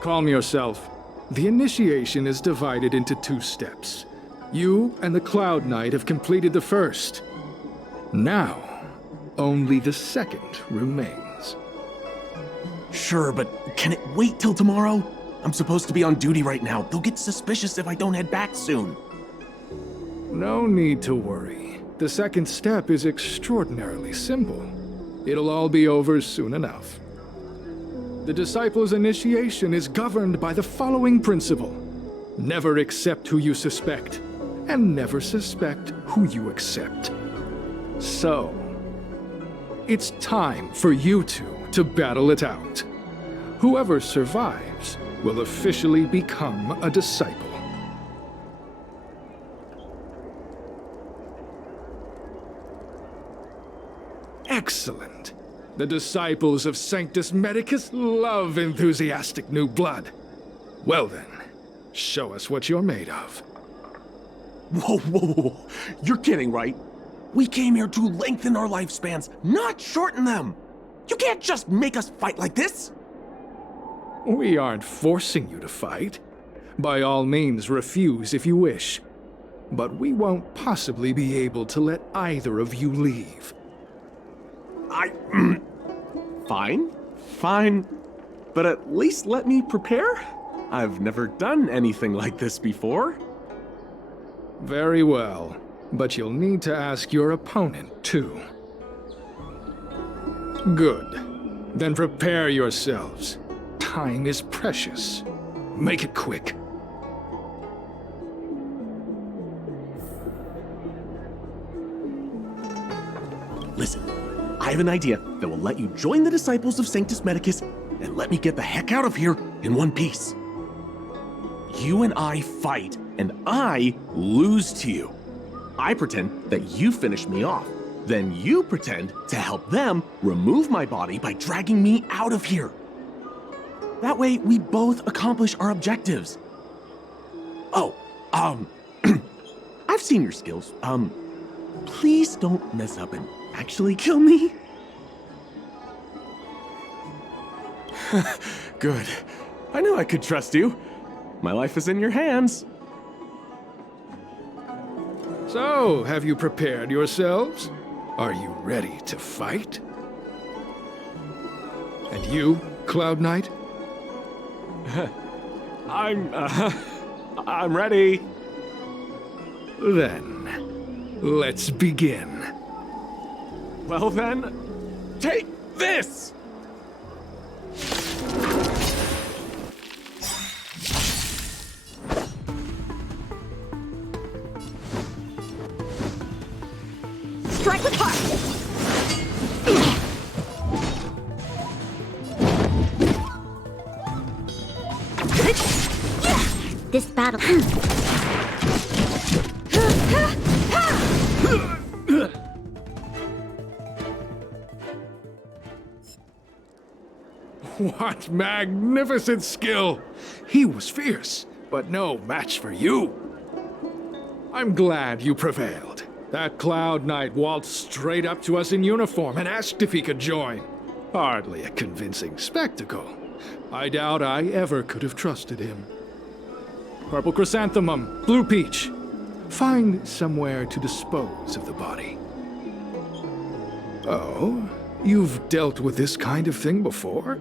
Calm yourself. The initiation is divided into 2 steps. You and the Cloud Knight have completed the first. Now, only the second remains. Sure, but can it wait till tomorrow? I'm supposed to be on duty right now. They'll get suspicious if I don't head back soon. No need to worry. The second step is extraordinarily simple. It'll all be over soon enough. The disciple's initiation is governed by the following principle. Never accept who you suspect, and never suspect who you accept. So, it's time for you two to battle it out. Whoever survives will officially become a disciple. Excellent. The disciples of Sanctus Medicus love enthusiastic new blood. Well then, show us what you're made of. Whoa, whoa, whoa. You're kidding, right? We came here to lengthen our lifespans, not shorten them. You can't just make us fight like this. We aren't forcing you to fight. By all means, refuse if you wish. But we won't possibly be able to let either of you leave. Fine. But at least let me prepare. I've never done anything like this before. Very well. But you'll need to ask your opponent, too. Good. Then prepare yourselves. Time is precious. Make it quick. Listen, I have an idea that will let you join the disciples of Sanctus Medicus and let me get the heck out of here in one piece. You and I fight, and I lose to you. I pretend that you finish me off. Then you pretend to help them remove my body by dragging me out of here. That way, we both accomplish our objectives. Oh, I've seen your skills. Please don't mess up and actually kill me. Good. I knew I could trust you. My life is in your hands. So, have you prepared yourselves? Are you ready to fight? And you, Cloud Knight? I'm ready. Then, let's begin. Well then, take this! Strike with heart! This battle. What magnificent skill! He was fierce, but no match for you. I'm glad you prevailed. That Cloud Knight waltzed straight up to us in uniform and asked if he could join. Hardly a convincing spectacle. I doubt I ever could have trusted him. Purple chrysanthemum, blue peach. Find somewhere to dispose of the body. Oh, you've dealt with this kind of thing before?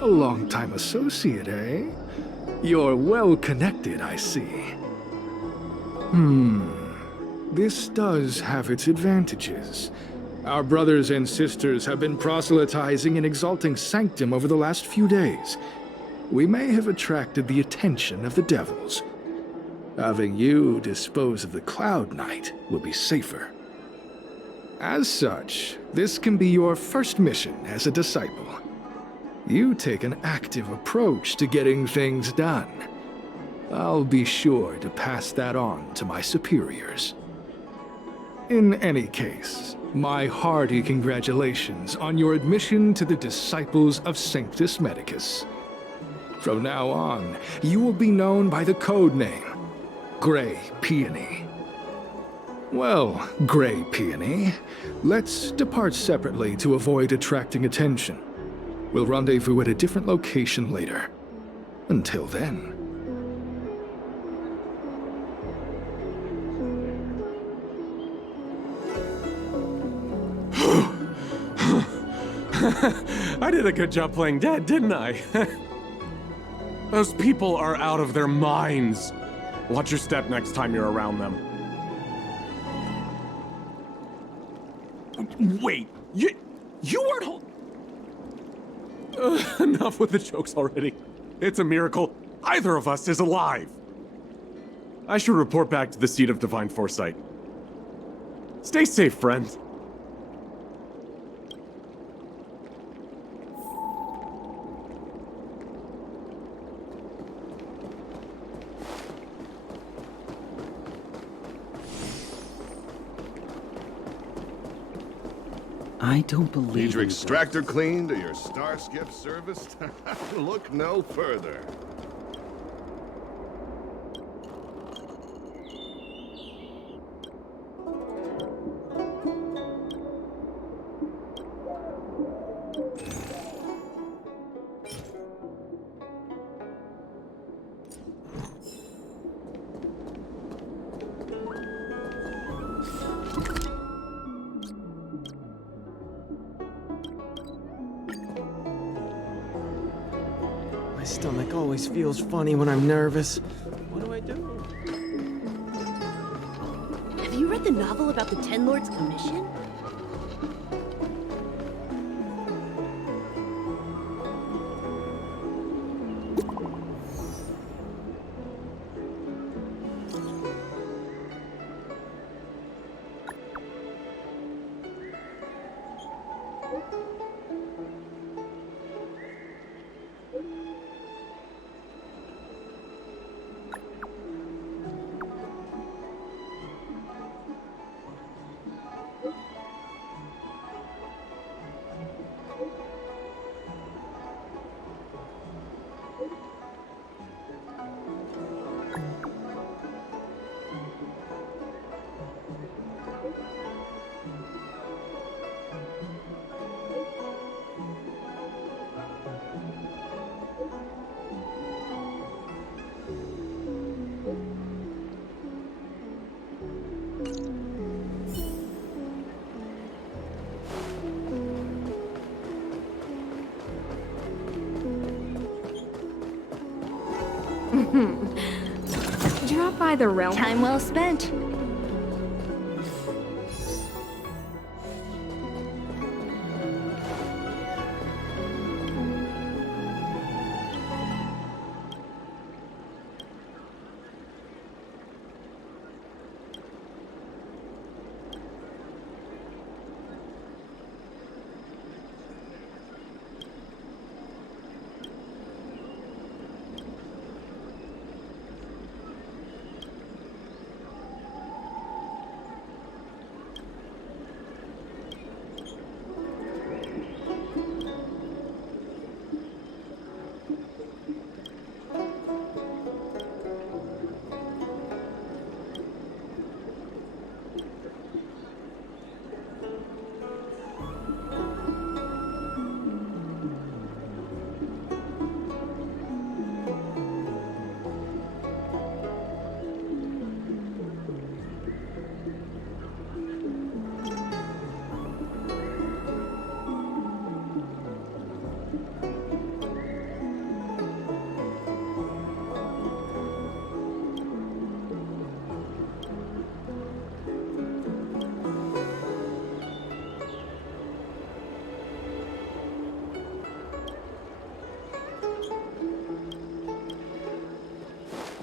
A long-time associate, eh? You're well-connected, I see. This does have its advantages. Our brothers and sisters have been proselytizing and exalting Sanctum over the last few days. We may have attracted the attention of the devils. Having you dispose of the Cloud Knight will be safer. As such, this can be your first mission as a disciple. You take an active approach to getting things done. I'll be sure to pass that on to my superiors. In any case, my hearty congratulations on your admission to the Disciples of Sanctus Medicus. From now on, you will be known by the code name, Gray Peony. Well, Gray Peony, let's depart separately to avoid attracting attention. We'll rendezvous at a different location later. Until then. I did a good job playing dead, didn't I? Those people are out of their minds. Watch your step next time you're around them. Wait, you weren't enough with the jokes already. It's a miracle either of us is alive. I should report back to the seat of divine foresight. Stay safe, friend. I don't believe Need your extractor cleaned or your starskip serviced? Look no further. My stomach always feels funny when I'm nervous. What do I do? Have you read the novel about the Ten Lords Commission? Drop by the realm. Time well spent.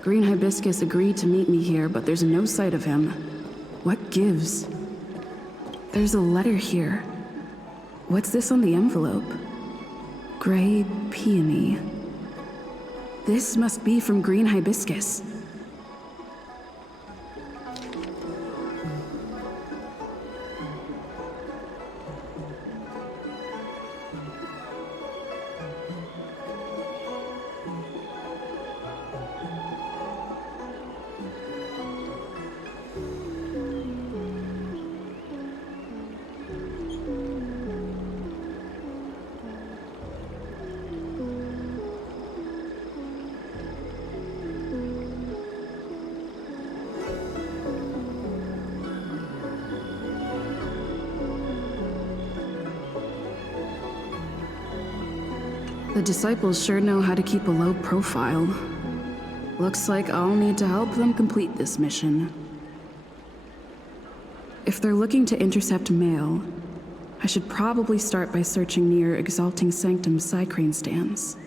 Green Hibiscus agreed to meet me here, but there's no sight of him. What gives? There's a letter here. What's this on the envelope? Gray peony. This must be from Green Hibiscus. The disciples sure know how to keep a low profile. Looks like I'll need to help them complete this mission. If they're looking to intercept mail, I should probably start by searching near Exalting Sanctum's Psycrane stands.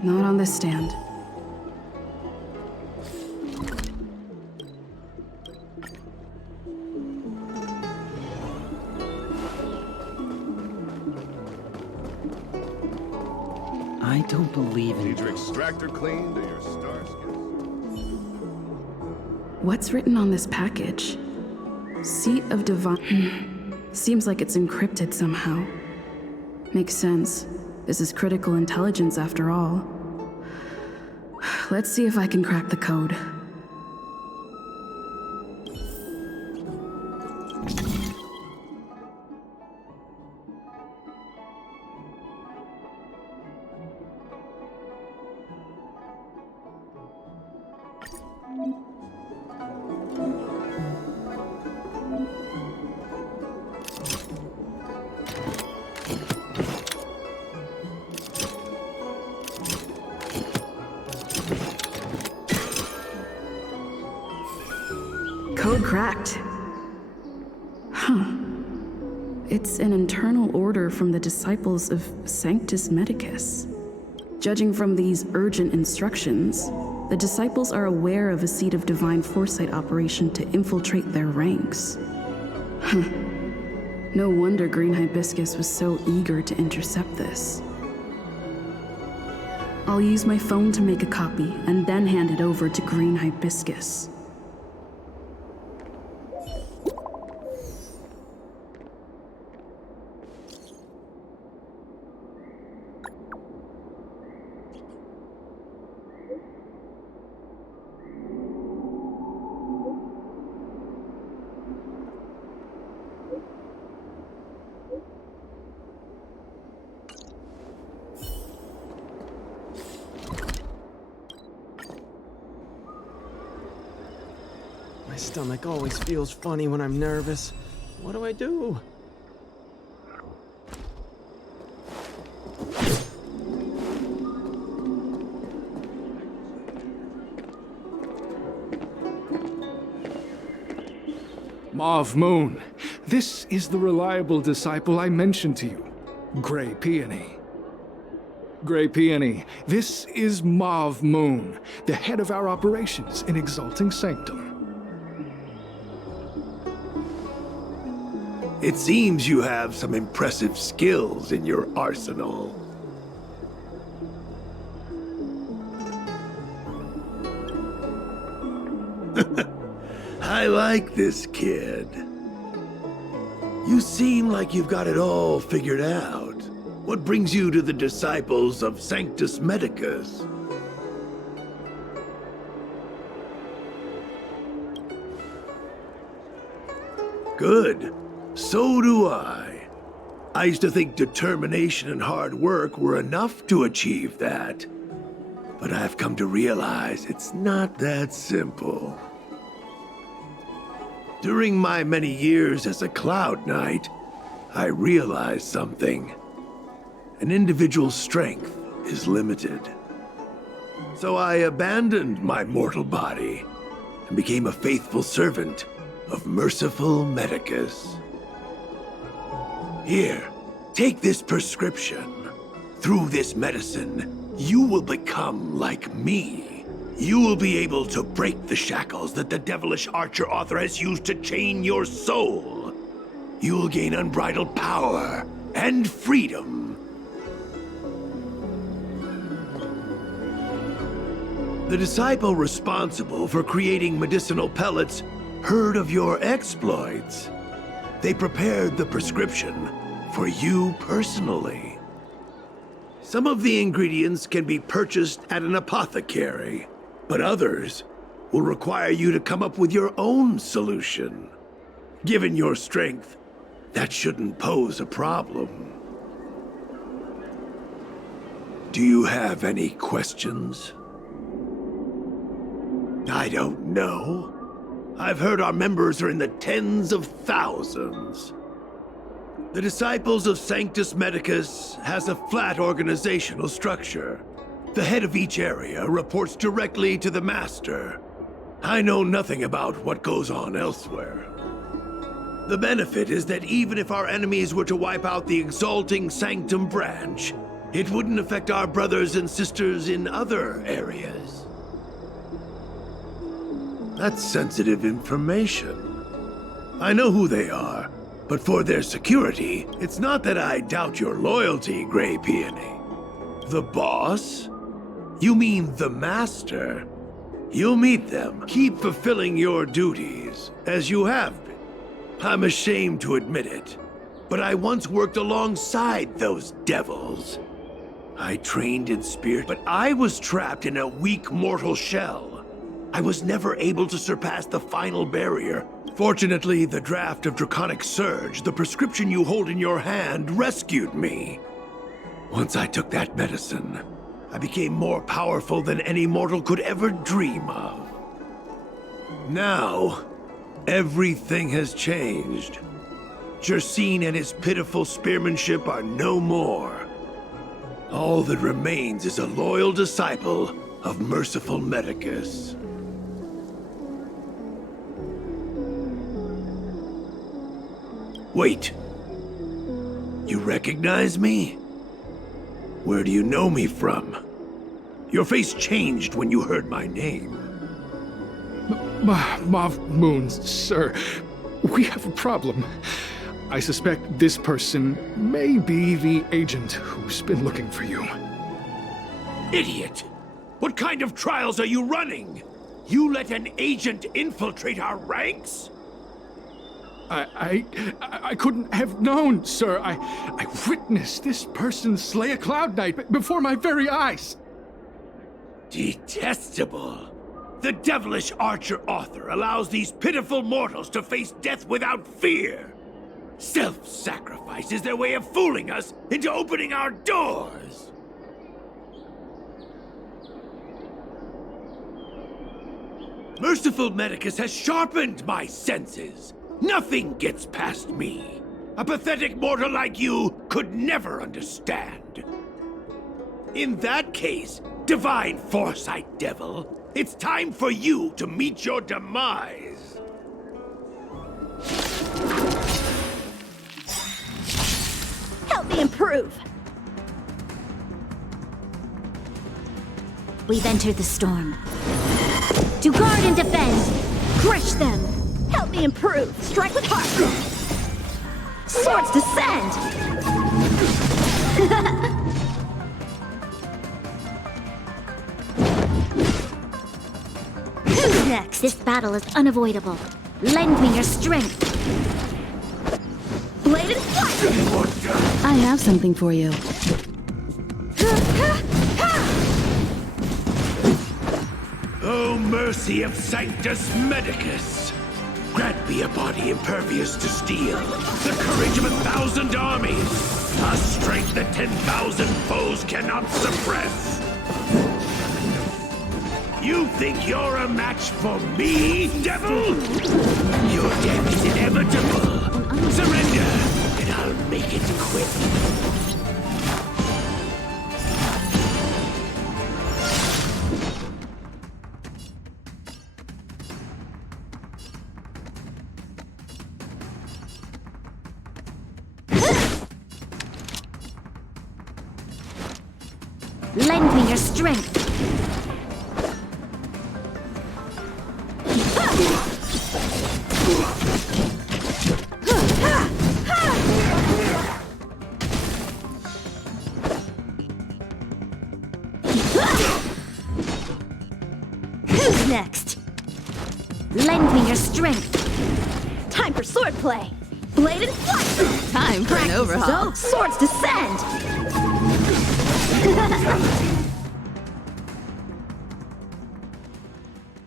Not on this stand. I don't believe in... Need your extractor cleaned or your star skills? What's written on this package? Seat of Divine... Seems like it's encrypted somehow. Makes sense. This is critical intelligence after all. Let's see if I can crack the code. Code cracked. Huh. It's an internal order from the disciples of Sanctus Medicus. Judging from these urgent instructions, the disciples are aware of a Seed of Divine Foresight operation to infiltrate their ranks. Huh. No wonder Green Hibiscus was so eager to intercept this. I'll use my phone to make a copy and then hand it over to Green Hibiscus. My stomach always feels funny when I'm nervous. What do I do? Mauve Moon, this is the reliable disciple I mentioned to you, Gray Peony. Gray Peony, this is Mauve Moon, the head of our operations in Exalting Sanctum. It seems you have some impressive skills in your arsenal. I like this kid. You seem like you've got it all figured out. What brings you to the disciples of Sanctus Medicus? Good. So do I. I used to think determination and hard work were enough to achieve that. But I've come to realize it's not that simple. During my many years as a Cloud Knight, I realized something. An individual's strength is limited. So I abandoned my mortal body and became a faithful servant of merciful Medicus. Here, take this prescription. Through this medicine, you will become like me. You will be able to break the shackles that the devilish archer author has used to chain your soul. You will gain unbridled power and freedom. The disciple responsible for creating medicinal pellets heard of your exploits. They prepared the prescription for you personally. Some of the ingredients can be purchased at an apothecary, but others will require you to come up with your own solution. Given your strength, that shouldn't pose a problem. Do you have any questions? I don't know. I've heard our members are in the tens of thousands. The Disciples of Sanctus Medicus has a flat organizational structure. The head of each area reports directly to the Master. I know nothing about what goes on elsewhere. The benefit is that even if our enemies were to wipe out the Exalting Sanctum branch, it wouldn't affect our brothers and sisters in other areas. That's sensitive information. I know who they are, but for their security, it's not that I doubt your loyalty, Grey Peony. The boss? You mean the Master? You'll meet them. Keep fulfilling your duties, as you have been. I'm ashamed to admit it, but I once worked alongside those devils. I trained in spirit, but I was trapped in a weak mortal shell. I was never able to surpass the final barrier. Fortunately, the draft of Draconic Surge, the prescription you hold in your hand, rescued me. Once I took that medicine, I became more powerful than any mortal could ever dream of. Now, everything has changed. Jersine and his pitiful spearmanship are no more. All that remains is a loyal disciple of merciful Medicus. Wait. You recognize me? Where do you know me from? Your face changed when you heard my name. Mav Moons, sir. We have a problem. I suspect this person may be the agent who's been looking for you. Idiot! What kind of trials are you running? You let an agent infiltrate our ranks? I couldn't have known, sir. I witnessed this person slay a Cloud Knight before my very eyes. Detestable. The devilish archer author allows these pitiful mortals to face death without fear. Self-sacrifice is their way of fooling us into opening our doors. Merciful Medicus has sharpened my senses. Nothing gets past me. A pathetic mortal like you could never understand. In that case, Divine Foresight Devil, it's time for you to meet your demise. Help me improve! We've entered the storm. To guard and defend! Crush them! Help me improve! Strike with heart! Swords descend! Who's next? This battle is unavoidable. Lend me your strength. Blade and flight! I have something for you. Oh, mercy of Sanctus Medicus! Grant be a body impervious to steel, the courage of 1,000 armies, a strength that 10,000 foes cannot suppress. You think you're a match for me, devil? Your death is inevitable. Surrender, and I'll make it quick. Lend me your strength. Who's next? Lend me your strength. Time for swordplay. Bladed flight. Time for an overhaul. Swords descend.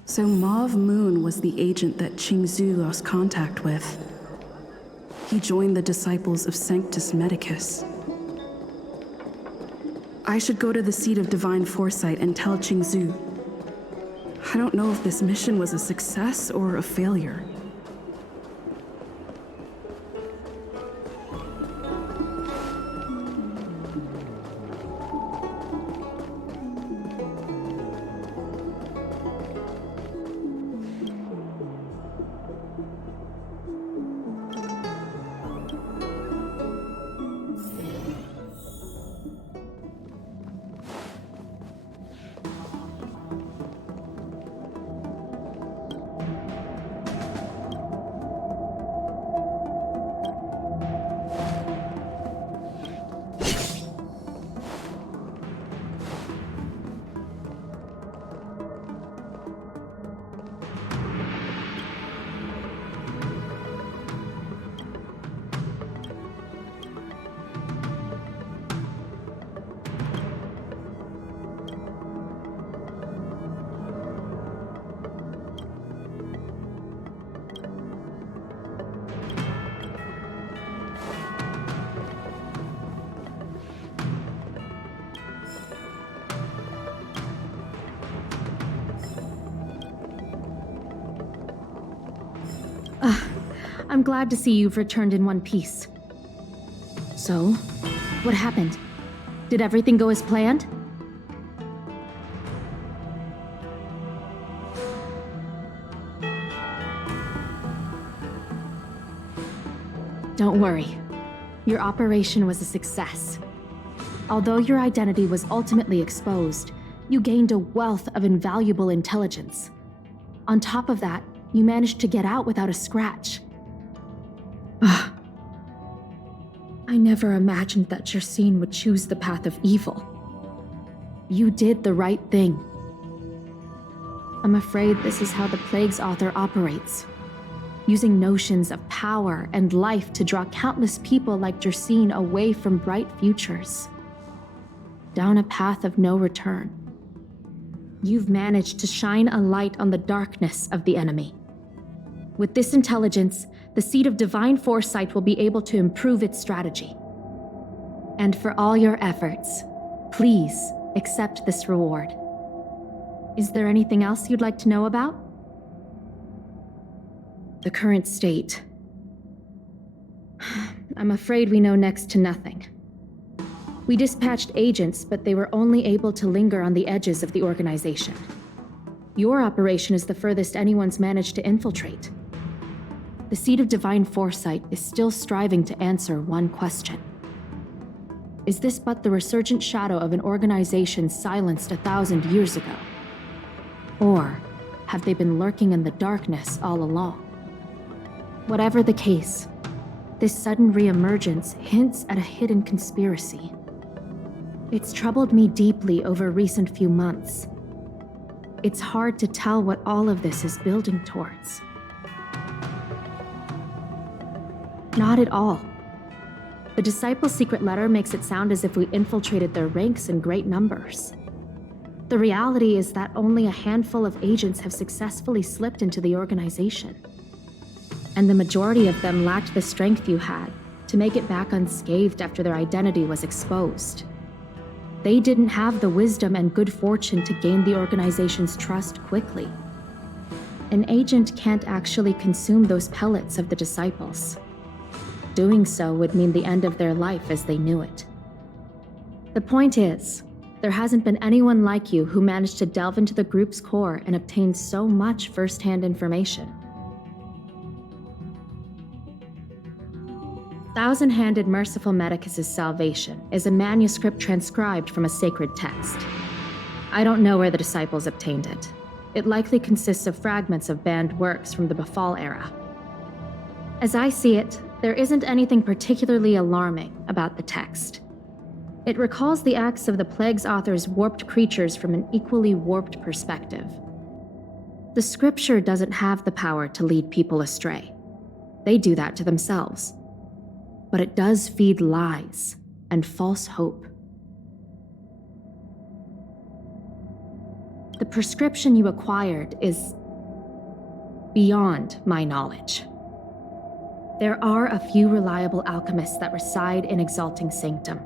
So Mauve Moon was the agent that Qingzhu lost contact with. He joined the disciples of Sanctus Medicus. I should go to the seat of divine foresight and tell Qingzhu. I don't know if this mission was a success or a failure. I'm glad to see you've returned in one piece. So, what happened? Did everything go as planned? Don't worry. Your operation was a success. Although your identity was ultimately exposed, you gained a wealth of invaluable intelligence. On top of that, you managed to get out without a scratch. I never imagined that Jersine would choose the path of evil. You did the right thing. I'm afraid this is how the Plague's author operates, using notions of power and life to draw countless people like Jersine away from bright futures, down a path of no return. You've managed to shine a light on the darkness of the enemy. With this intelligence, the Seed of Divine Foresight will be able to improve its strategy. And for all your efforts, please accept this reward. Is there anything else you'd like to know about? The current state. I'm afraid we know next to nothing. We dispatched agents, but they were only able to linger on the edges of the organization. Your operation is the furthest anyone's managed to infiltrate. The Seed of Divine Foresight is still striving to answer one question. Is this but the resurgent shadow of an organization silenced 1,000 years ago? Or have they been lurking in the darkness all along? Whatever the case, this sudden reemergence hints at a hidden conspiracy. It's troubled me deeply over recent few months. It's hard to tell what all of this is building towards. Not at all. The Disciples' secret letter makes it sound as if we infiltrated their ranks in great numbers. The reality is that only a handful of agents have successfully slipped into the organization. and the majority of them lacked the strength you had to make it back unscathed after their identity was exposed. They didn't have the wisdom and good fortune to gain the organization's trust quickly. An agent can't actually consume those pellets of the disciples. Doing so would mean the end of their life as they knew it. The point is, there hasn't been anyone like you who managed to delve into the group's core and obtain so much first-hand information. Thousand-Handed Merciful Medicus's Salvation is a manuscript transcribed from a sacred text. I don't know where the disciples obtained it. It likely consists of fragments of banned works from the Befall era. As I see it, there isn't anything particularly alarming about the text. It recalls the acts of the Plague's author's warped creatures from an equally warped perspective. The scripture doesn't have the power to lead people astray. They do that to themselves. But it does feed lies and false hope. The prescription you acquired is beyond my knowledge. There are a few reliable alchemists that reside in Exalting Sanctum.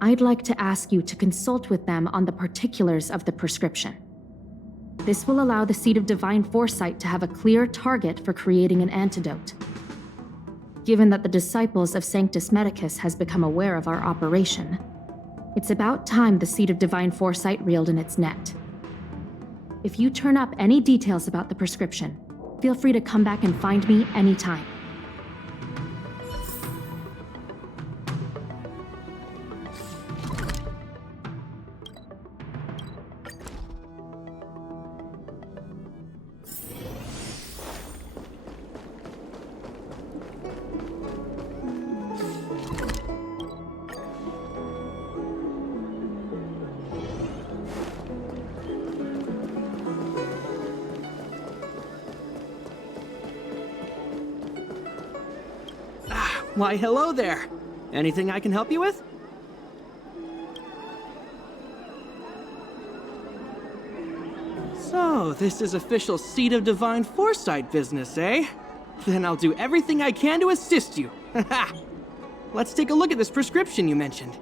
I'd like to ask you to consult with them on the particulars of the prescription. This will allow the Seed of Divine Foresight to have a clear target for creating an antidote. Given that the disciples of Sanctus Medicus has become aware of our operation, it's about time the Seed of Divine Foresight reeled in its net. If you turn up any details about the prescription, feel free to come back and find me anytime. Why, hello there. Anything I can help you with? So, this is official Seed of Divine Foresight business, eh? Then I'll do everything I can to assist you. Let's take a look at this prescription you mentioned.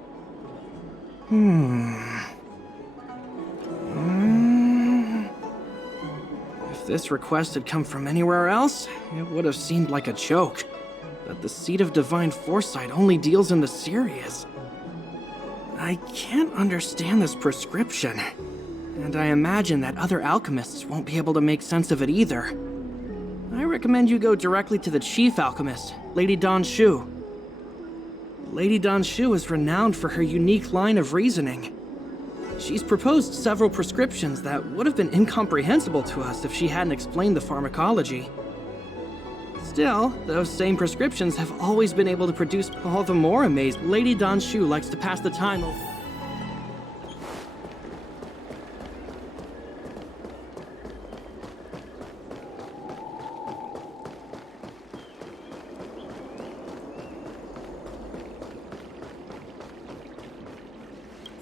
If this request had come from anywhere else, it would have seemed like a joke. But the Seed of Divine Foresight only deals in the serious. I can't understand this prescription, and I imagine that other alchemists won't be able to make sense of it either. I recommend you go directly to the chief alchemist, Lady Dan Shu. Lady Dan Shu is renowned for her unique line of reasoning. She's proposed several prescriptions that would have been incomprehensible to us if she hadn't explained the pharmacology. Still, those same prescriptions have always been able to produce all the more amazing. Lady Dan Shu likes to pass the time over.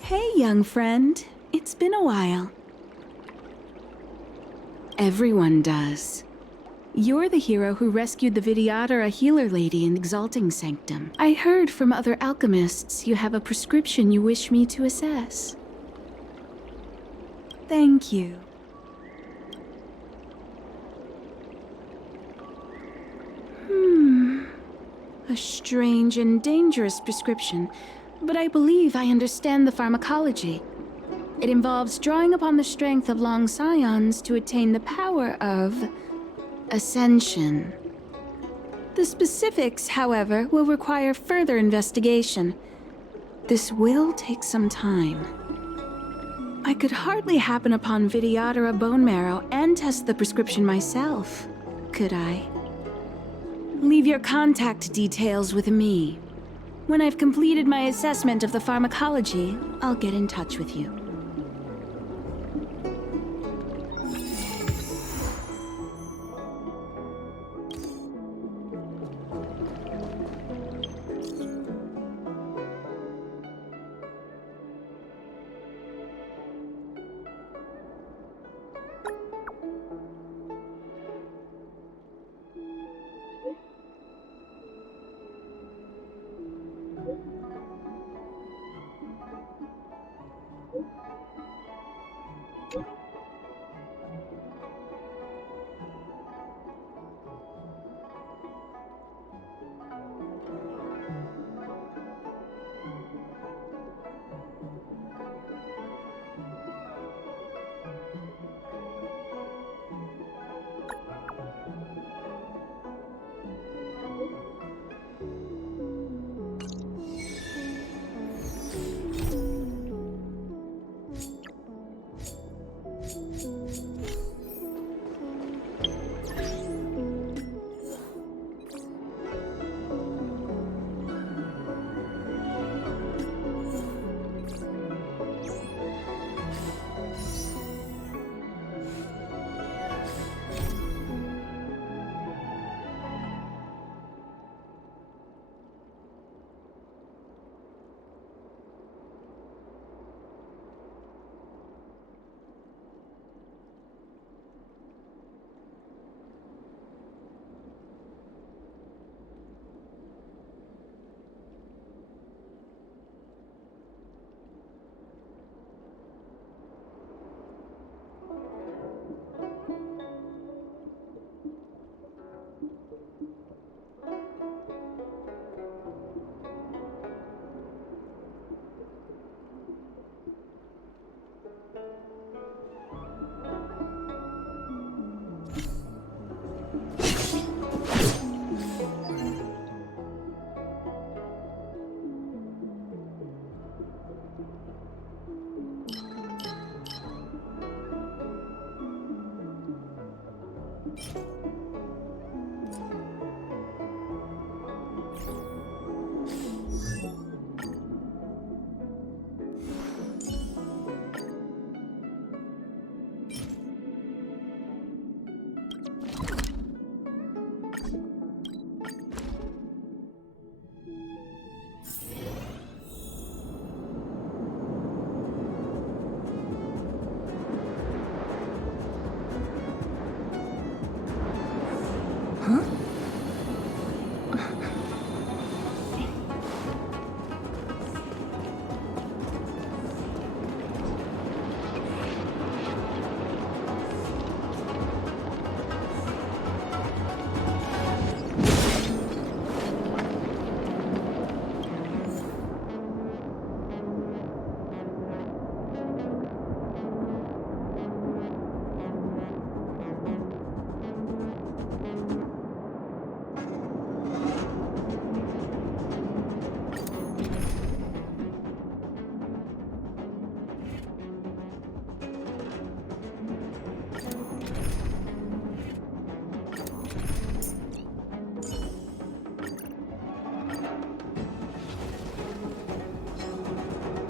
Hey, young friend. It's been a while. Everyone does. You're the hero who rescued the Vidyadhara healer lady in Exalting Sanctum. I heard from other alchemists you have a prescription you wish me to assess. Thank you. A strange and dangerous prescription, but I believe I understand the pharmacology. It involves drawing upon the strength of long scions to attain the power of ascension. The specifics, however, will require further investigation. This will take some time. I could hardly happen upon Vidyadhara bone marrow and test the prescription myself, could I? Leave your contact details with me. When I've completed my assessment of the pharmacology, I'll get in touch with you.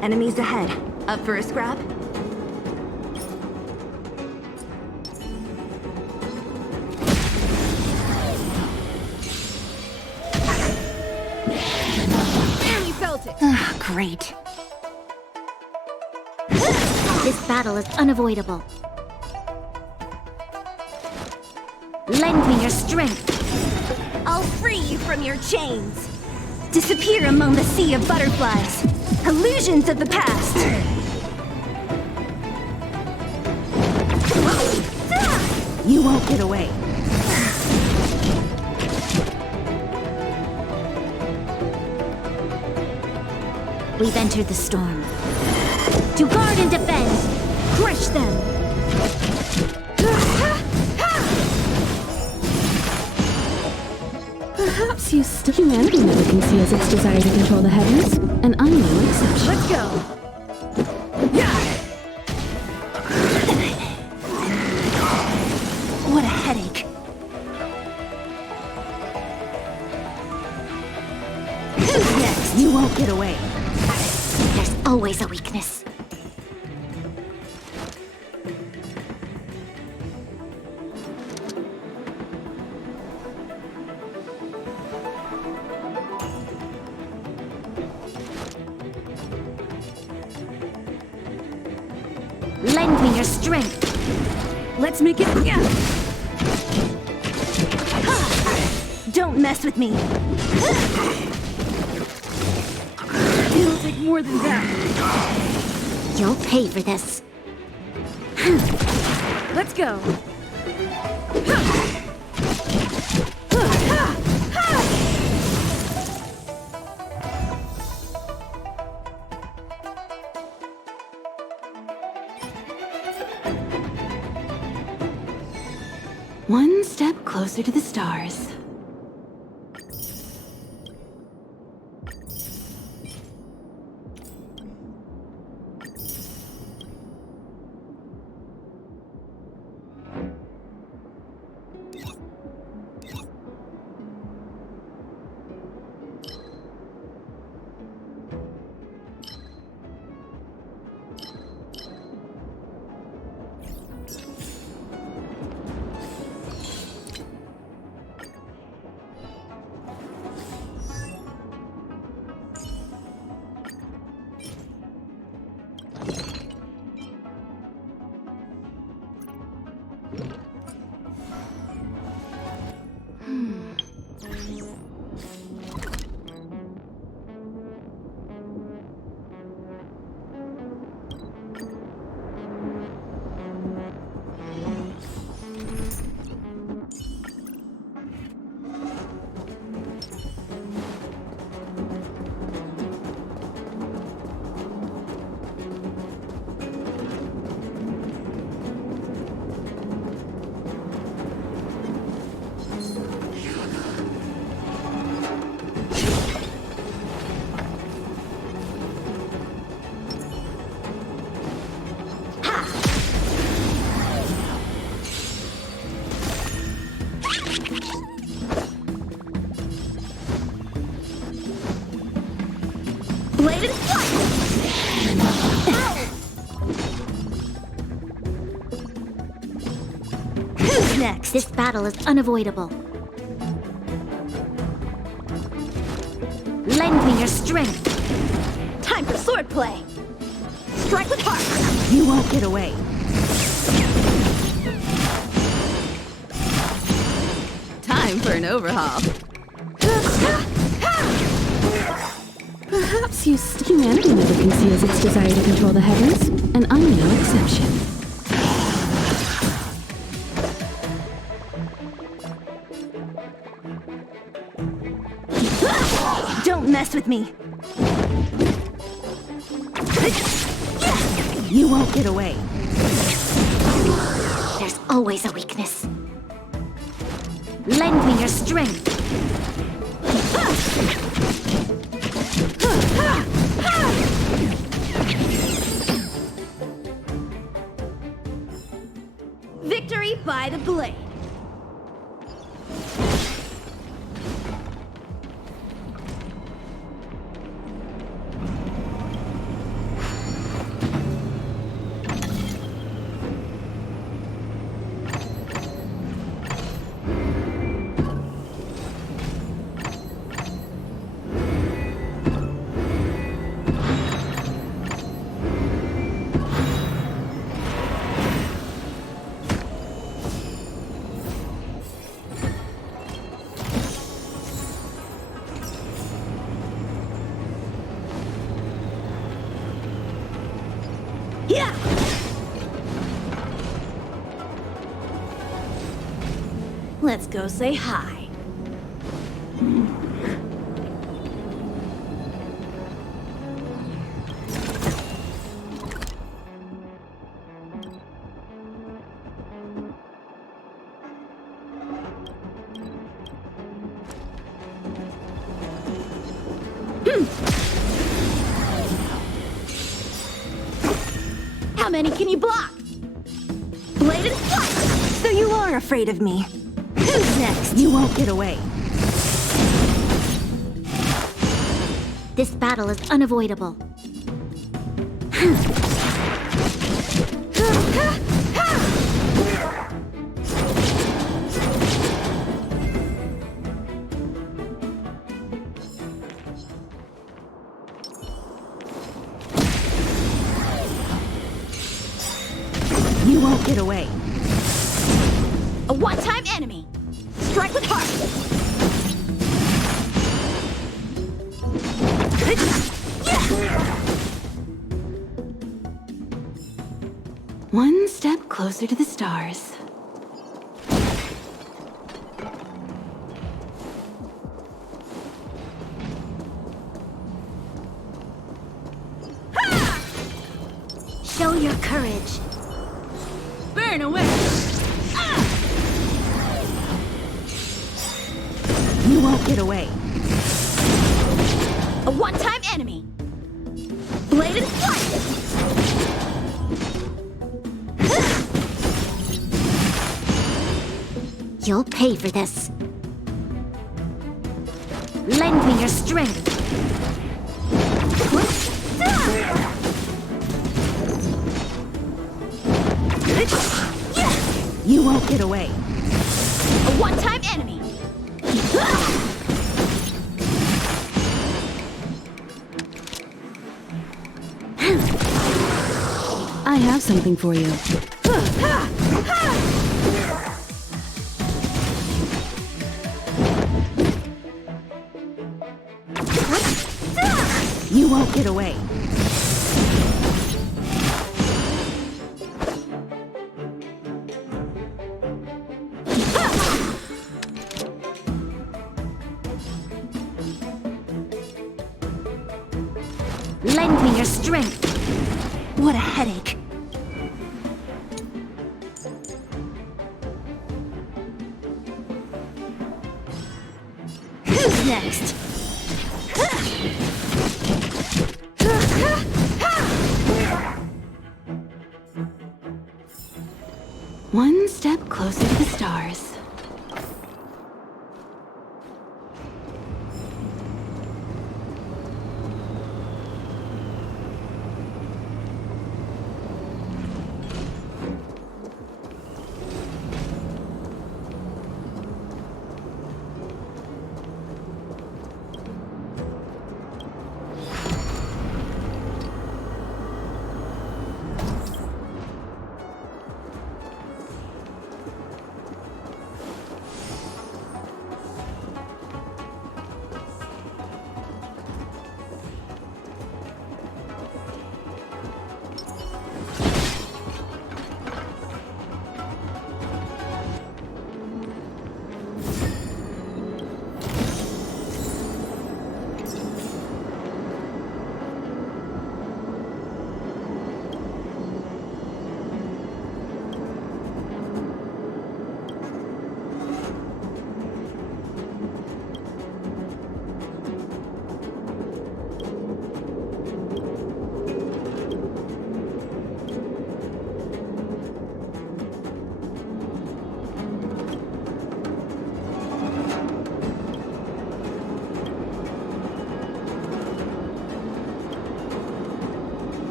Enemies ahead. Up for a scrap? You felt it. Great. This battle is unavoidable. Lend me your strength. I'll free you from your chains. Disappear among the sea of butterflies. Illusions of the past. You won't get away. We've entered the storm. To guard and defend! Crush them! Perhaps humanity never conceals its desire to control the heavens, and I'm no exception. Let's go! What a headache. Who's next? You won't get away. There's always a weakness. Lend me your strength. Let's make it. Don't mess with me. It'll take more than that. You'll pay for this. Let's go. One step closer to the stars. Blade and flight! Who's next? This battle is unavoidable. Lend me your strength. Time for swordplay. Strike with heart. You won't get away. Time for an overhaul. Perhaps humanity never conceals its desire to control the heavens, and I'm no exception. Don't mess with me. You won't get away. There's always a weakness. Lend me your strength. Victory by the blade. Yeah! Let's go say hi. How many can you block? Bladed flight! So you are afraid of me. Who's next? You won't get away. This battle is unavoidable. You won't get away. A one-time enemy. Strike with heart. One step closer to the stars. Show your courage. Burn away. You won't get away. A one-time enemy. Bladed flight. You'll pay for this. Lend me your strength. You won't get away. A one-time enemy. I have something for you. You won't get away. Lend me your strength. What a headache. Who's next? One step closer to the stars.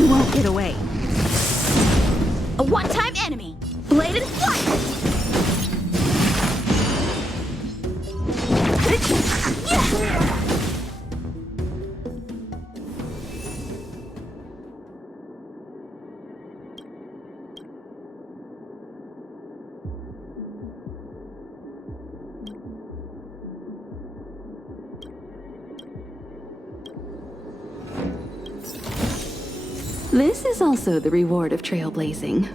You won't get away. A one-time enemy! Bladed flight! This is also the reward of trailblazing.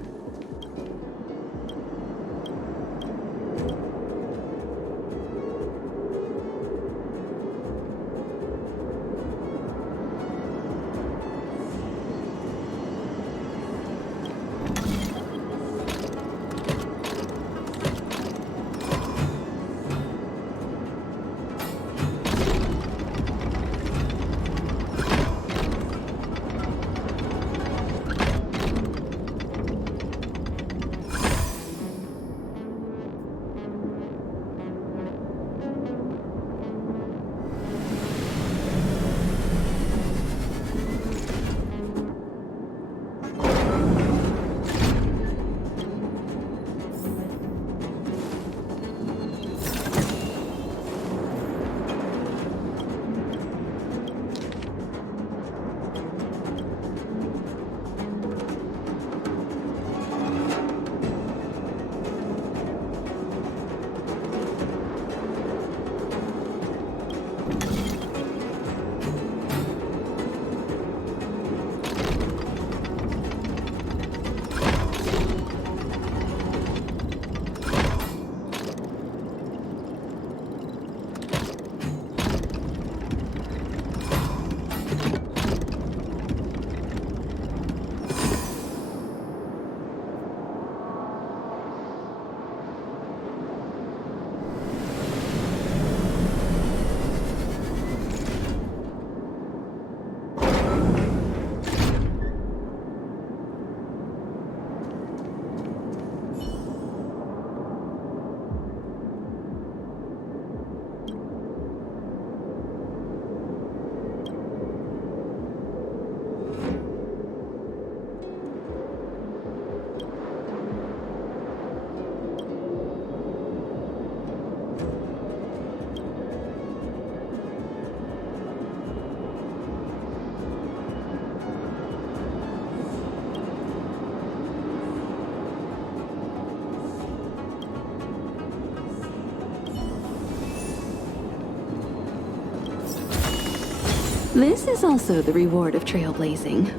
This is also the reward of trailblazing.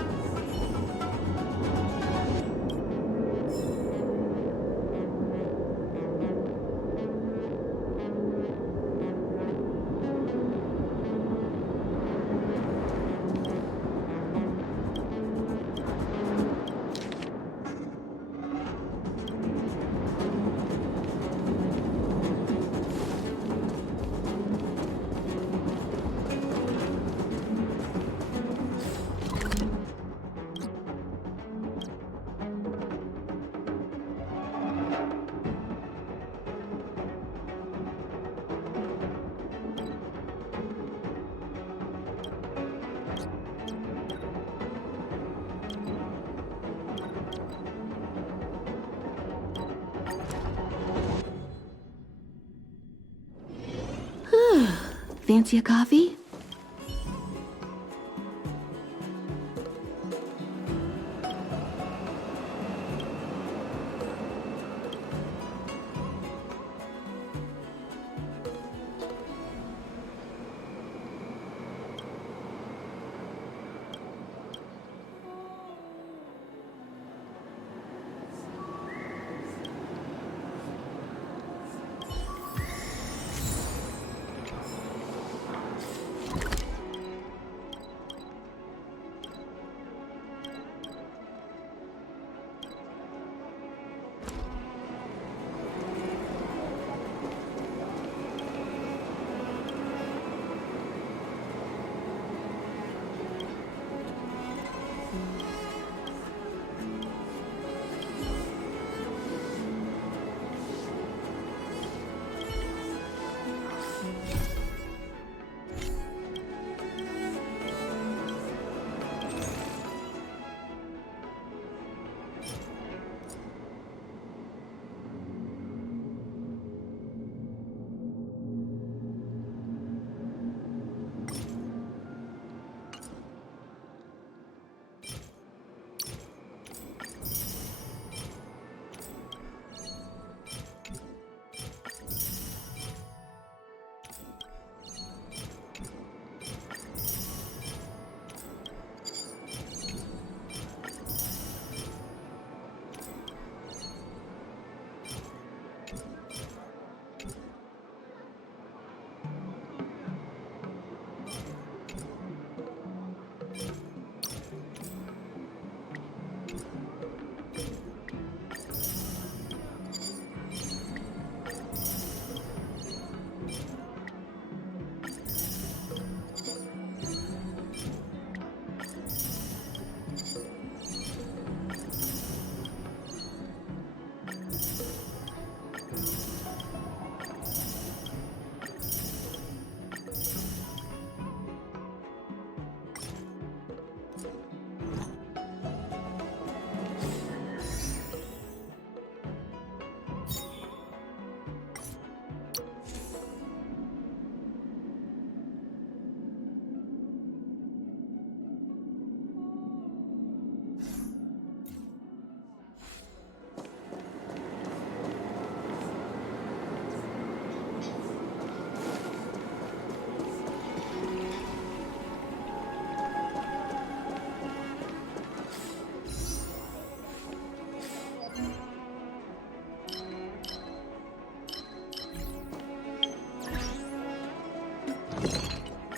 Fancy a coffee?